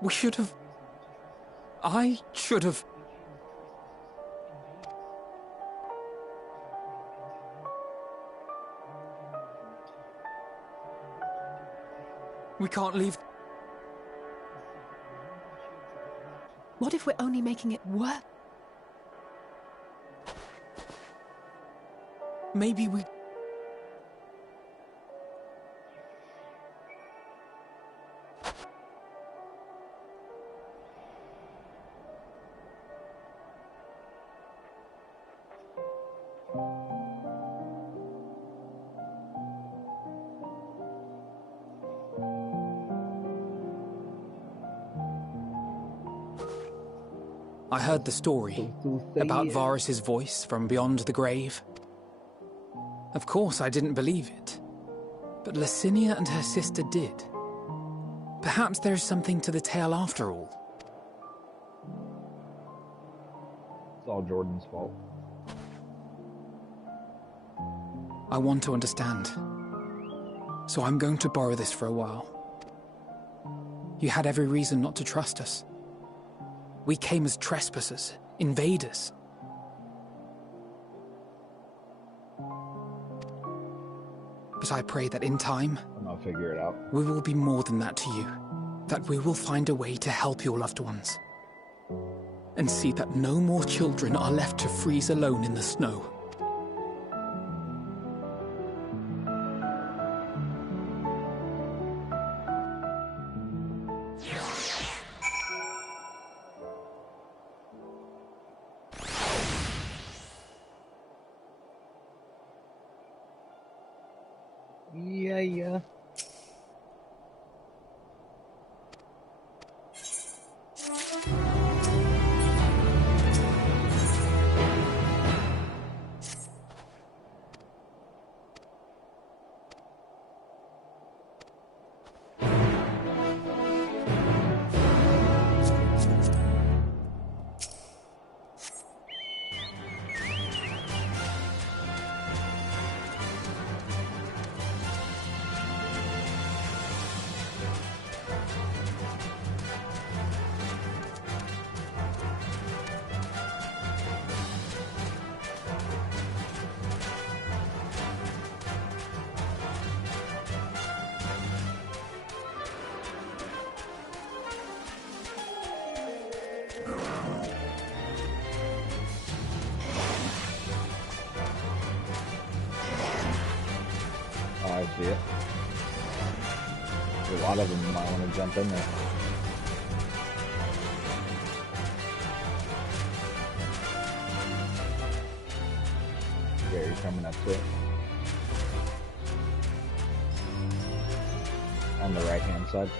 We should have... I should have... We can't leave... What if we're only making it work? Maybe we... I heard the story about Varus's voice from beyond the grave. Of course, I didn't believe it. But Licinia and her sister did. Perhaps there is something to the tale after all. It's all Jordan's fault. I want to understand. So I'm going to borrow this for a while. You had every reason not to trust us. We came as trespassers, invaders. But I pray that in time, figure it out. We will be more than that to you. That we will find a way to help your loved ones. And see that no more children are left to freeze alone in the snow. Yeah. Oh, I see it. A lot of them might want to jump in there. Yeah, you're coming up to it. On the right-hand side.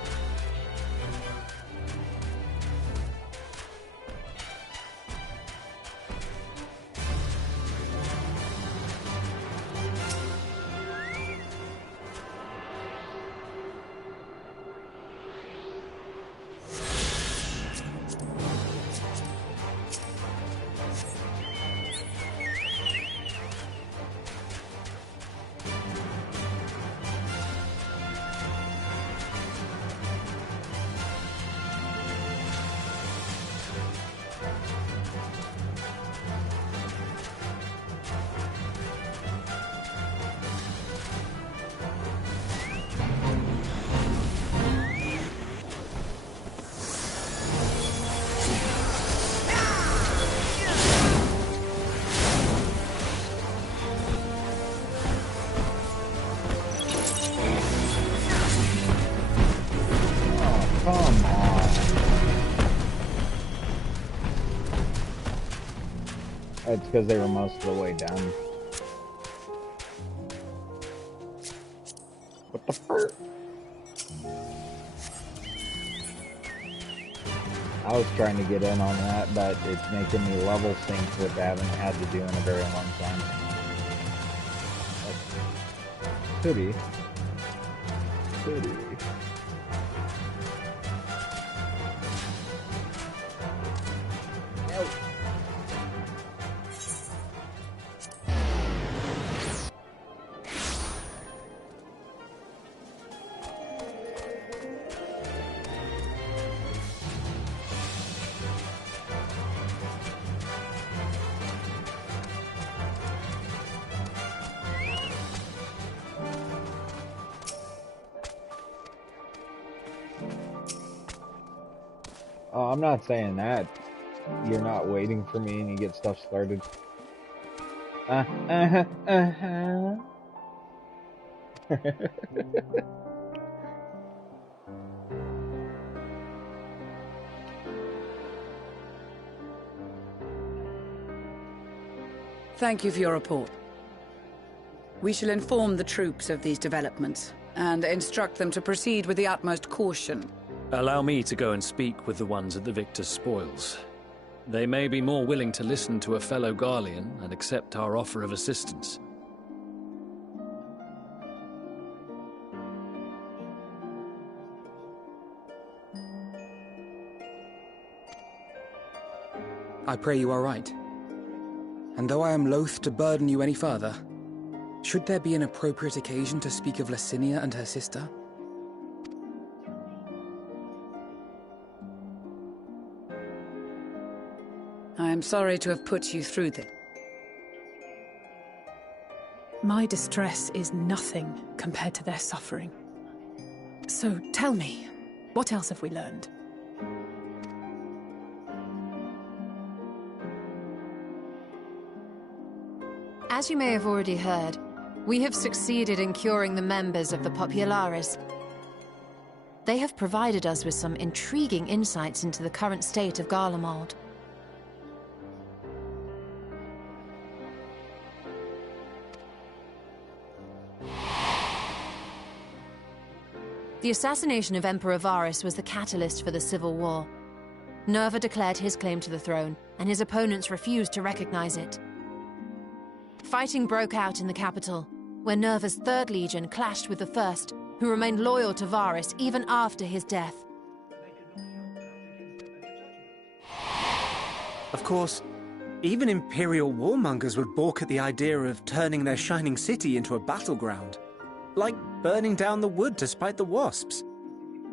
It's because they were most of the way down. What the fuck? I was trying to get in on that, but it's making me level sync, which I haven't had to do in a very long time. Pretty. Oh, I'm not saying that. You're not waiting for me and you get stuff started. Thank you for your report. We shall inform the troops of these developments and instruct them to proceed with the utmost caution. Allow me to go and speak with the ones at the victor's spoils. They may be more willing to listen to a fellow Garlean and accept our offer of assistance. I pray you are right. And though I am loath to burden you any further, should there be an appropriate occasion to speak of Licinia and her sister? I am sorry to have put you through this. My distress is nothing compared to their suffering. So tell me, what else have we learned? As you may have already heard, we have succeeded in curing the members of the Populares. They have provided us with some intriguing insights into the current state of Garlemald. The assassination of Emperor Varus was the catalyst for the civil war. Nerva declared his claim to the throne, and his opponents refused to recognize it. Fighting broke out in the capital, where Nerva's Third Legion clashed with the First, who remained loyal to Varus even after his death. Of course, even Imperial warmongers would balk at the idea of turning their shining city into a battleground. Like burning down the wood to spite the wasps.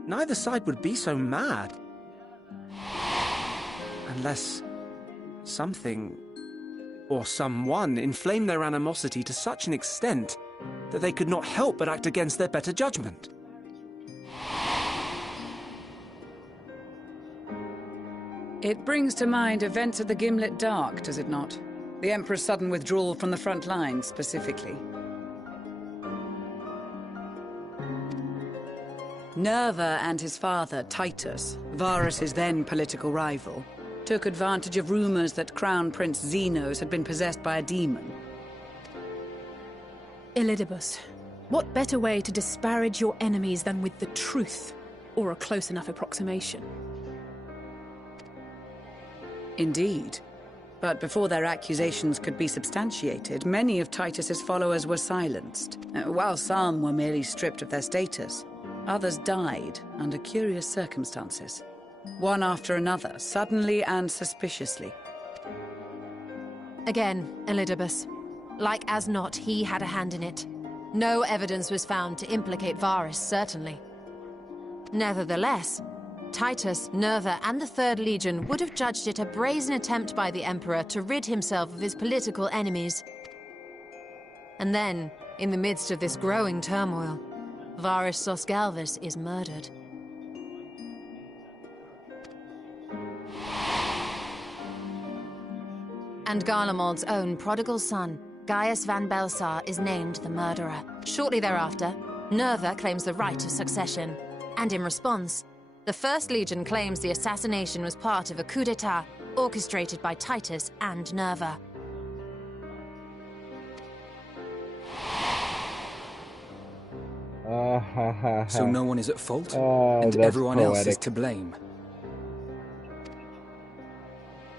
Neither side would be so mad. Unless something or someone inflamed their animosity to such an extent that they could not help but act against their better judgment. It brings to mind events at the Gimlet Dark, does it not? The Emperor's sudden withdrawal from the front lines, specifically. Nerva and his father, Titus, Varus's then political rival, took advantage of rumors that Crown Prince Zenos had been possessed by a demon. Elidibus, what better way to disparage your enemies than with the truth, or a close enough approximation? Indeed. But before their accusations could be substantiated, many of Titus's followers were silenced, while some were merely stripped of their status. Others died under curious circumstances. One after another, suddenly and suspiciously. Again, Elidibus. Like as not, he had a hand in it. No evidence was found to implicate Varus, certainly. Nevertheless, Titus, Nerva, and the Third Legion would have judged it a brazen attempt by the Emperor to rid himself of his political enemies. And then, in the midst of this growing turmoil, Varus Sosgalvus is murdered. And Garlemald's own prodigal son, Gaius van Belsar, is named the murderer. Shortly thereafter, Nerva claims the right of succession, and in response, the First Legion claims the assassination was part of a coup d'etat orchestrated by Titus and Nerva. So no one is at fault, and everyone else is to blame.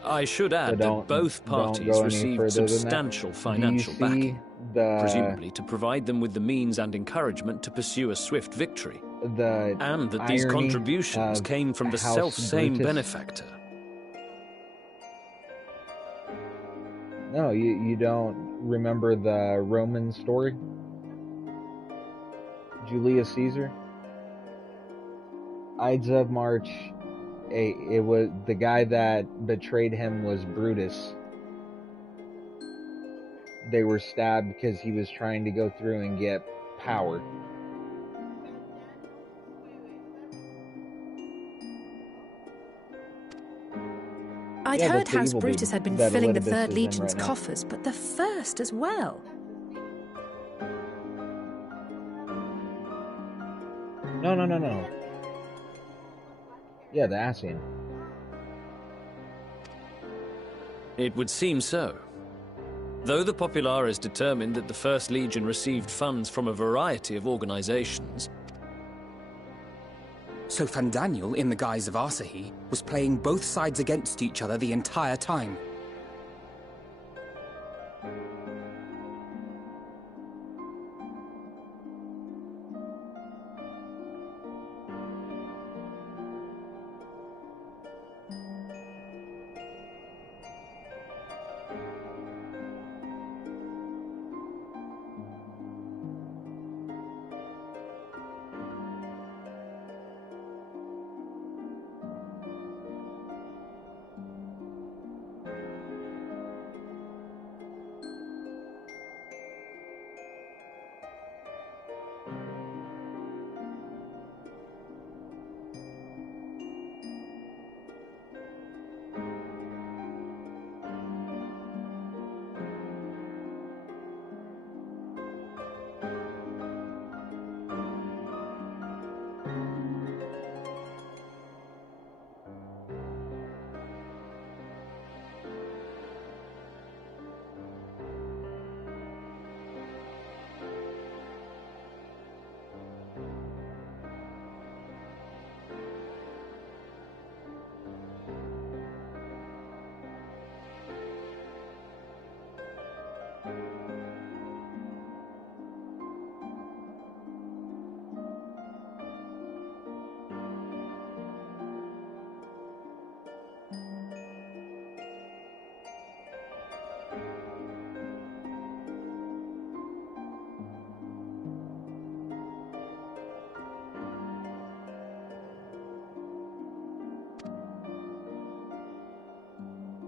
I should add that both parties received substantial financial backing, presumably to provide them with the means and encouragement to pursue a swift victory, and that these contributions came from the self-same benefactor. No, you don't remember the Roman story? Julius Caesar? Ides of March, it was the guy that betrayed him was Brutus. They were stabbed because he was trying to go through and get power. I'd heard House Brutus had been filling the Third Legion's coffers, but the First as well. No. Yeah, the Ascian. It would seem so. Though the Populares determined that the First Legion received funds from a variety of organizations. So Fandaniel, in the guise of Asahi, was playing both sides against each other the entire time.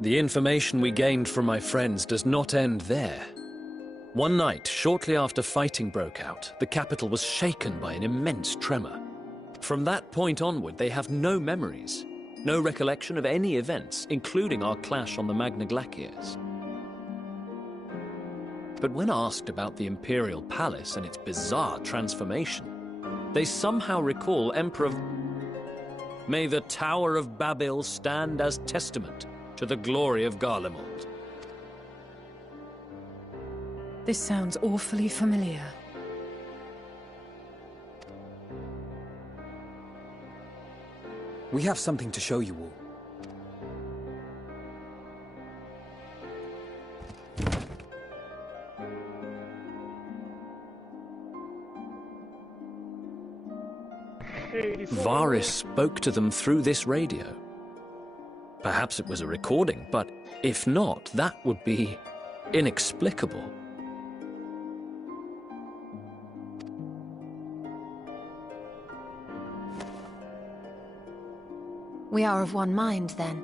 The information we gained from my friends does not end there. One night, shortly after fighting broke out, the capital was shaken by an immense tremor. From that point onward, they have no memories, no recollection of any events, including our clash on the Magna Glaciers. But when asked about the Imperial Palace and its bizarre transformation, they somehow recall Emperor... May the Tower of Babel stand as testament to the glory of Garlemald. This sounds awfully familiar. We have something to show you all. Varys spoke to them through this radio. Perhaps it was a recording, but if not, that would be inexplicable. We are of one mind, then.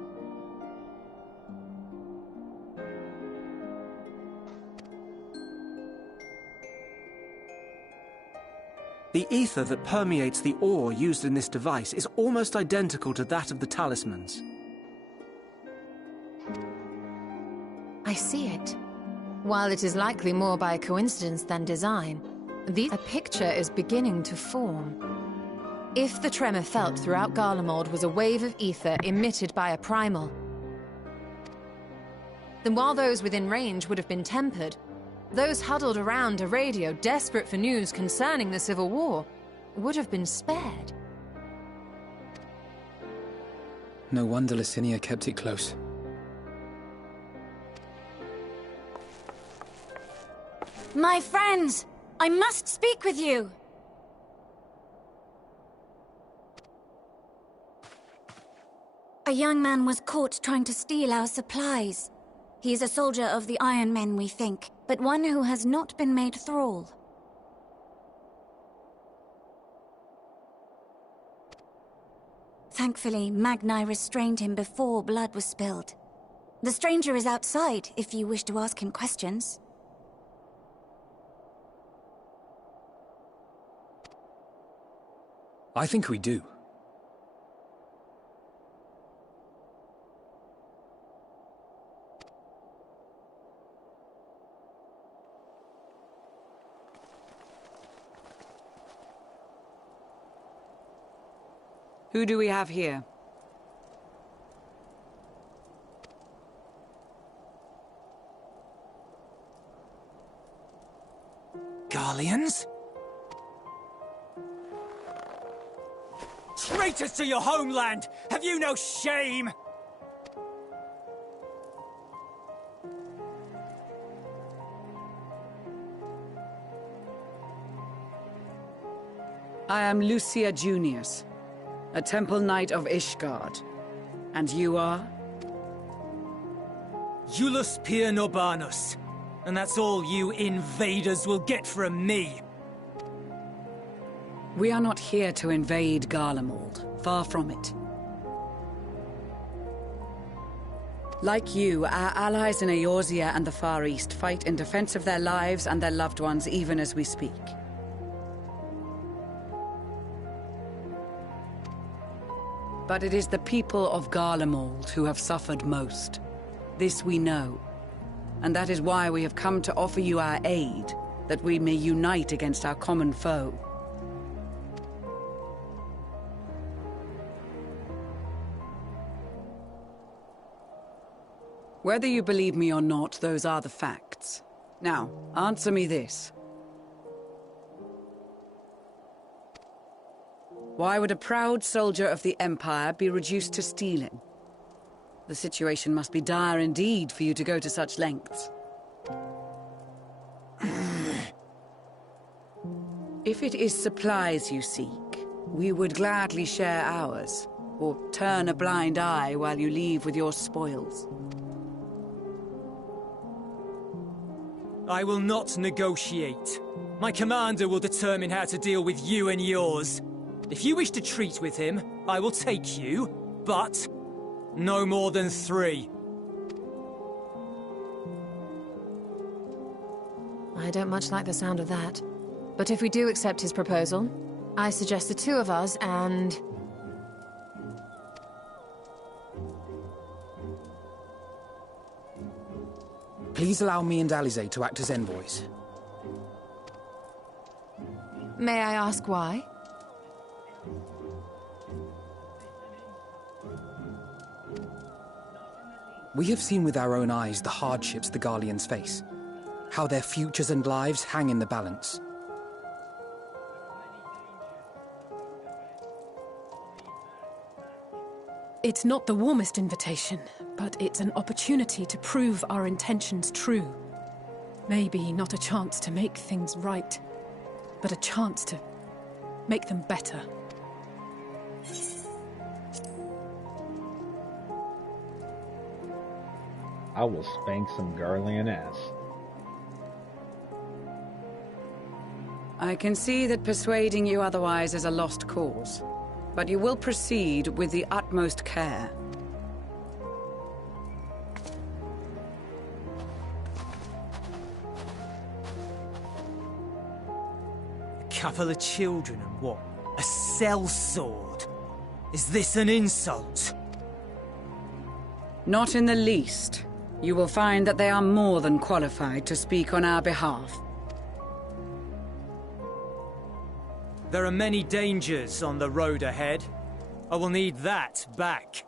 The ether that permeates the ore used in this device is almost identical to that of the talismans. I see it. While it is likely more by coincidence than design, a picture is beginning to form. If the tremor felt throughout Garlemald was a wave of ether emitted by a primal, then while those within range would have been tempered, those huddled around a radio desperate for news concerning the Civil War would have been spared. No wonder Licinia kept it close. My friends, I must speak with you. A young man was caught trying to steal our supplies. He is a soldier of the Iron Men, we think, but one who has not been made thrall. Thankfully, Magni restrained him before blood was spilled. The stranger is outside, if you wish to ask him questions. I think we do. Who do we have here? Garleans? Traitors to your homeland! Have you no shame? I am Lucia Junius, a Temple Knight of Ishgard. And you are? Iulus Pier Norbanus. And that's all you invaders will get from me. We are not here to invade Garlemald. Far from it. Like you, our allies in Eorzea and the Far East fight in defense of their lives and their loved ones even as we speak. But it is the people of Garlemald who have suffered most. This we know. And that is why we have come to offer you our aid, that we may unite against our common foe. Whether you believe me or not, those are the facts. Now, answer me this. Why would a proud soldier of the Empire be reduced to stealing? The situation must be dire indeed for you to go to such lengths. If it is supplies you seek, we would gladly share ours, or turn a blind eye while you leave with your spoils. I will not negotiate. My commander will determine how to deal with you and yours. If you wish to treat with him, I will take you, but no more than 3. I don't much like the sound of that. But if we do accept his proposal, I suggest the two of us and... Please allow me and Alize to act as envoys. May I ask why? We have seen with our own eyes the hardships the Garleans face. How their futures and lives hang in the balance. It's not the warmest invitation, but it's an opportunity to prove our intentions true. Maybe not a chance to make things right, but a chance to make them better. I will spank some Garlean ass. I can see that persuading you otherwise is a lost cause, but you will proceed with the utmost care. A couple of children and what? A sellsword? Is this an insult? Not in the least. You will find that they are more than qualified to speak on our behalf. There are many dangers on the road ahead. I will need that back.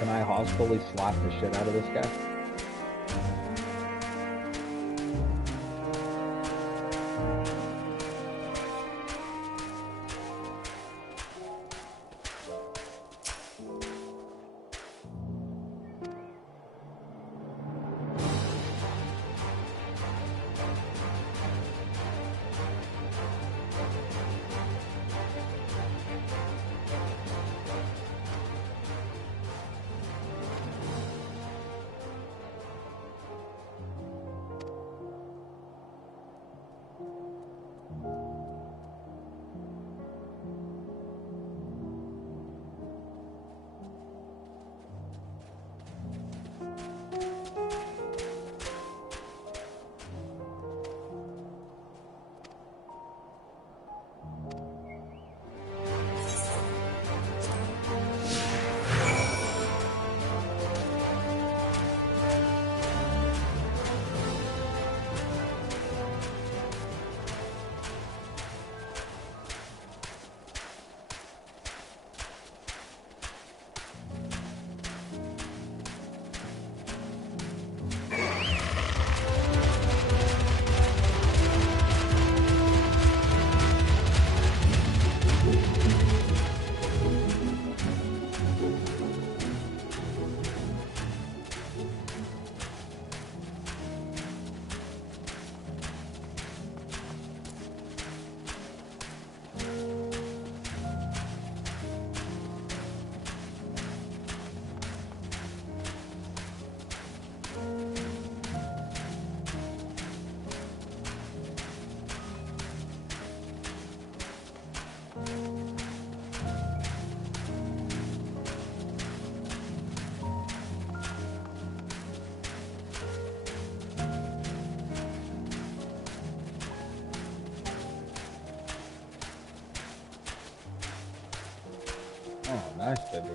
Can I hospitally slap the shit out of this guy? Oh, nice, baby.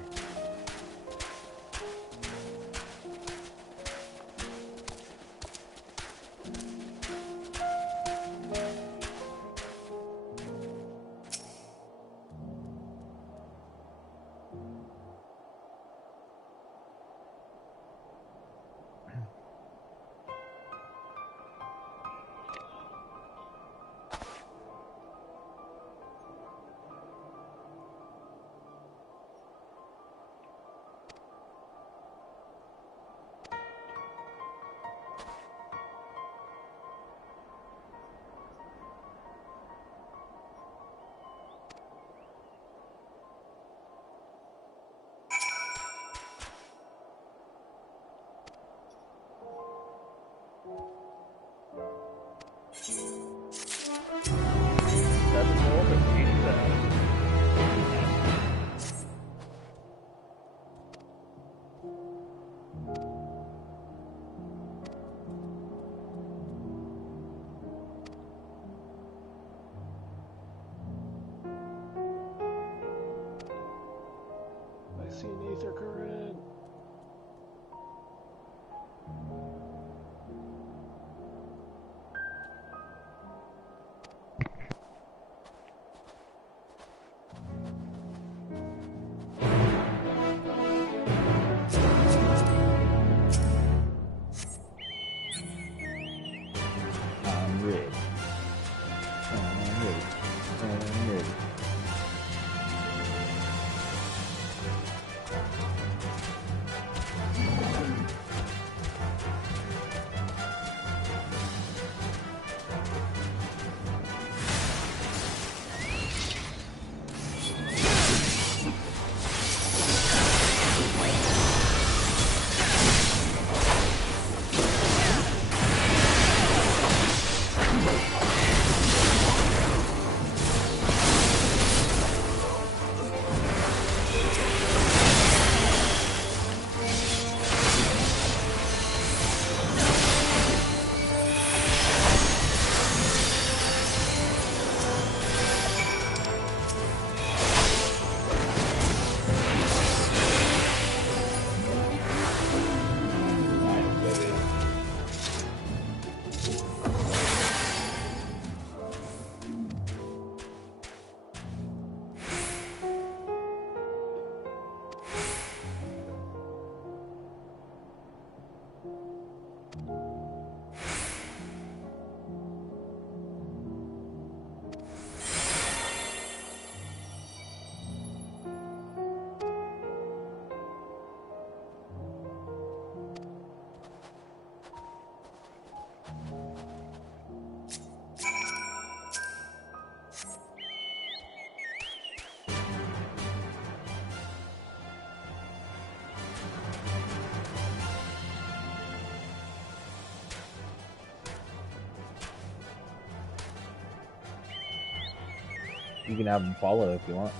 You can have them follow if you want.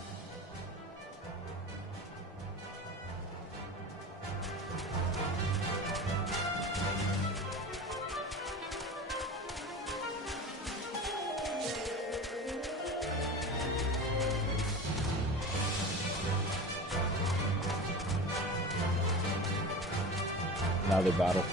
Another battle.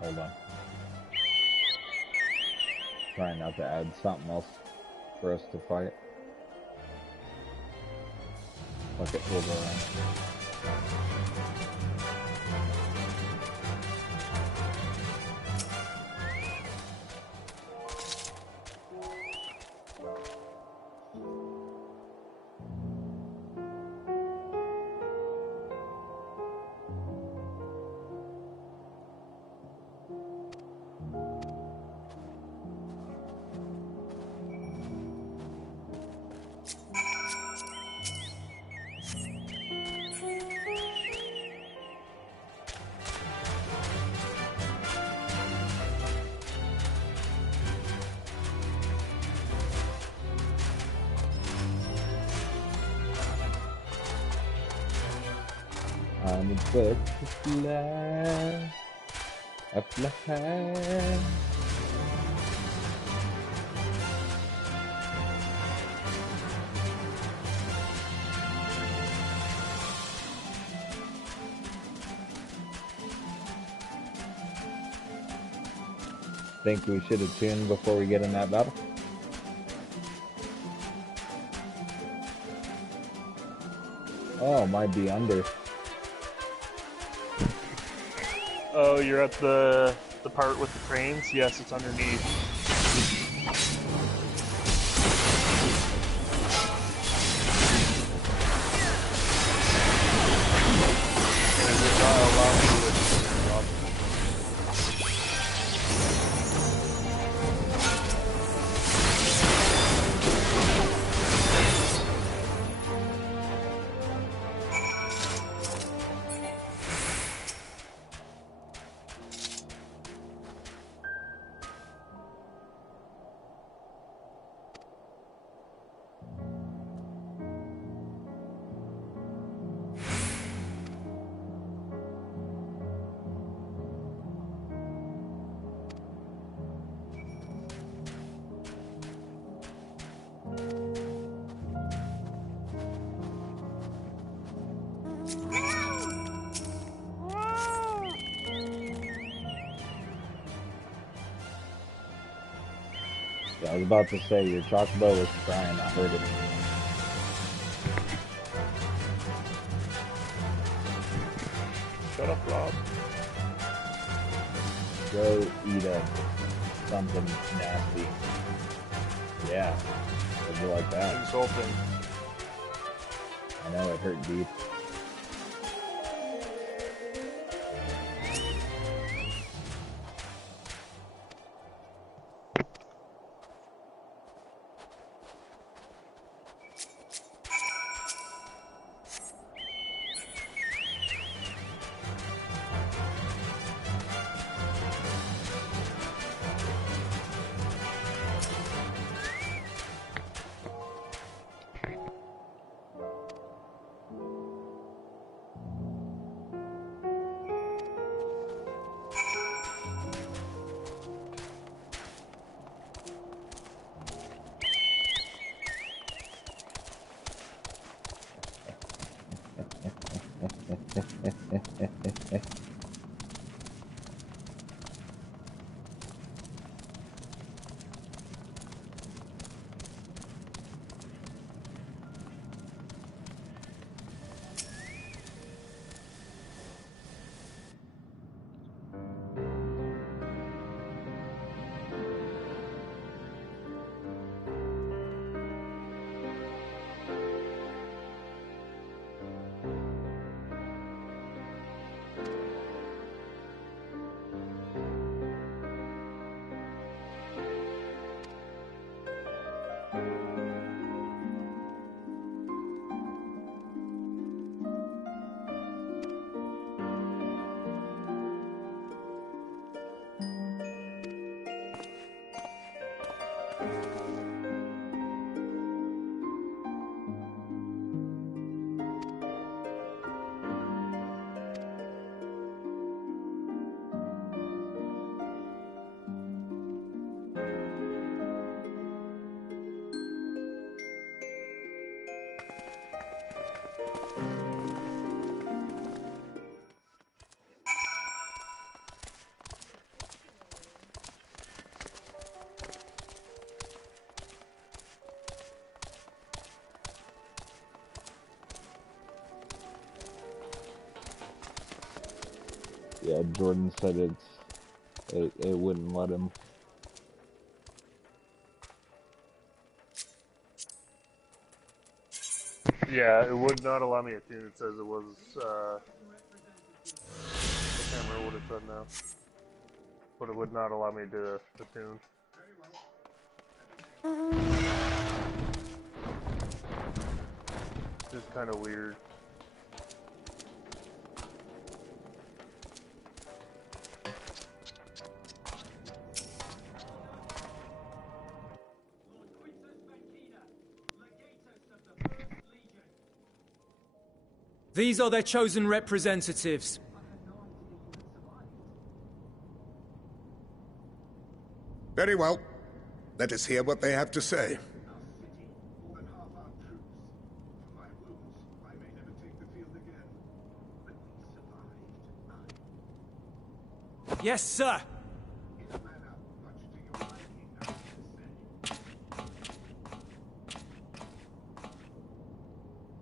Hold on. Trying not to add something else for us to fight. Fuck it, we'll go around. I'm about to fly, I fly high. Think we should have tuned before we get in that battle? Oh, might be under. Oh, you're at the part with the cranes? Yes, it's underneath. And it does not allow me to drop. Yeah, I was about to say, your chocobo was crying, I heard it. Shut up, Rob. Go eat something nasty. Yeah, would you like that? Insulting. I know, it hurt deep. Yeah, Jordan said it wouldn't let him. Yeah, it would not allow me a tune. It says it was, I can't remember what it said now. But it would not allow me to attune. It's kind of weird. These are their chosen representatives. Very well. Let us hear what they have to say. Yes, sir.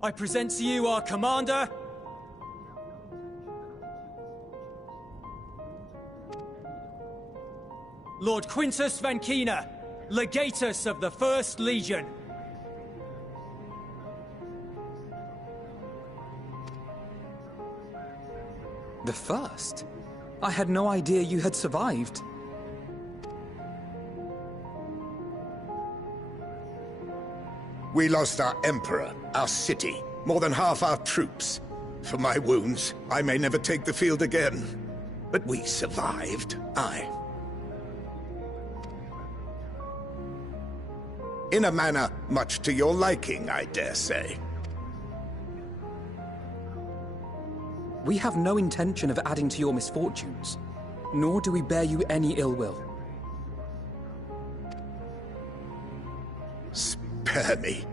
I present to you our commander, Lord Quintus Vankina, Legatus of the First Legion. The First? I had no idea you had survived. We lost our Emperor, our city, more than half our troops. For my wounds, I may never take the field again. But we survived, aye. In a manner much to your liking, I dare say. We have no intention of adding to your misfortunes, nor do we bear you any ill will. Spare me.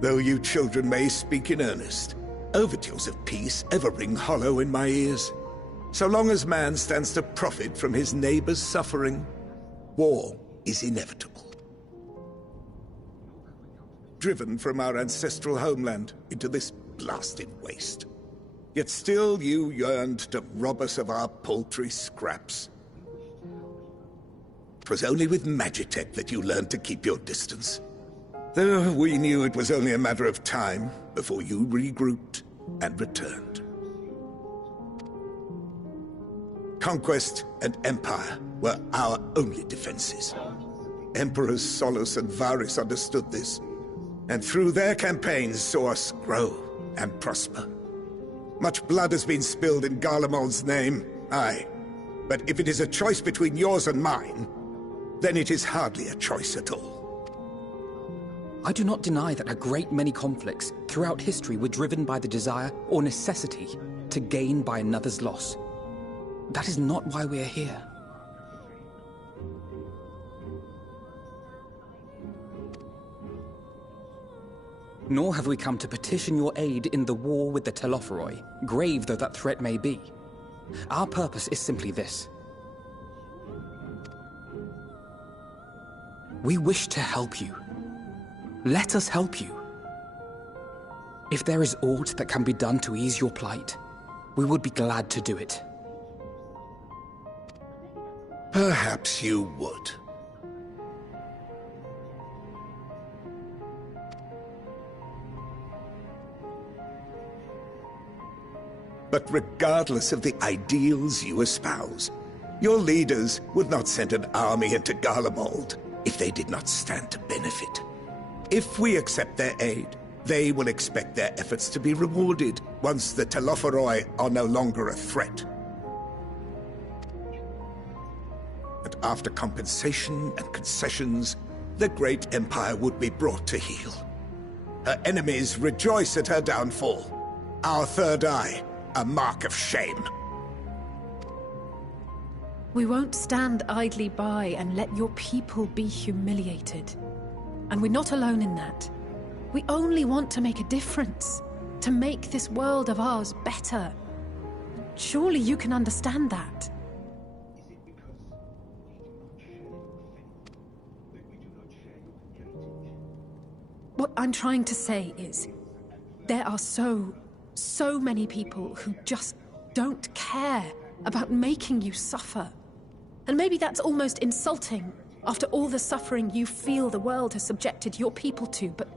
Though you children may speak in earnest, overtures of peace ever ring hollow in my ears. So long as man stands to profit from his neighbor's suffering, war is inevitable. Driven from our ancestral homeland into this blasted waste. Yet still you yearned to rob us of our paltry scraps. 'Twas only with Magitech that you learned to keep your distance. Though we knew it was only a matter of time before you regrouped and returned. Conquest and Empire were our only defenses. Emperors Solus and Varys understood this, and through their campaigns saw us grow and prosper. Much blood has been spilled in Garlemald's name, aye. But if it is a choice between yours and mine, then it is hardly a choice at all. I do not deny that a great many conflicts throughout history were driven by the desire or necessity to gain by another's loss. That is not why we are here. Nor have we come to petition your aid in the war with the Telophoroi, grave though that threat may be. Our purpose is simply this. We wish to help you. Let us help you. If there is aught that can be done to ease your plight, we would be glad to do it. Perhaps you would. But regardless of the ideals you espouse, your leaders would not send an army into Garlemald if they did not stand to benefit. If we accept their aid, they will expect their efforts to be rewarded once the Telophoroi are no longer a threat. And after compensation and concessions, the great empire would be brought to heel. Her enemies rejoice at her downfall. Our third eye, a mark of shame. We won't stand idly by and let your people be humiliated. And we're not alone in that. We only want to make a difference, to make this world of ours better. Surely you can understand that. What I'm trying to say is, there are so many people who just don't care about making you suffer. And maybe that's almost insulting, after all the suffering you feel the world has subjected your people to, but...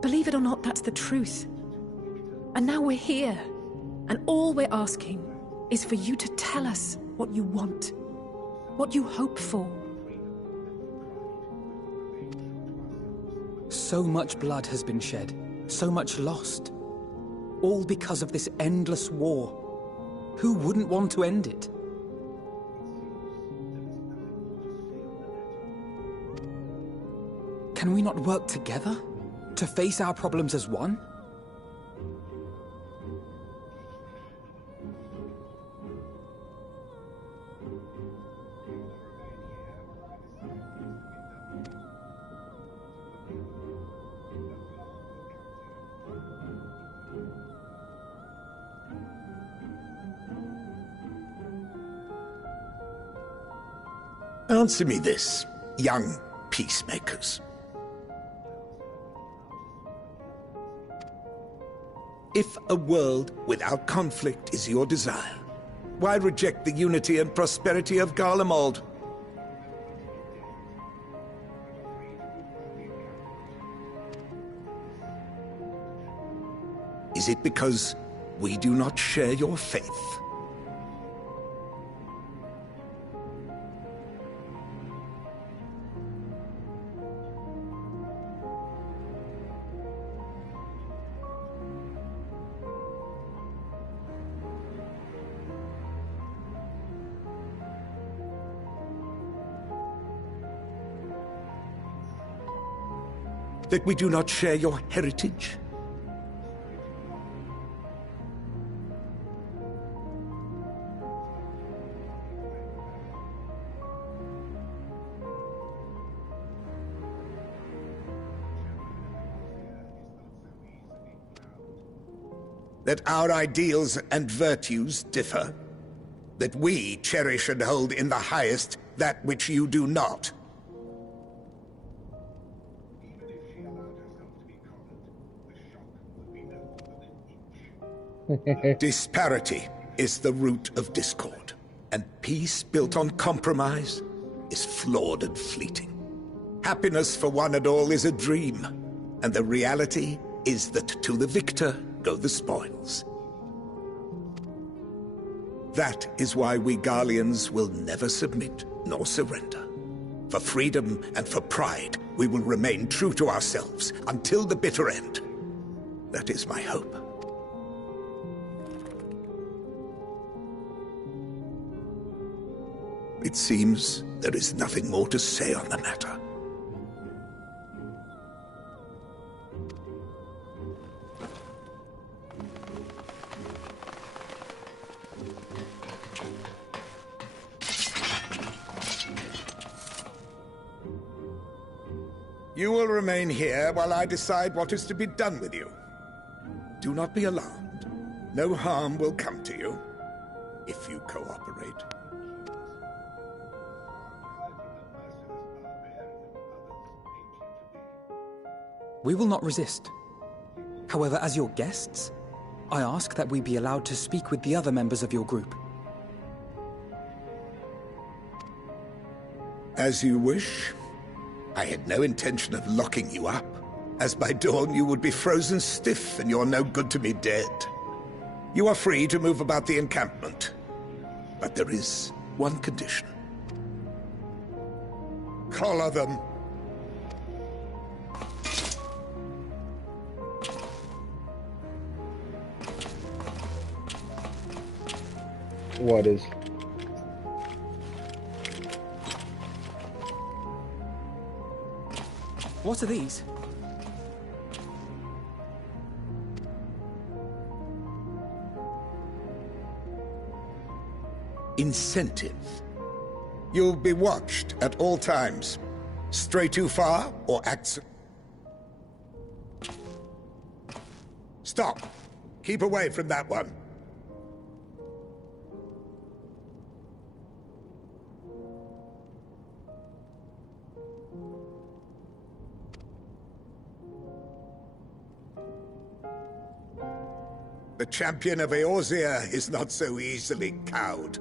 Believe it or not, that's the truth. And now we're here, and all we're asking is for you to tell us what you want, what you hope for. So much blood has been shed, so much lost. All because of this endless war. Who wouldn't want to end it? Can we not work together? To face our problems as one? Answer me this, young peacemakers. If a world without conflict is your desire, why reject the unity and prosperity of Garlemald? Is it because we do not share your faith? That we do not share your heritage? That our ideals and virtues differ? That we cherish and hold in the highest that which you do not? Disparity is the root of discord, and peace built on compromise is flawed and fleeting. Happiness for one and all is a dream, and the reality is that to the victor go the spoils. That is why we Garleans will never submit nor surrender. For freedom and for pride, we will remain true to ourselves until the bitter end. That is my hope. It seems there is nothing more to say on the matter. You will remain here while I decide what is to be done with you. Do not be alarmed. No harm will come to you if you cooperate. We will not resist. However, as your guests, I ask that we be allowed to speak with the other members of your group. As you wish. I had no intention of locking you up, as by dawn you would be frozen stiff and you're no good to me dead. You are free to move about the encampment, but there is one condition. Collar them. What is? What are these? Incentive. You'll be watched at all times. Stray too far or act... Stop. Keep away from that one. The champion of Eorzea is not so easily cowed.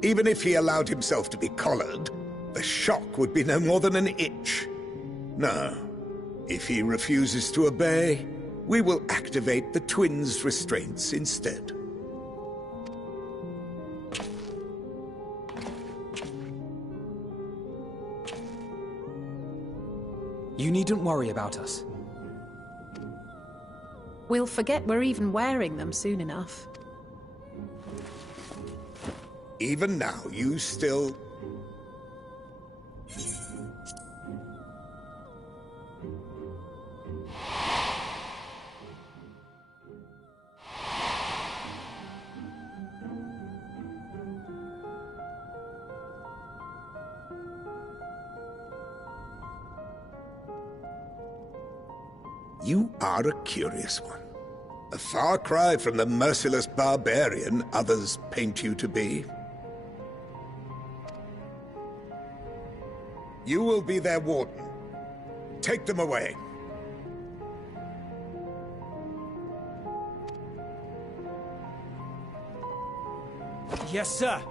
Even if he allowed himself to be collared, the shock would be no more than an itch. No. If he refuses to obey, we will activate the twins' restraints instead. You needn't worry about us. We'll forget we're even wearing them soon enough. Even now, you still... You are a curious one. A far cry from the merciless barbarian others paint you to be. You will be their warden. Take them away. Yes, sir.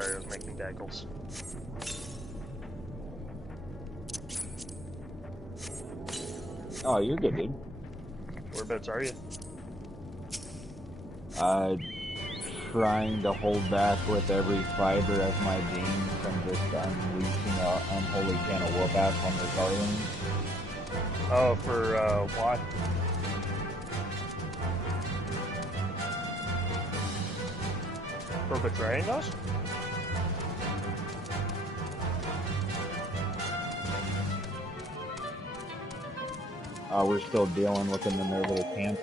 Sorry, I was making daggles. Oh, you're good, dude. Whereabouts are you? Trying to hold back with every fiber of my being from just unleashing an unholy can of whoop ass on the Guardians. Oh, for, why? For betraying us? We're still dealing with them in their little camp.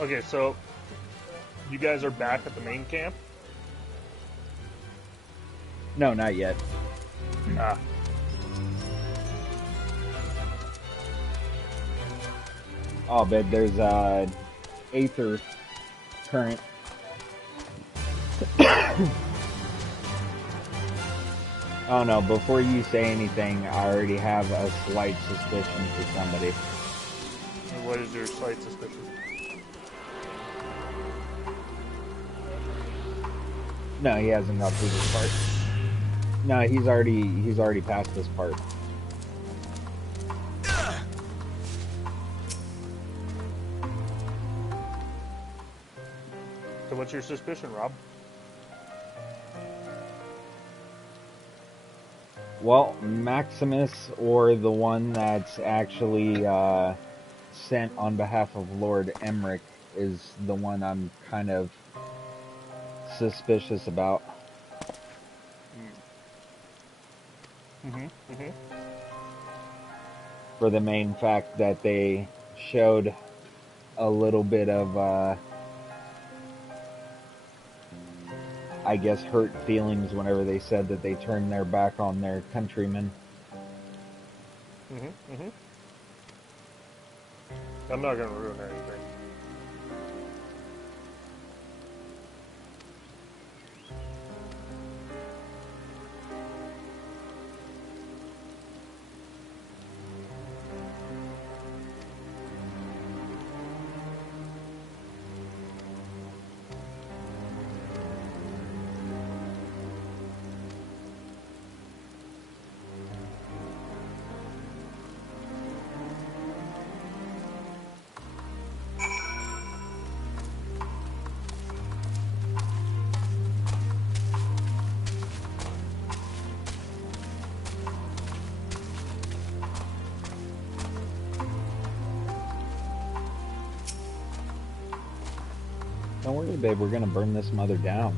Okay, so you guys are back at the main camp? No, not yet. Ah. Oh, but there's Aether current. Oh no, before you say anything, I already have a slight suspicion for somebody. And what is your slight suspicion? No, he hasn't got through this part. No, he's already past this part. So what's your suspicion, Rob? Well, Maximus, or the one that's actually sent on behalf of Lord Emmerich, is the one I'm kind of suspicious about. For the main fact that they showed a little bit of, I guess, hurt feelings whenever they said that they turned their back on their countrymen. I'm not gonna ruin anything. Don't worry, babe, we're gonna burn this mother down.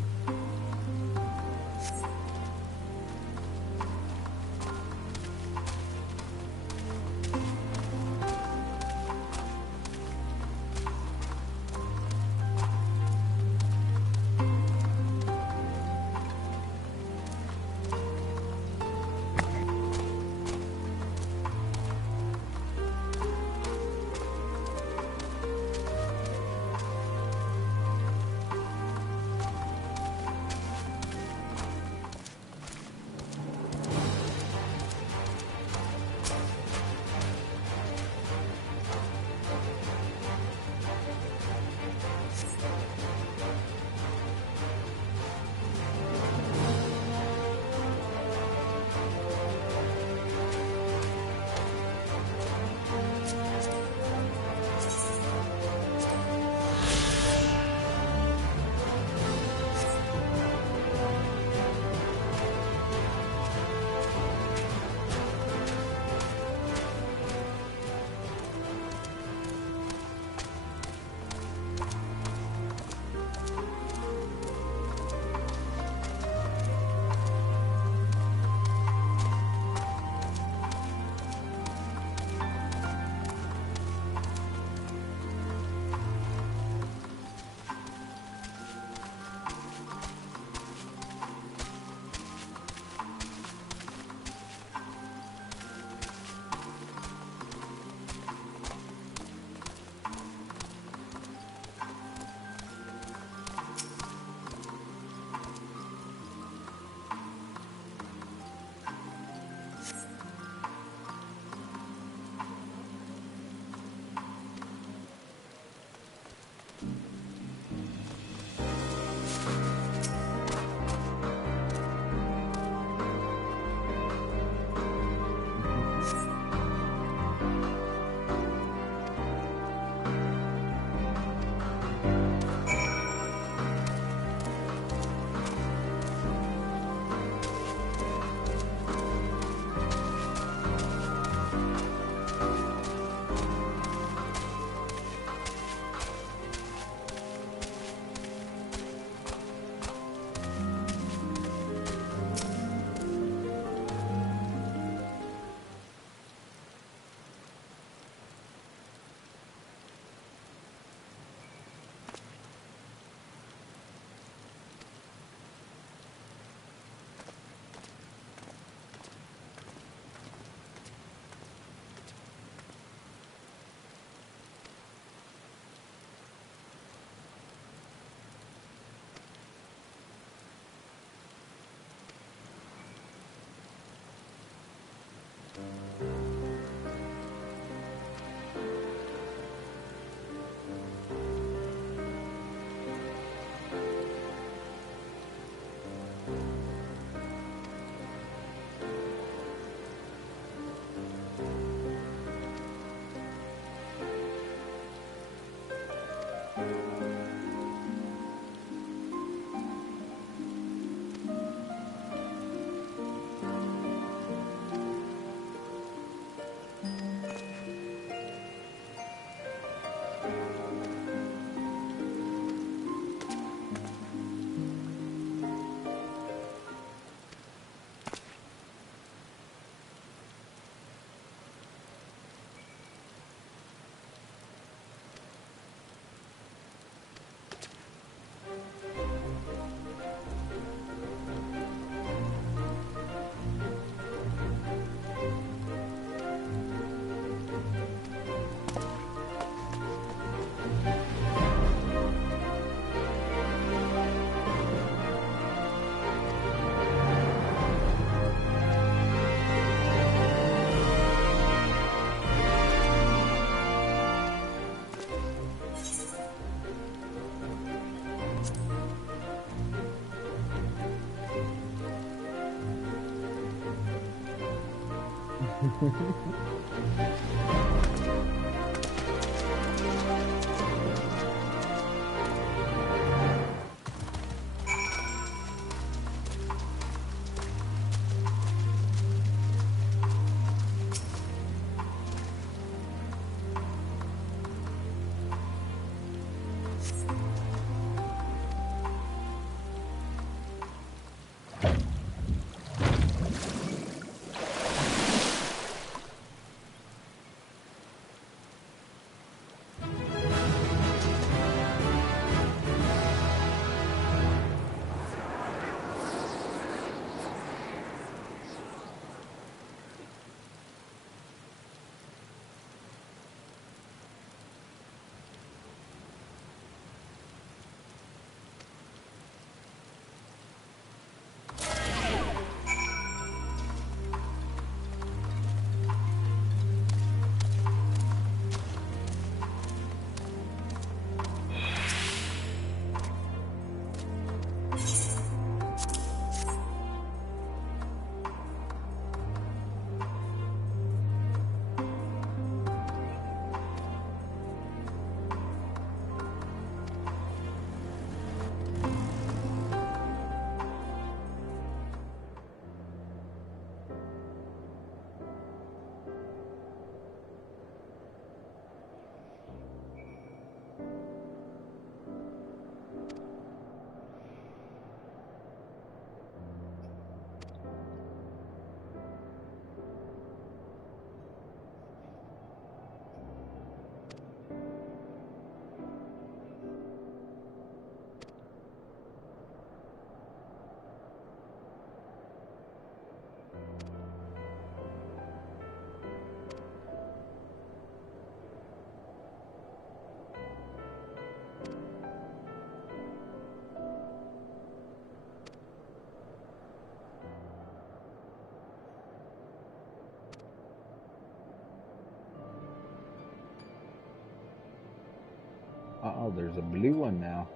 Oh, there's a blue one now.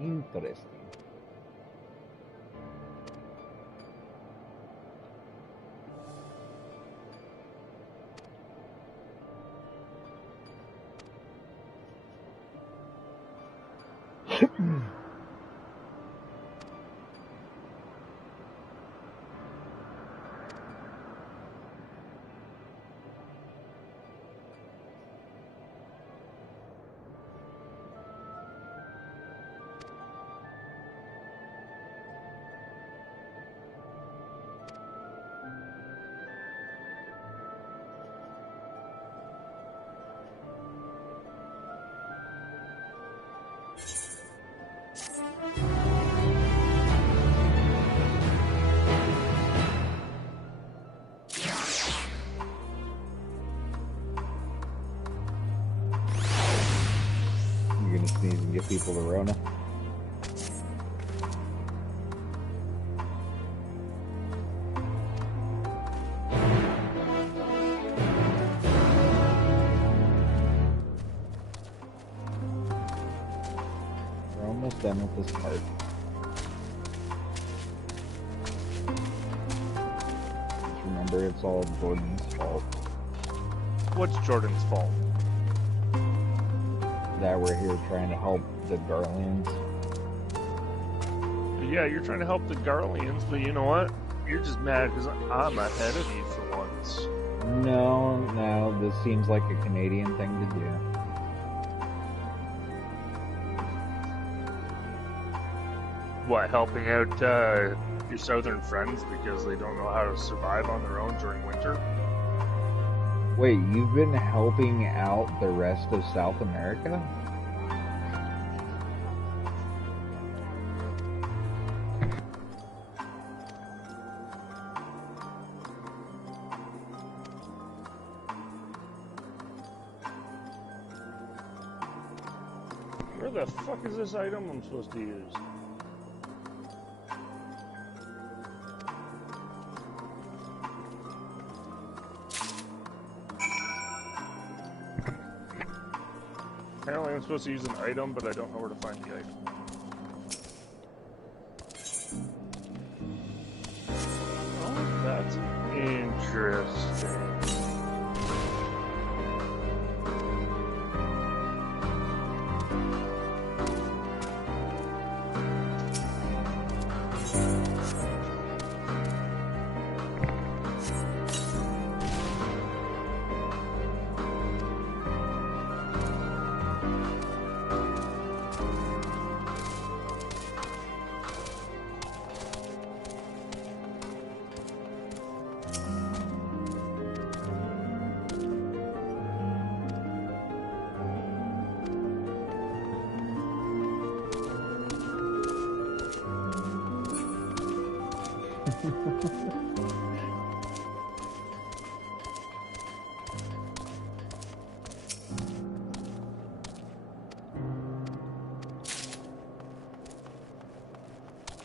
Interesting. You're gonna sneeze and give people the Rona. We're almost done with this part. Just remember, it's all Jordan's fault. What's Jordan's fault? That we're here trying to help the Garleans. Yeah, you're trying to help the Garleans, but you know what? You're just mad because I'm ahead of you for once. No, this seems like a Canadian thing to do. What, helping out your southern friends because they don't know how to survive on their own during winter? Wait, you've been helping out the rest of South America? Where the fuck is this item I'm supposed to use? Apparently I'm supposed to use an item, but I don't know where to find the item. Oh, that's Interesting.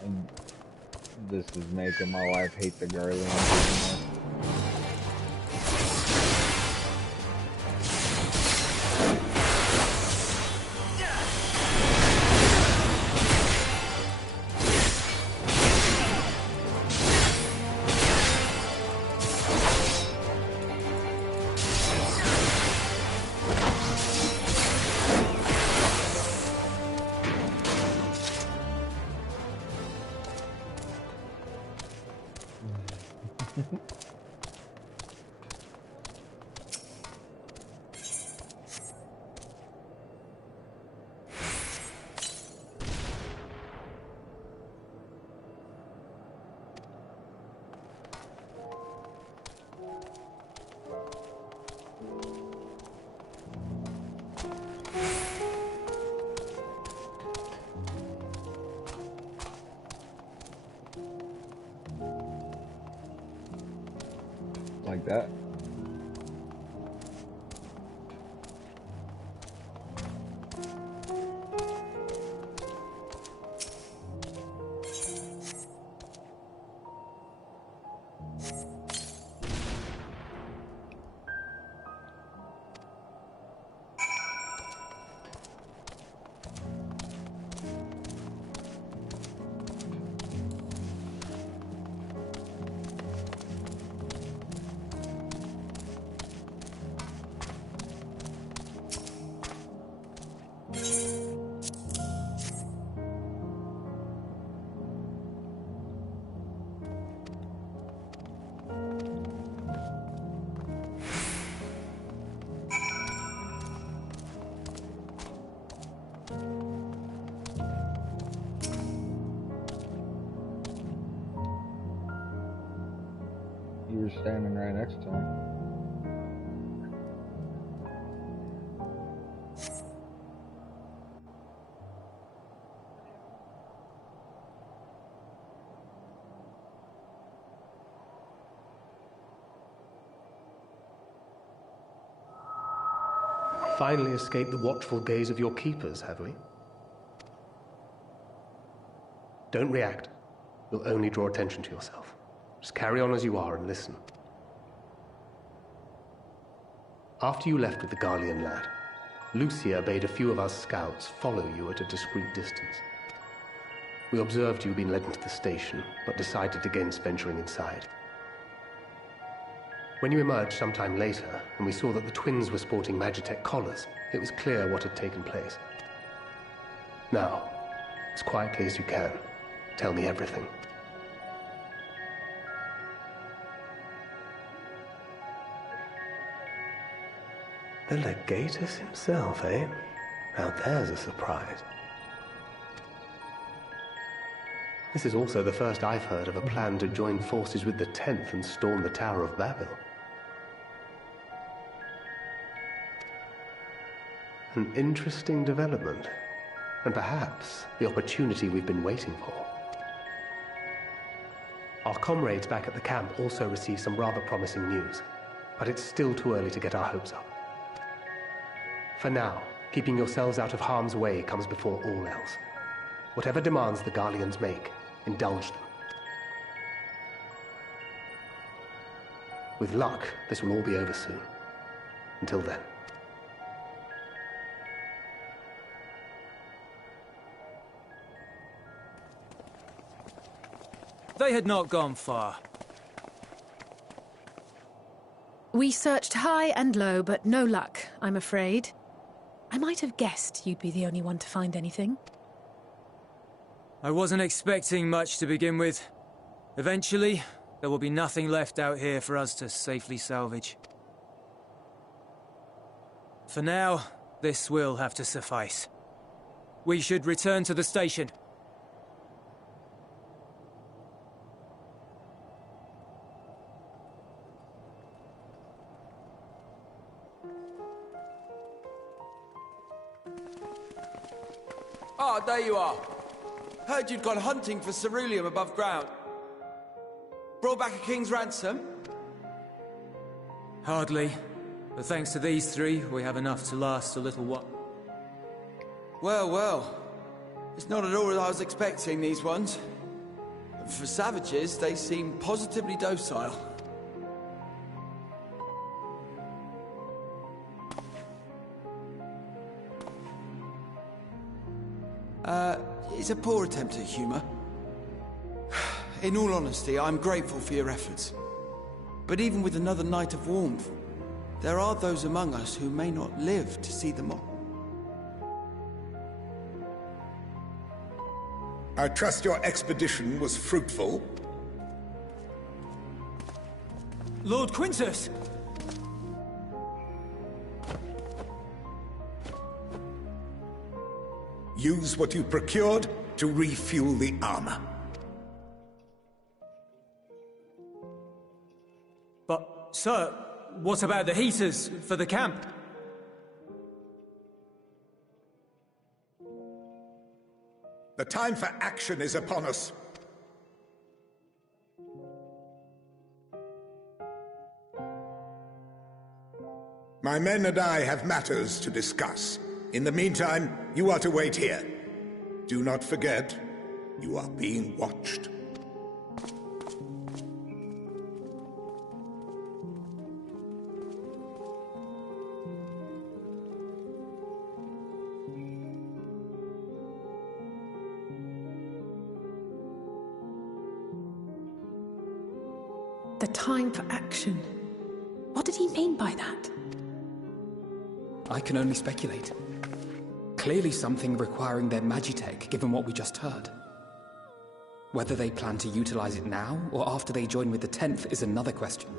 And this is making my wife hate the Guardians even more. Like that. You were standing right next to him. Finally escaped the watchful gaze of your keepers, have we? Don't react. You'll only draw attention to yourself. Just carry on as you are and listen. After you left with the Garlean lad, Lucia bade a few of us scouts follow you at a discreet distance. We observed you had been led into the station, but decided against venturing inside. When you emerged sometime later, and we saw that the twins were sporting Magitech collars, it was clear what had taken place. Now, as quietly as you can, tell me everything. The Legatus himself, eh? Now there's a surprise. This is also the first I've heard of a plan to join forces with the 10th and storm the Tower of Babel. An interesting development, and perhaps the opportunity we've been waiting for. Our comrades back at the camp also received some rather promising news, but it's still too early to get our hopes up. For now, keeping yourselves out of harm's way comes before all else. Whatever demands the Garleans make, indulge them. With luck, this will all be over soon. Until then. They had not gone far. We searched high and low, but no luck, I'm afraid. I might have guessed you'd be the only one to find anything. I wasn't expecting much to begin with. Eventually, there will be nothing left out here for us to safely salvage. For now, this will have to suffice. We should return to the station. Ah, there you are. Heard you'd gone hunting for ceruleum above ground. Brought back a king's ransom? Hardly. But thanks to these three, we have enough to last a little while. Well, well. It's not at all as I was expecting, these ones. For savages, they seem positively docile. It's a poor attempt at humor. In all honesty, I'm grateful for your efforts. But even with another night of warmth, there are those among us who may not live to see them all. I trust your expedition was fruitful. Lord Quintus! Use what you procured to refuel the armor. But, sir, what about the heaters for the camp? The time for action is upon us. My men and I have matters to discuss. In the meantime, you are to wait here. Do not forget, you are being watched. The time for action. What did he mean by that? I can only speculate. Clearly something requiring their magitech, given what we just heard. Whether they plan to utilize it now, or after they join with the 10th, is another question.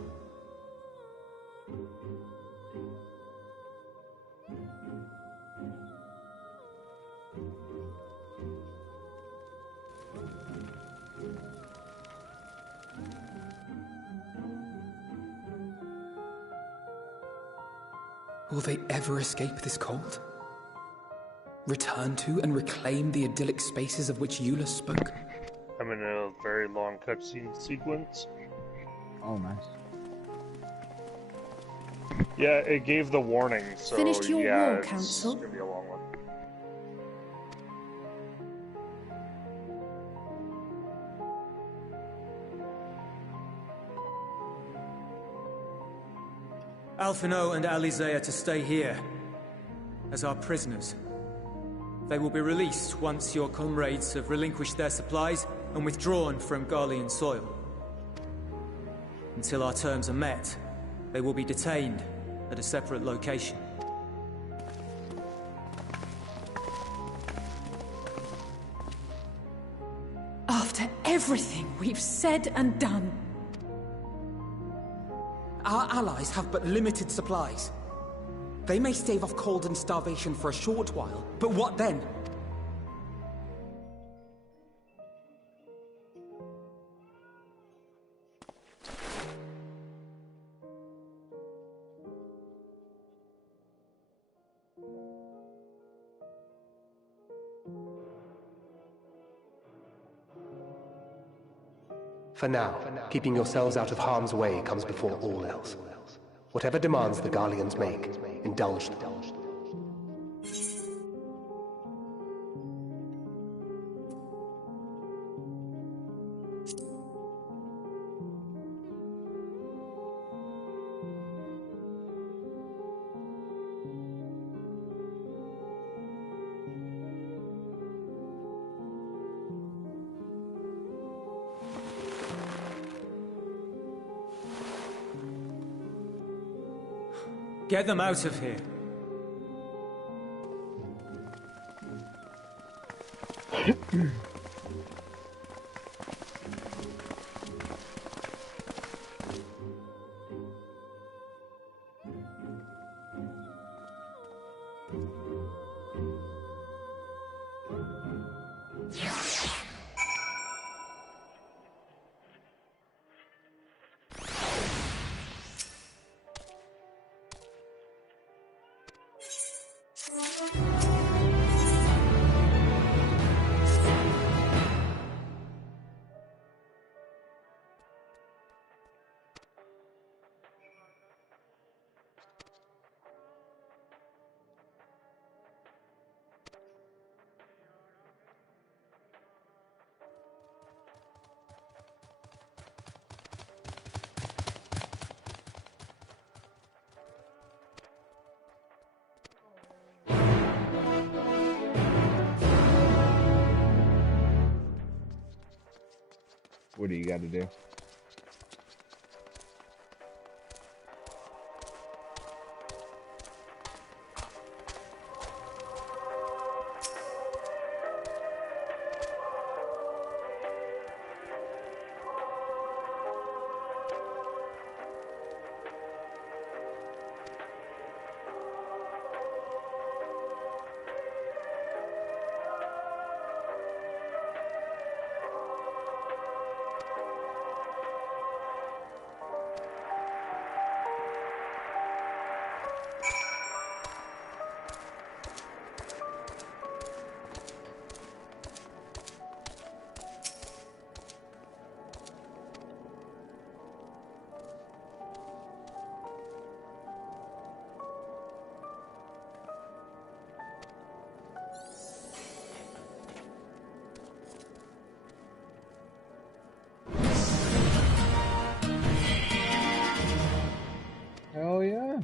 Will they ever escape this cold? Return to and reclaim the idyllic spaces of which Eula spoke? I'm in a very long cutscene sequence. Oh, nice. Yeah, it gave the warning, so Finished your yeah, war, it's Council? gonna be a long one. Alphino and Eorzea to stay here, as our prisoners. They will be released once your comrades have relinquished their supplies and withdrawn from Garlean soil. Until our terms are met, they will be detained at a separate location. After everything we've said and done. Our allies have but limited supplies. They may stave off cold and starvation for a short while, but what then? For now, keeping yourselves out of harm's way comes before all else. Whatever demands the Garleans make, indulge them. Get them out of here. What do you got to do? Hell yeah.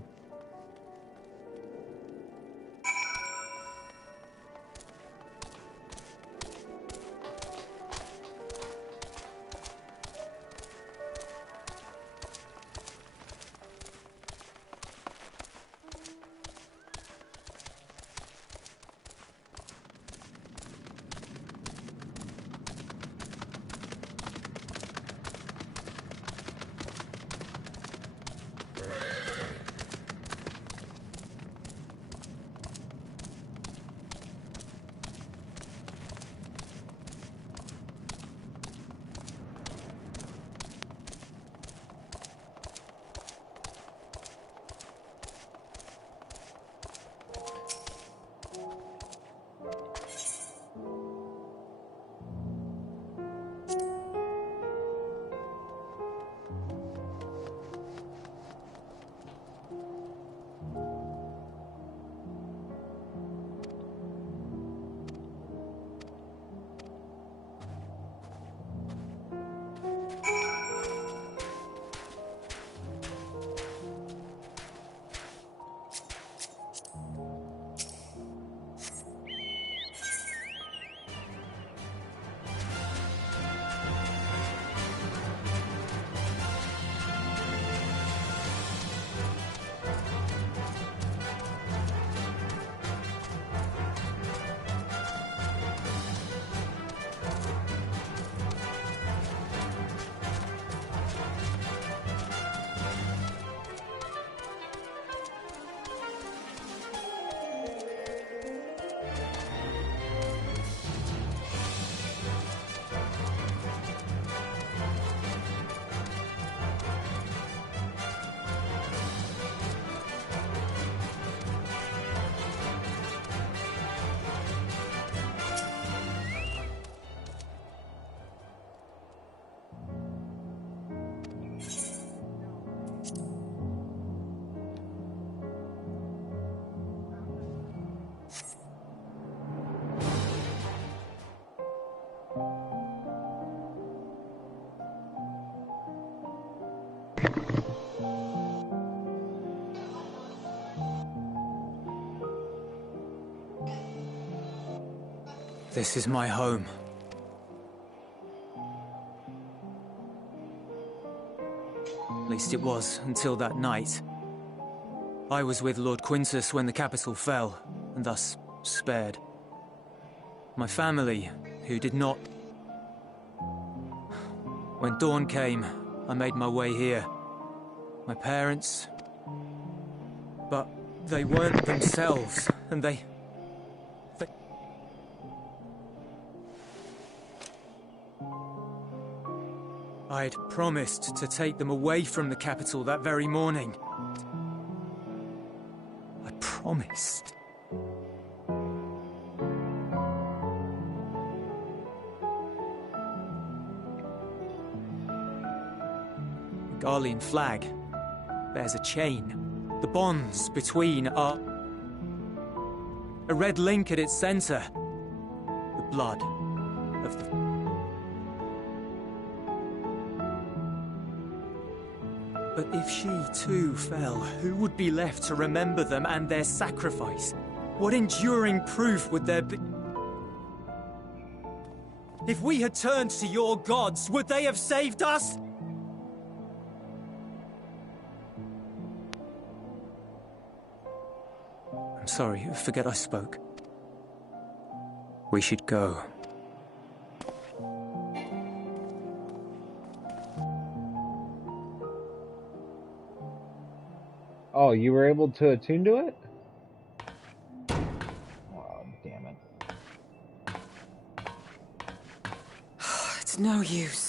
This is my home. At least it was until that night. I was with Lord Quintus when the capital fell, and thus spared. My family, who did not... When dawn came, I made my way here. My parents... But they weren't themselves, and they... I'd promised to take them away from the capital that very morning. I promised. The Garlean flag bears a chain. The bonds between are... a red link at its center. The blood of the... But if she too fell, who would be left to remember them and their sacrifice? What enduring proof would there be? If we had turned to your gods, would they have saved us? I'm sorry, forget I spoke. We should go. Oh, you were able to attune to it? Oh, damn it. It's no use.